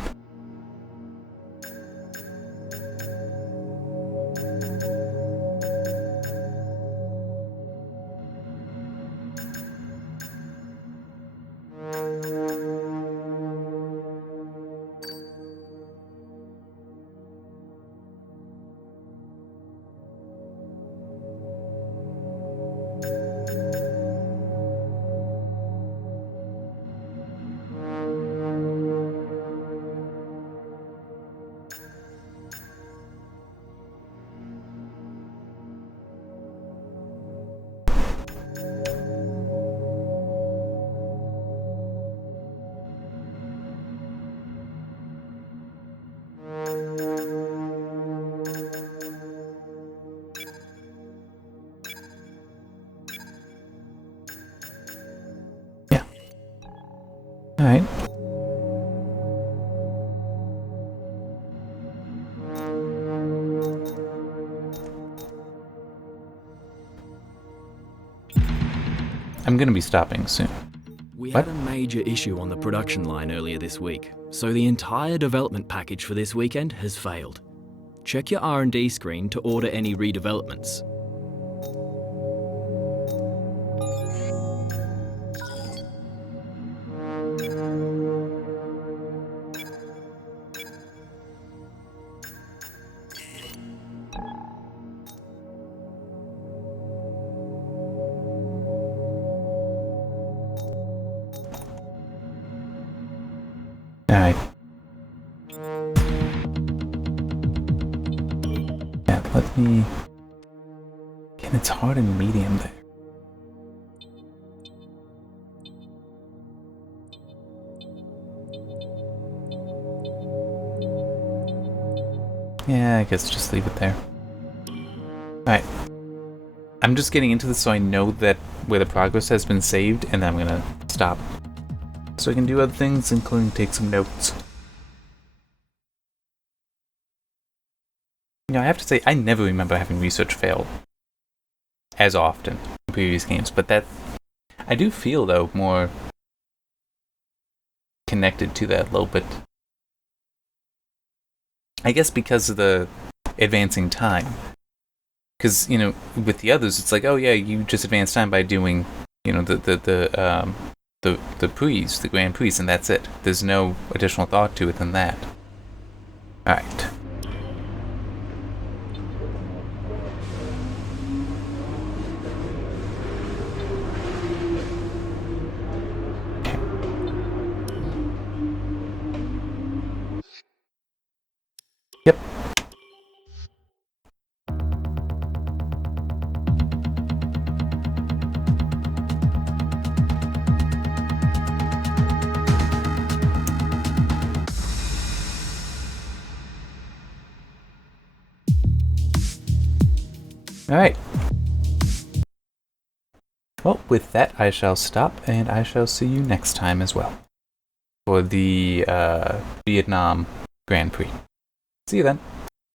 Alright. I'm gonna be stopping soon. We What? had a major issue on the production line earlier this week, so the entire development package for this weekend has failed. Check your R&D screen to order any redevelopments. Alright. Yeah, let me... Again, it's hard in medium there. Yeah, I guess just leave it there. Alright. I'm just getting into this so I know that where the progress has been saved, and then I'm gonna stop. So I can do other things, including take some notes. You know, I have to say, I never remember having research fail as often in previous games, but that... I do feel, though, more connected to that a little bit. I guess because of the advancing time. Because, you know, with the others, it's like, oh yeah, you just advance time by doing, you know, the Prix, the Grand Prix, and that's it. There's no additional thought to it than that. Alright. Yep. Alright. Well, with that, I shall stop, and I shall see you next time as well. For the Vietnam Grand Prix. See you then.